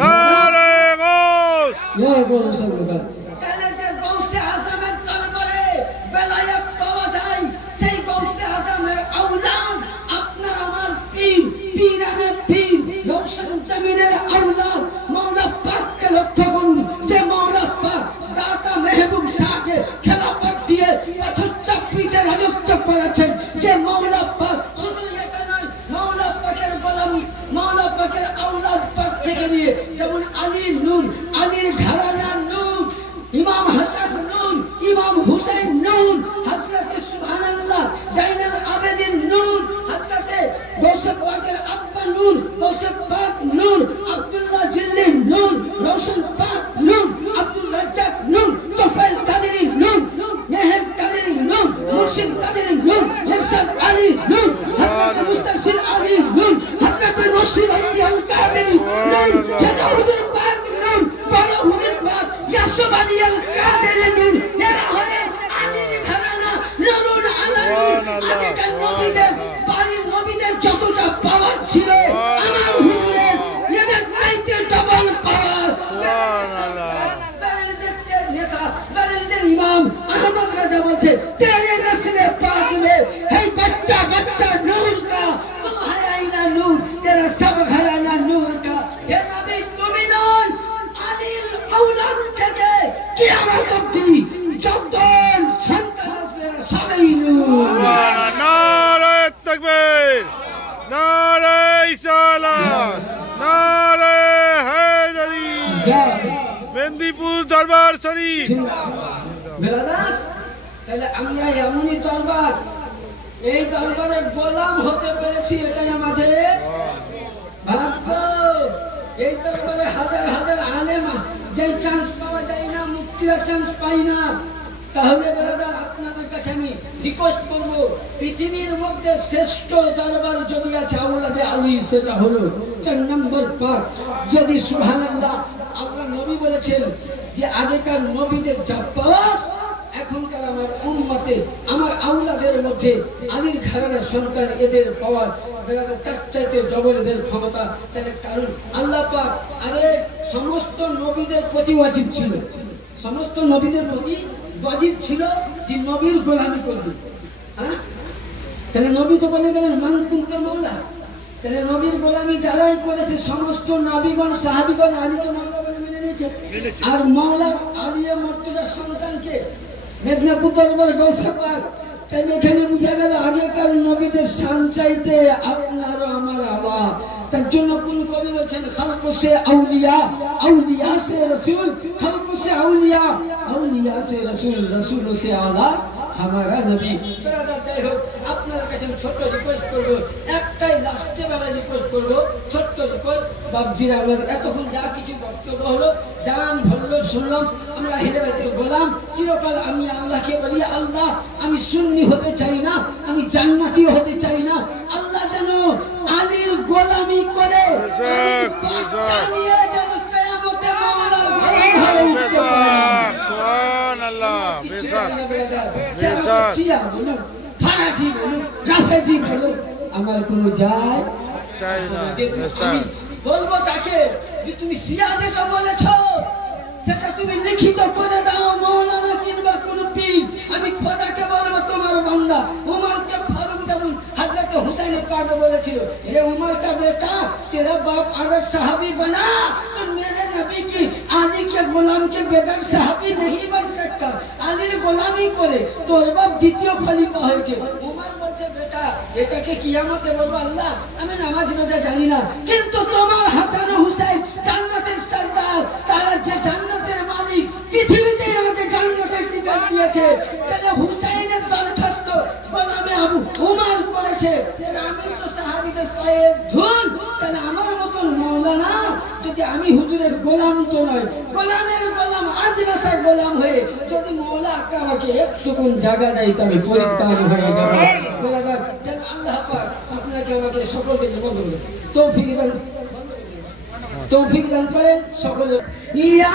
নারে গৌস, ইয়া গৌস আল্লাহ। তাহলে যে গৌসে আজমের দরবারে বেলায়েত পাওয়া যায় সেই গৌসে আজমের আওলাদ আপনার আমার পীর, পীরানে পীর, রওশন জামিনের আওলাদ মাওলা পাককে লক্ষ্য করুন। যে মাওলা পাক দাতা মেহবুব শাহকে খেলাফত দিয়ে পাথর চাপড়িতে রাজত্ব করেছেন, যে মাওলা পাক শুধু এটা নয় মাওলা পাকের গোলাম মাওলা পাকের আওলাদ পাক থেকে নিয়ে যেমন আলীর নূর, আলীর ঘরানার নূর, ইউসুফ আলিয়াল কাদের নূর এরা হলেন আলীর ঘরানা নূরুন আলা নূর আগেকার নবীদের বাড়ির নবীদের যতটা পাওয়ার ছিল আমার হুজুরের এদের চাইতে ডবল পাওয়ার इमाम अहमद राजा बोलते तेरे नस्ल पाक में है बच्चा बच्चा नूर का तुम है आईना नूर तेरा सब घराना नूर का ये नबी तुमिनान अलील औलाद থেকে কিয়ামত অবধি যত সন্তান আসবে সবাই নূর নারে তাকবীর নারে ইসালাত নারে হায়দারি মেদিনীপুর দরবার শরীফ বেরাদার তাহলে আমরা এমনই দরবার এই দরবারে গোলাম হতে পেরেছি এটাই আমাদের ভাগ্য এই দরবারে হাজার হাজার আলেমা যে চান্স পাওয়া যায় না মুক্তিরা চান্স পাই না তাহলে বেরাদার আপনাদের কাছে আমি রিকোয়েস্ট করবো পৃথিবীর মধ্যে শ্রেষ্ঠ দরবার যদি আছে আওলাদে আলী সেটা হলো 4 নম্বর পাক যদি সুবহানাল্লাহ আল্লাহ নবী বলেছেন যে আগেকার নবীদের যা পাওয়া এখনকার আমার উম্মতে আমার আওলাদের মধ্যে আলীর ঘরানার সন্তান এদের পাওয়ার তার চাইতে ডবল এদের ক্ষমতা তার কারণ আল্লাহ পাক আরে সমস্ত নবীদের প্রতি ওয়াজিব ছিল সমস্ত নবীদের প্রতি ওয়াজিব ছিল যে নবীর গোলামি করবে হ্যাঁ তাহলে নবী তো বলে গেলেন মান কুনতা মাওলা তাহলে নবীর গোলামি যারাই করেছে সমস্ত নবীগণ সাহাবীগণ আলীকে মাওলা বলে মেনে নিয়েছে আর মাওলা আলী মুর্তজার সন্তানকে মেদিনীপুর দরবার গৌসে পাক তাহলে এখানে বুঝা গেল আগেকার নবীদের শান চাইতে আপনারও আমার আলা তার জন্য কোন কবি বলছেন খালকো সে আউলিয়া আউলিয়া সে রাসূল খালকো সে আউলিয়া আউলিয়া সে রাসূল রাসূল সে আলা हमारा नबी ब्रदर যাই হোক আপনার কাছে ছোট রিকোয়েস্ট করব একটাই লাস্টে বেলা রিকোয়েস্ট করব ছোট রিকোয়েস্ট বাবজিরা আমার এতক্ষণ যা কিছু বক্তব্য হলো জান ভরলো শুনলাম আমরা হেদায়েতে গোলাম চিরকাল আমি আল্লাহকে বলি আল্লাহ আমি সুন্নি হতে চাই না আমি জান্নাতি হতে চাই না আল্লাহ যেন আলীর গোলামি করে জানিয়ে যেন কিয়ামতে মাওলার গোলাম হয়ে উঠতে পারে সুবহানাল্লাহ শিয়া বলুন ফারাজি বলুন রাফেজি বলুন আমার কোনো যায় চাই না আমি বলবো তাকে যে তুমি শিয়া যেটা বলেছো সেটা তুমি লিখিত করে দাও মাওলানা কিংবা কোন পীর আমি খোদাকে বলবো তোমার বান্দা উমরকে ফারুক যেমন হযরত হুসাইন পাক বলেছিল ये उमर का बेटा तेरा बाप अगर सहाबी बना तो मेरे नबी की आली के गुलाम के बगैर सहाबी नहीं बन सकता আলীর গোলামি করে তোর বাপ দ্বিতীয় খলিফা হয়েছে উমর বলছে বেটা এটাকে কিয়ামতে বলবো আল্লাহ আমি নামাজ রোজা জানি না কিন্তু তোমার হাসান ও হুসাইন জান্নাতের সরদার তারা যে জান্নাতের মালিক পৃথিবীতে আমাকে জান্নাতের টিকিট দিয়েছে তাহলে হুসাইনের দরখাস্ত গোলামে আবু উমর করেছে আমি তো সাহাবীদের পায়ে ধুল তাহলে আমার মতন মাওলানা যদি আমি হুজুরের গোলাম তো নয় গোলামের গোলাম আজরাসা গোলাম হয়ে যদি মাওলা আমাকে একটুকুন জায়গা দেয় তবে পরিত্রাণ হয়ে যাবে বলাবার যেন আল্লাহ পাক আপনাকে আমাকে সকলকে বন্ধ করে তৌফিক দান করেন সকলে ইয়া